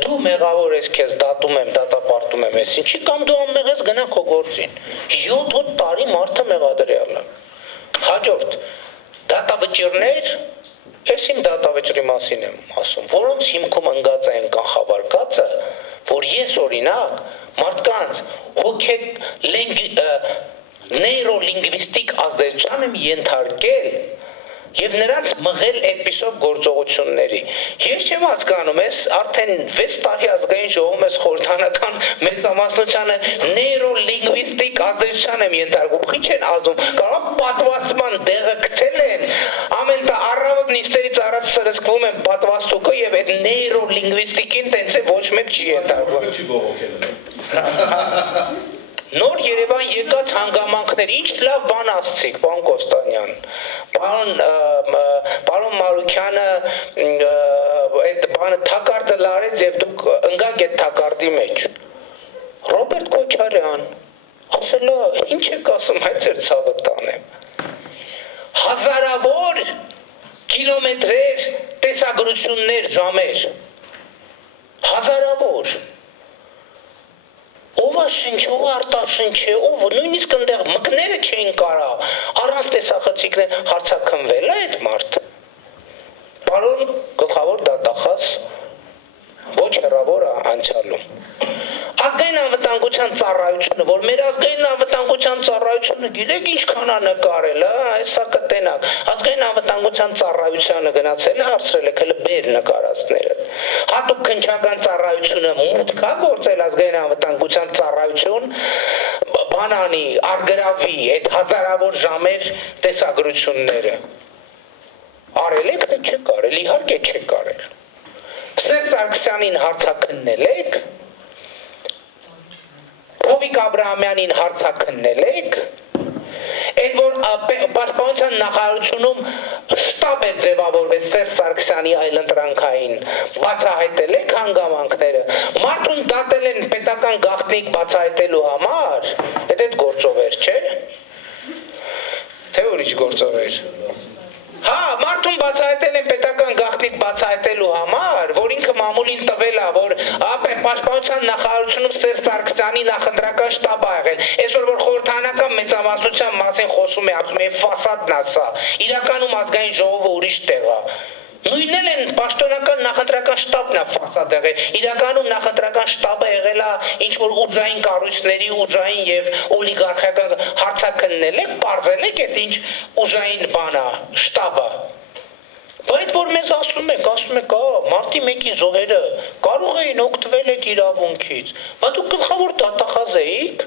դու մեղավոր ես, քեզ դատում եմ, դատապարտում եմ, ես ինչի, կամ դու անմեղ ես, գնա քո գործին։ 7-8 տարի մարդը մեղադրյալ է։ Հաջորդ դատավճիռներ, ես իմ դատավճռի մասին եմ ասում, որոնց հիմքում ընկած են կանխավարկածը, որ ես օրինակ մարդկանց նեյրոլինգվիստիկ ազդեցության եմ ենթարկել եւ նրանց մղել այդպիսով գործողությունների։ Ես չեմ հասկանում, ես արդեն 6 տարի ազգային ժողովում ես խորհրդանական մեծամասնությանը նեյրոլինգվիստիկ ազդեցության եմ ենթարկում։ Ինչ են ասում, կարող պատվաստման դեղը գտել են, ամեն տա առավոտ նիստերից առաջ սրսկվում են պատվաստուկը եւ այդ նեյրոլինգվիստիկին տենց է ոչ մեկ չի ենթարկվում։ Չի բողոքել։ Նոր Երևան եկած հանգամանքներ, ինչ լավ բան ասցիք, պարոն Կոստանյան, պարոն Մարուքյանը այդ բանը թակարդը լարեց եւ դուք ընկաք այդ թակարդի մեջ։ Ռոբերտ Քոչարյան, ասելա, ինչ եք ասում, այդ ձեր ցավը տանեմ։ Հազարավոր կիլոմետրեր տեսագրություններ, ժամեր։ Հազարավոր ով շնչ, ով արտաշնչ է, ով նույնիսկ այնտեղ մկները չէին կարա, առանց տեսախցիկներ հարցաքնվել է այդ մարդը։ Պարոն գլխավոր դատախազ, ոչ հեռավոր անցյալում։ Ազգային անվտանգության ծառայությունը, որ մեր ազգային անվտանգության ծառայությունը գիտեք ինչքան է նկարել, հեսա կտենակ։ Ազգային անվտանգության ծառայությանը գնացել է հարցրել եք հələ բեր նկարածները։ Հատուկ քննչական ծառայությունը մուտք է գործել ազգային անվտանգության ծառայություն, բանանի, արգրավի այդ հազարավոր ժամեր տեսագրությունները։ Արել եք թե չեք արել, իհարկե չեք արել։ Սերժ Սարգսյանին հարցաքննել եք, Հովիկ Աբրահամյանին հարցաքննել եք, այդ որ պաշտպանության նախարարությունում շտաբ էր ձևավորվել Սերժ Սարգսյանի այլընտրանքային, բացահայտել եք հանգամանքները, մարդուն դատել են պետական գաղտնիք բացահայտելու համար, այդ գործով էր, չէ՞։ Թե ուրիշ գործով էր։ Հա, մարդուն բացահայտել են պետական գաղտնիք բացահայտելու համար, որ ինքը մամուլին տվել է, որ պաշտպանության նախարարությունում Սերժ Սարգսյանի նախընտրական շտաբ ա եղել։ Այսօր որ խորհրդանական մեծամասնության մասին խոսում է, ասում է ֆասադն է սա, իրականում ազգային ժողովը ուրիշ տեղ է։ Նույնն են պաշտոնական նախընտրական շտաբն է ֆասադ եղել, իրականում նախընտրական շտաբը եղել է ինչ-որ ուժային կառույցների, ուժային եւ օլիգարխիական հարցաքննել եք, պարզել եք այդ ինչ ուժային բան է, շտաբը։ Բայց որ մեզ ասում եք, մարտի 1-ի զոհերը կարող էին օգտվել այդ իրավունքից, բայց դուք գլխավոր դատախազ էիք,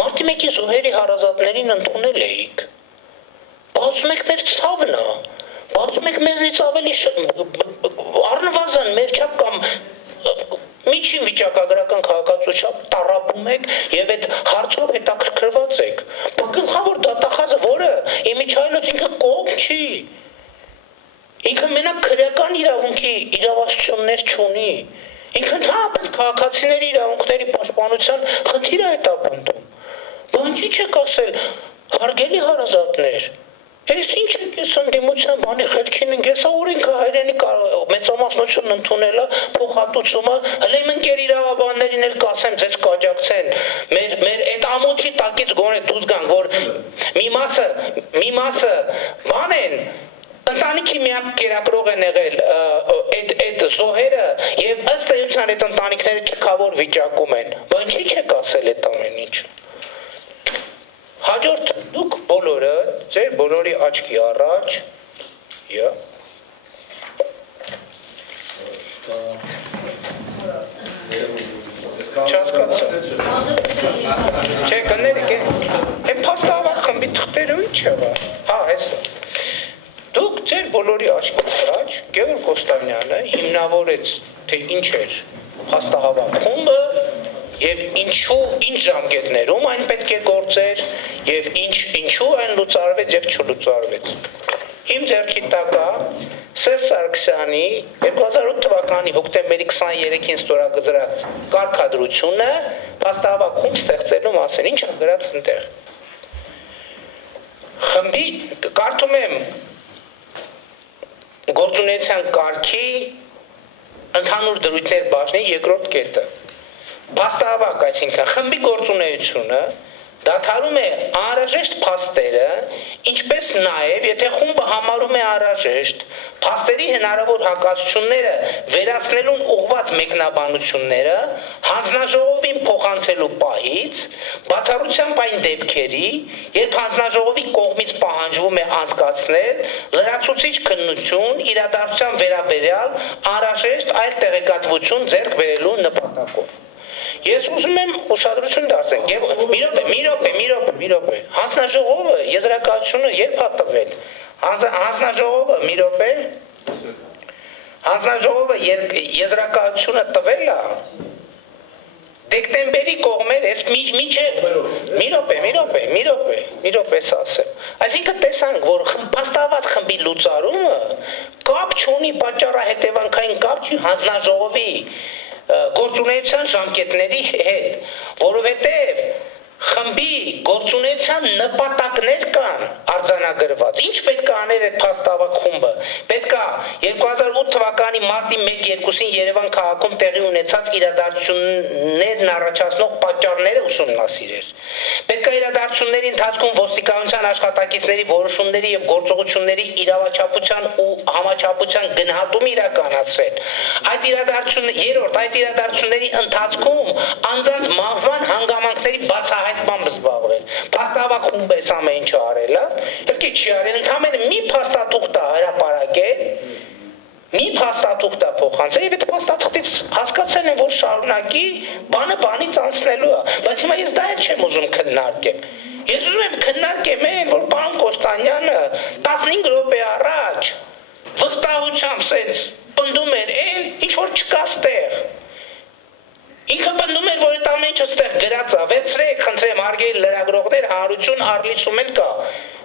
մարտի 1-ի զոհերի հարազատներին ընդունել էիք։ Ասում եք մեր ցավն է, ասում եք մեզից ավելի առնվազն մեր չափ կամ միջին վիճակագրական քաղաքացիությամբ տառապում եք եւ այդ հարցով հետաքրքրված եք։ Բայց գլխավոր դատախազը, որը իմիջայլոց ինքը կողմ չի, ինքը մենակ քրեական իրավունքի իրավասություններ չունի, Ինքը հապես քաղաքացիների իրավունքների պաշտպանության խնդիր է հետապնդում։ Բանջի չեք ասել, հարգելի հարազատներ, ես ինչ եք ես ընդդիմության բանի խելքին ենք, ես օրենքը հայրենի մեծամասնություն ընդունելա փոխհատուցումը, հələ իմ ընկեր իրավաբաններին էլ կասեմ, ձեզ կաջակցեն, մեր այդ ամոթի տակից գոնե դուրս գան, որ մի մասը բան են, ընտանիքի միակ կերակրող են եղել այդ զոհերը եւ ըստ էության այդ ընտանիքները չքավոր վիճակում են, բայց ինչի՞ չեք ասել այդ ամեն ինչը։ Հաջորդ դուք բոլորը ձեր բոլորի աչքի առաջ չհասկացա։ Չէ, կներեք, այն փաստահավաք խմբի թղթերը ինչ եղա։ Հա, հեսա։ Դուք ձեր բոլորի աչքի առաջ Գևորգ Կոստանյանը հիմնավորեց, թե ինչ էր փաստահավաք խումբը եւ ինչու ինչ ժամկետներում այն պետք է գործեր եւ ինչու այն լուծարվեց եւ չլուծարվեց։ Իմ ձեռքի տակա Սերժ Սարգսյանի 2008 թվականի հոկտեմբերի 23-ին ստորագրած կարգադրությունը փաստահավաք խումբ ստեղծելու մասին ինչ է գրած այնտեղ։ Խմբի կարդում եմ գործունեության կարգի ընդհանուր դրույթներ բաժնի երկրորդ կետը։ Փաստահավաք, այսինքն խմբի գործունեությունը դադարում է անհրաժեշտ փաստերը, ինչպես նաև, եթե խումբը համարում է անհրաժեշտ փաստերի հնարավոր հակասությունները վերացնելուն ուղղված մեկնաբանությունները հանձնաժողովին փոխանցելու պահից, բացառությամբ այն դեպքերի, երբ հանձնաժողովի կողմից պահանջվում է անցկացնել լրացուցիչ քննություն իրադարձության վերաբերյալ անհրաժեշտ այլ տեղեկատվություն ձեռք բերելու նպատակով։ Ես ուզում եմ ուշադրություն դարձնել, մի րոպե, հանձնաժողովը եզրակացությունը երբ է տվել, հանձնաժողովը մի րոպե, հանձնաժողովը եզրակացությունը տվել է, դեկտեմբերի կողմեր, ես մի րոպե ասեմ, այսինքն տեսանք, որ փաստահավաք խմբի լուծարումը կապ չունի պատճառահետևանքային կապ չի հանձնաժողովի գործունեության ժամկետների հետ, որովհետև խմբի գործունեության նպատակներ կան արձանագրված։ Ինչ պետք է աներ այդ փաստահավաք խումբը։ Պետք է 2008 թվականի մարտի 1-2-ին Երևան քաղաքում տեղի ունեցած իրադարձություններն առաջացնող պատճառները ուսումնասիրեր։ Պետք է իրադարձությունների ընթացքում ոստիկանության աշխատակիցների որոշումների եւ գործողությունների իրավաչափության ու համաչափության գնահատում իրականացրել։ Այդ իրադարձությունների ընթացքում անձանց մահվան հանգամանքների բացահայտմամբ զբաղվել։ Փաստահավաք խումբը այս ամեն ինչը արել է, իհարկե չի արել, ընդհանրապես մի փաստաթուղթ է հրապարակել, մի փաստաթուղթ է փոխանցել եւ այդ փաստաթղթից հասկացել են, որ շարունակի բանը բանից անցնելու է, բայց հիմա ես դա էլ չեմ ուզում քննարկեմ։ Ես ուզում եմ քննարկեմ, որ պարոն Կոստանյանը 15 րոպե առաջ վստահությամբ սենց պնդում էր այն, ինչ որ չկա ստեղ։ Ինքը պնդում էր, որ այդ ամեն ինչը ստեղ գրած է, վեցրեք, խնդրեմ, հարգելի լրագրողներ, հանրություն առլիցում էլ կա։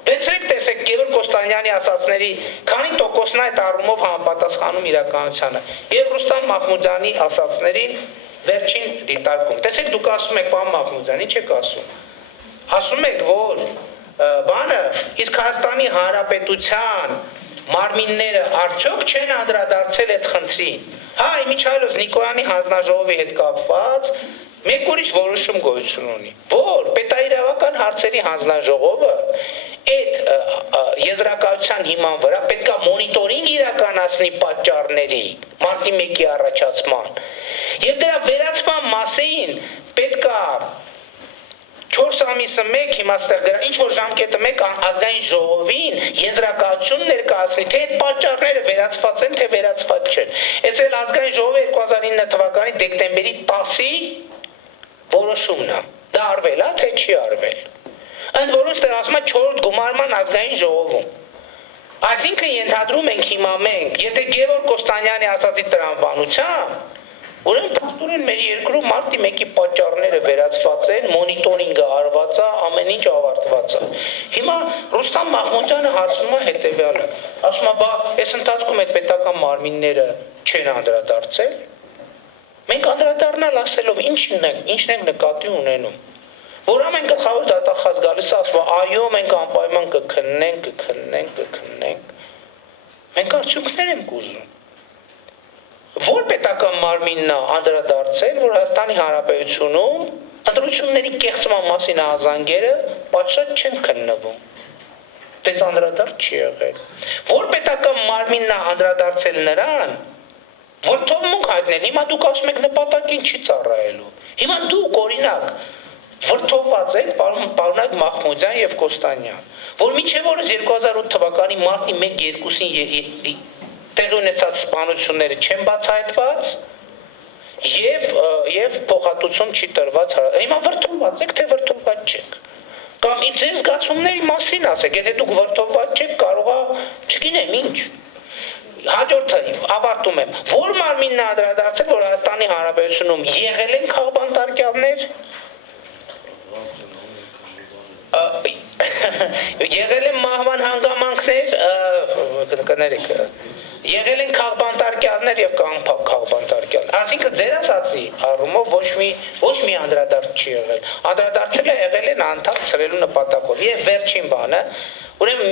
Վեցրեք, տեսեք Գևորգ Կոստանյանի ասածների քանի տոկոսն այդ առումով համապատասխանում իրականությանը եւ Ռուստամ Մահմուդյանի ասածներին վերջին դիտարկում։ Տեսեք, դուք ասում եք, պարոն Մահմուդյան, ինչ եք ասում։ Ասում եք, որ բանը իսկ Հայաստանի Հանրապետության մարմինները արդյոք չեն անդրադարձել այդ խնդրին։ Հա, իմիջայլոց Նիկոյանի հանձնաժողովի հետ կապված մեկ ուրիշ որոշում գոյություն ունի, որ պետաիրավական հարցերի հանձնաժողովը այդ եզրակացության հիման վրա պետք է մոնիտորինգ իրականացնի պատճառների մարտի 1-ի առաջացման եւ դրա վերացման մասին պետք է 4 ամիսը մեկ հիմա ստեղ գրա ինչ որ ժամկետը մեկ ազգային ժողովին եզրակացություն ներկայացնի թե այդ պատճառները վերացված են թե վերացված չեն։ Այս էլ ազգային ժողովը 2009 թվականի դեկտեմբերի 10-ի որոշումն է։ Դա արվել է թե չի արվել։ Ընդ որում ստեղ ասում է 4-րդ գումարման ազգային ժողովում։ Այսինքն ենթադրում ենք հիմա մենք, եթե Գևորգ Կոստանյանի ասածի տրամաբանությամբ ուրեմն փաստորեն մեր երկրում մարտի 1-ի պատճառները վերացված են, մոնիտորինգը արված է, ամեն ինչ ավարտված է։ Հիմա Ռուստամ Մահմուդյանը հարցնում է հետևյալը, ասում է, բա այս ընթացքում այդ պետական մարմինները չեն անդրադարձել։ ունենալ ասելով ինչն եք նկատի ունենում։ Որ ամեն գլխավոր դատախազ գալիս ասում այո մենք անպայման կքննենք։ Մենք արդյունքներ ենք ուզում։ Որ պետական մարմինն է անդրադարձել, որ Հայաստանի Հանրապետությունում ընտրությունների կեղծման մասին ահազանգերը պատշաճ չեն քննվում։ Դες անդրադարձ չի եղել։ Որ պետական մարմինն է անդրադարձել նրան, որ թողնենք հայտնել, հիմա դուք ասում եք նպատակին չի ծառայելու։ Հիմա դուք օրինակ վրթովված եք պարոնայք Մախմուդյան եւ Կոստանյան, որ մինչեւ օրս 2008 թվականի մարտի 1-2-ին տեղի ունեցած սպանությունները չեն բացահայտված եւ փոխհատուցում չի տրված։ Հիմա վրթովված եք, թե վրթովված չեք։ Կամ ձեր զգացումների մասին ասեք, եթե դուք վրթովված չեք, կարող է, չգիտեմ ինչ։ Հաջորդը ավարտում եմ։ Որ մարմինն անդրադարձել, որ Հայաստանի Հանրապետությունում եղել են քաղբանտարկյալներ, եղել են մահվան հանգամանքներ, կներեք, եղել են քաղբանտարկյալներ եւ քաղբանտարկյալներ։ Այսինքն ձեր ասացի առումով ոչ մի անդրադարձ չի եղել։ Անդրադարձել եղել են անդամ ծրելու նպատակով։ Եվ վերջին բանը, ուրեմն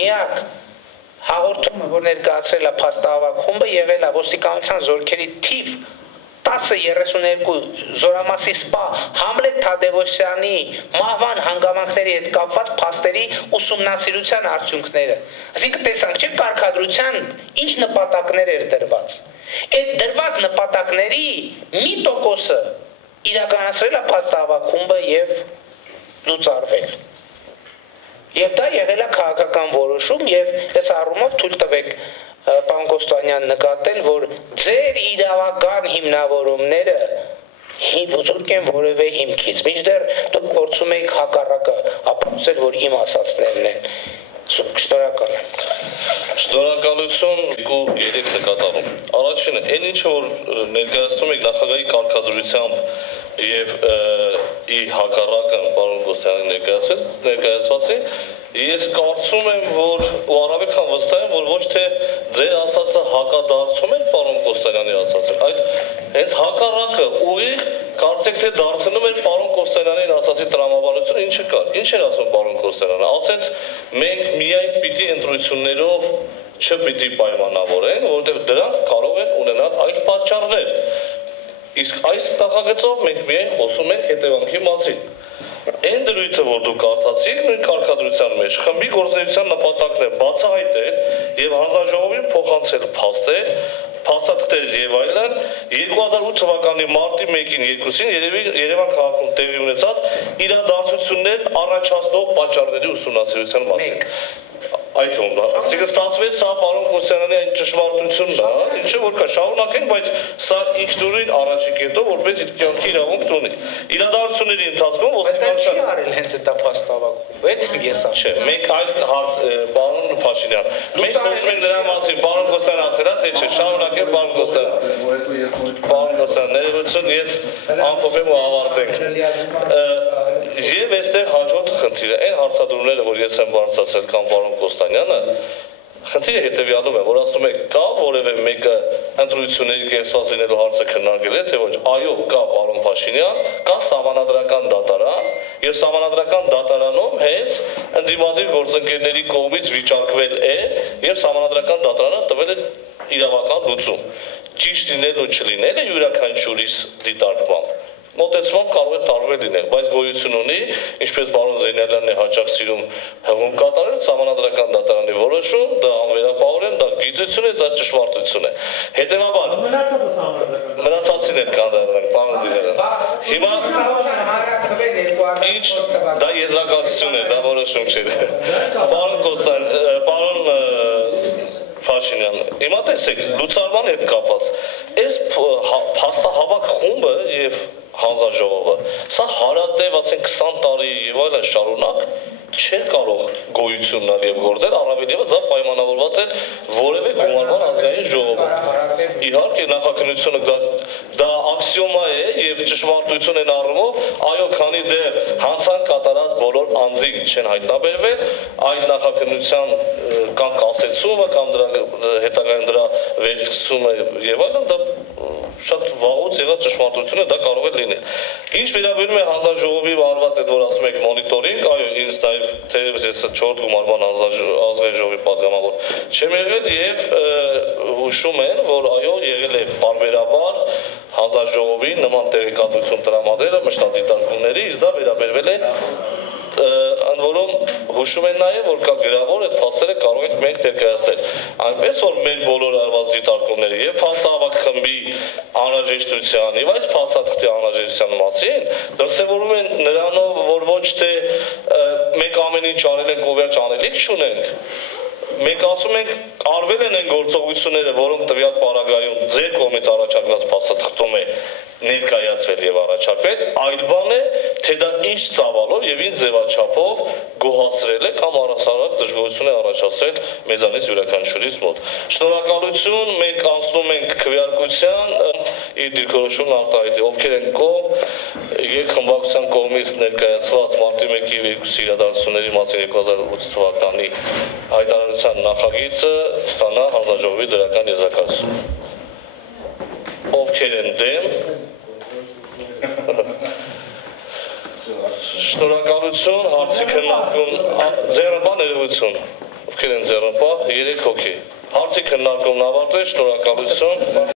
միակ հաղորդումը, որ ներկայացրել է փաստահավաք խումբը, եղել է ոստիկանության զորքերի թիվ 1032 զորամասի սպա Համլետ Թադևոսյանի մահվան հանգամանքների հետ կապված փաստերի ուսումնասիրության արդյունքները։ Այսինքն տեսանք, չէ՞ կարգադրության ինչ նպատակներ էր դրված։ Այդ դրված նպատակների մի տոկոսը իրականացրել է փաստահավաք խումբը եւ լուծարվել։ Եվ դա եղել է քաղաքական որոշում եւ այս առումով թույլ տվեք պարոն Կոստանյան նկատել, որ ձեր իրավական հիմնավորումները զուրկ են որևէ հիմքից։ Մինչդեռ դուք փորձում եք հակառակը ապացուցել, որ իմ ասածներն են։ Շնորհակալ եմ։ Շնորհակալություն 2-3 նկատառում։ Առաջինը, այն ինչը որ ներկայացնում եք նախագահի կարգադրությամբ եւ ի հակառակը պարոն Կոստանյանը ներկայացվածի, ես կարծում եմ, որ ու առավել քան վստահ եմ, որ ոչ թե ձեր ասածը հակադարձում էր պարոն Կոստանյանի ասածը, այլ հենց հակառակը ուղիղ կարծեք թե դարձնում էր պարոն Կոստանյանին ասածի տրամաբանությունը, ինչը կար։ Ինչ էր ասում պարոն Կոստանյանը։ Ասեց մենք միայն պիտի ընտրություններով չպիտի պայմանավորենք, որովհետև դրանք կարող են ունենալ այլ պատճառներ։ Իսկ այս նախագծով մենք միայն խոսում ենք հետևանքի մասին։ Այն դրույթը, որ դուք կարդացիք նույն կարգադրության մեջ, խմբի գործունեության նպատակն է բացահայտել եւ հանձնաժողովին փոխանցել փաստեր, փաստաթղթեր եւ այլն 2008 թվականի մարտի 1-ին 2-ին Երևան քաղաքում տեղի ունեցած իրադարձություններ առաջացնող պատճառների ուսումնասիրության մասին։ Այդ ոմբա։ Այսինքն ստացվեց սա պարոն Կոստանյանի այն ճշմարտությունն է, ինչը որ կա շարունակենք, բայց սա ինքնուրույն առաջի կետով որպես իր կյանքի իրավունք ունի։ Իրադարձությունների ընթացքում ոստիկանության արել հենց այդ փաստավակում։ Այդ ես չէ, մենք այդ հարց պարոն Փաշինյան։ Մենք խոսում ենք նրա մասին, պարոն Կոստանյանը ասել է, թե չէ, շարունակենք պարոն Կոստանյան։ Պարոն Կոստանյան, ներողություն, ես ամփոփեմ ու ավարտենք։ Եվ այստեղ հաջորդ խնդիրը, այն հարցադրումները, որ ես եմ բարձրացրել կամ պարոն Կոստանյանը, խնդիրը հետևյալում է, որ ասում եք կա որևէ մեկը ընտրությունների կեղծված լինելու հարցը քննարկել է, թե ոչ, այո, կա պարոն Փաշինյան, կա սահմանադրական դատարան, եւ սահմանադրական դատարանում հենց ընդդիմադիր գործընկերների կողմից վիճակվել է եւ սահմանադրական դատարանը տվել է իրավական լուծում։ Ճիշտ լինել ու չլինելը յուրաքանչյուրիս դիտարկմամբ մոտեցմամբ կարող է տարբեր լինել, բայց գոյություն ունի, ինչպես պարոն Զեյնալյանն է հաճախ սիրում հղում կատարել, սահմանադրական դատարանի որոշում, դա անվերապահորեն, դա գիտություն է, դա ճշմարտություն է։ Հետևաբար մնացածին էլ կանդառնանք, պարոն Զեյնալյան։ Հիմա ինչ դա եզրակացություն է, դա որոշում չէ։ Պարոն Կոստանյան, պարոն Փաշինյան, հիմա տեսեք, լուծարման հետ կապված, այս փաստահավաք խումբը եւ հանձնաժողովը, սա հարատև, ասենք 20 տարի եւ այլն շարունակ չէր կարող գոյություն ունենալ եւ գործել, առավել եւս դա պայմանավորված է որևէ գումարման ազգային ժողովում։ Իհարկե նախաքննությունը դա աքսիոմա է եւ ճշմարտություն են առումով, այո, քանի դեռ հանցանք կատարած բոլոր անձինք չեն հայտնաբերվել, այդ նախաքննության կամ կասեցումը կամ դրա հետագայում դրա վերսկսումը եւ այլն դա շատ վաղուց եղած ճշմարտությունը դա կարող է լինել։ Ինչ վերաբերում է հանձնաժողովի արված այդ որ ասում եք մոնիտորինգ, այո, ինձ նաև թերևս ես 4 գումարման ազգային ժողովի պատգամավոր չեմ եղել եւ հուշում են, որ այո, եղել է բարբերաբար հանձնաժողովի նման տեղեկատվություն տրամադրելը մշտադիտարկումների, իսկ դա վերաբերվել է ընդ որում հուշում են նաև որ կա գրավոր այդ փաստերը կարող ենք մենք ներկայացնել այնպես որ մեր բոլոր արված դիտարկումները եւ փաստահավաք խմբի անհրաժեշտության եւ այս փաստաթղթի անհրաժեշտության մասին դրսեւորում են նրանով որ ոչ թե մենք ամեն ինչ արել ենք ու վերջ անելիք չունենք մենք ասում ենք արվել են այն գործողությունները որոնք տվյալ պարագայում ձեր կողմից առաջարկված փաստաթղթում է ներկայացվել եւ առաջարկվել, այլ բան է, թե դա ինչ ծավալով եւ ինչ ձևաչափով գոհացրել է կամ առասարակ դժգոհություն է առաջացրել մեզանից յուրաքանչյուրիս մոտ։ Շնորհակալություն, մենք անցնում ենք քվեարկության իր դիրքորոշումն արտահայտի, ովքեր են կողմ երկխմբակցության կողմից ներկայացված մարտի 1-ի եւ 2-ի իրադարձությունների մասին 2008 թվականի հայտարարության նախագիծը ստանա հանձնաժողովի դրական եզրակացություն։ Ովքեր են դեմ Շնորհակալություն, հարցի քննարկում ձեռնպահ ներողություն, ովքեր են ձեռնպահ 3 հոգի։ Հարցի քննարկումն ավարտվել, շնորհակալություն։